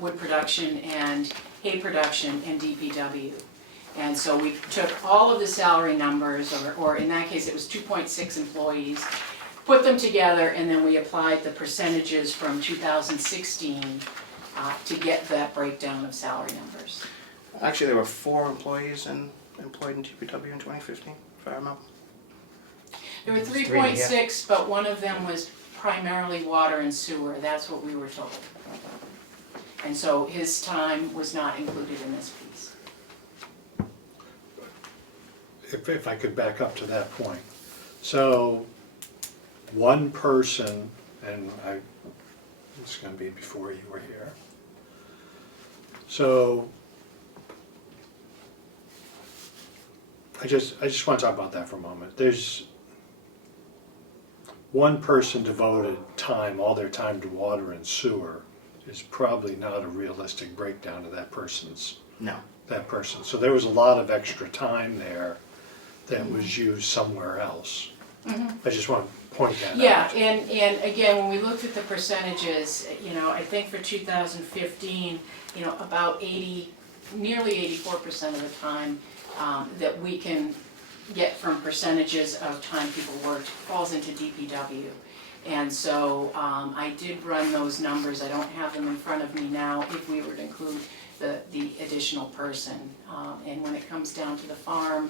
wood production, and hay production, and DPW. And so we took all of the salary numbers, or in that case it was 2.6 employees, put them together, and then we applied the percentages from 2016 to get that breakdown of salary numbers. Actually, there were 4 employees employed in DPW in 2015, if I remember. There were Three, 3.6, but one of them was primarily water and sewer, that's what we were told. And so his time was not included in this piece. If I could back up to that point. So, one person, and it's gonna be before you were here. So, I just want to talk about that for a moment. There's one person devoted time, all their time to water and sewer is probably not a realistic breakdown of that person's. No. That person. So there was a lot of extra time there that was used somewhere else. I just want to point that out. Yeah, and again, when we looked at the percentages, I think for 2015, about nearly 84% of the time that we can get from percentages of time people worked falls into DPW. And so I did run those numbers. I don't have them in front of me now if we were to include the additional person. And when it comes down to the farm,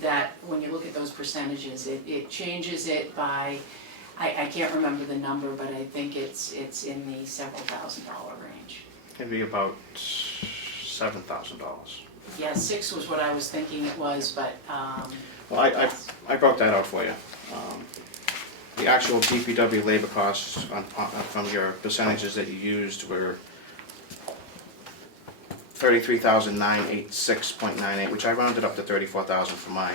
that when you look at those percentages, it changes it by, I can't remember the number, but I think it's in the several $1,000 range. It'd be about $7,000. Yeah, 6 was what I was thinking it was, but, Well, I broke that out for you. The actual DPW labor costs from your percentages that you used were 33,986.98, which I rounded up to 34,000 for my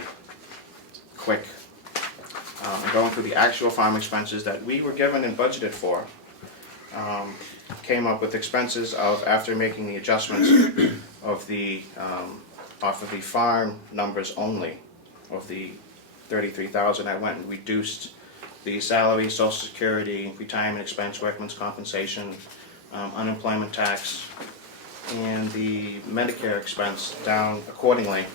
quick. Going through the actual farm expenses that we were given and budgeted for, came up with expenses of, after making the adjustments of the off of the farm numbers only, of the 33,000, I went and reduced the salary, social security, retirement expense, workman's compensation, unemployment tax, and the Medicare expense down accordingly,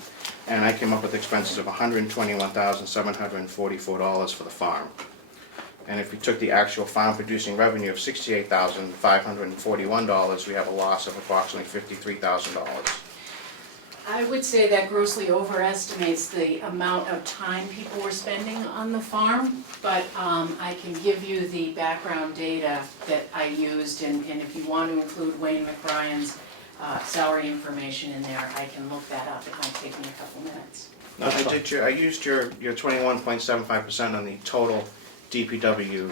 and I came up with expenses of $121,744 for the farm. And if we took the actual farm producing revenue of $68,541, we have a loss of approximately $53,000. I would say that grossly overestimates the amount of time people were spending on the farm, but I can give you the background data that I used, and if you want to include Wayne McBrien's salary information in there, I can look that up. It might take me a couple minutes. No, I used your 21.75% on the total DPW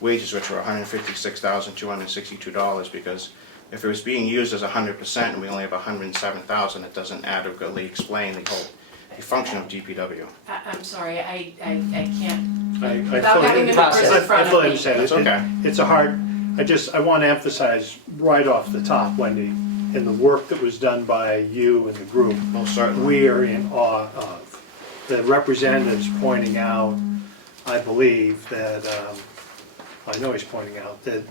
wages, which were $156,262, because if it was being used as 100% and we only have 107,000, it doesn't adequately explain the function of DPW. I'm sorry, I can't, I without having the numbers in front I of fully me. understand. That's okay. It's a hard, I want to emphasize right off the top, Wendy, in the work that was done by you and the group, Most certainly. we are in awe of. The representative's pointing out, I believe, that, I know he's pointing out that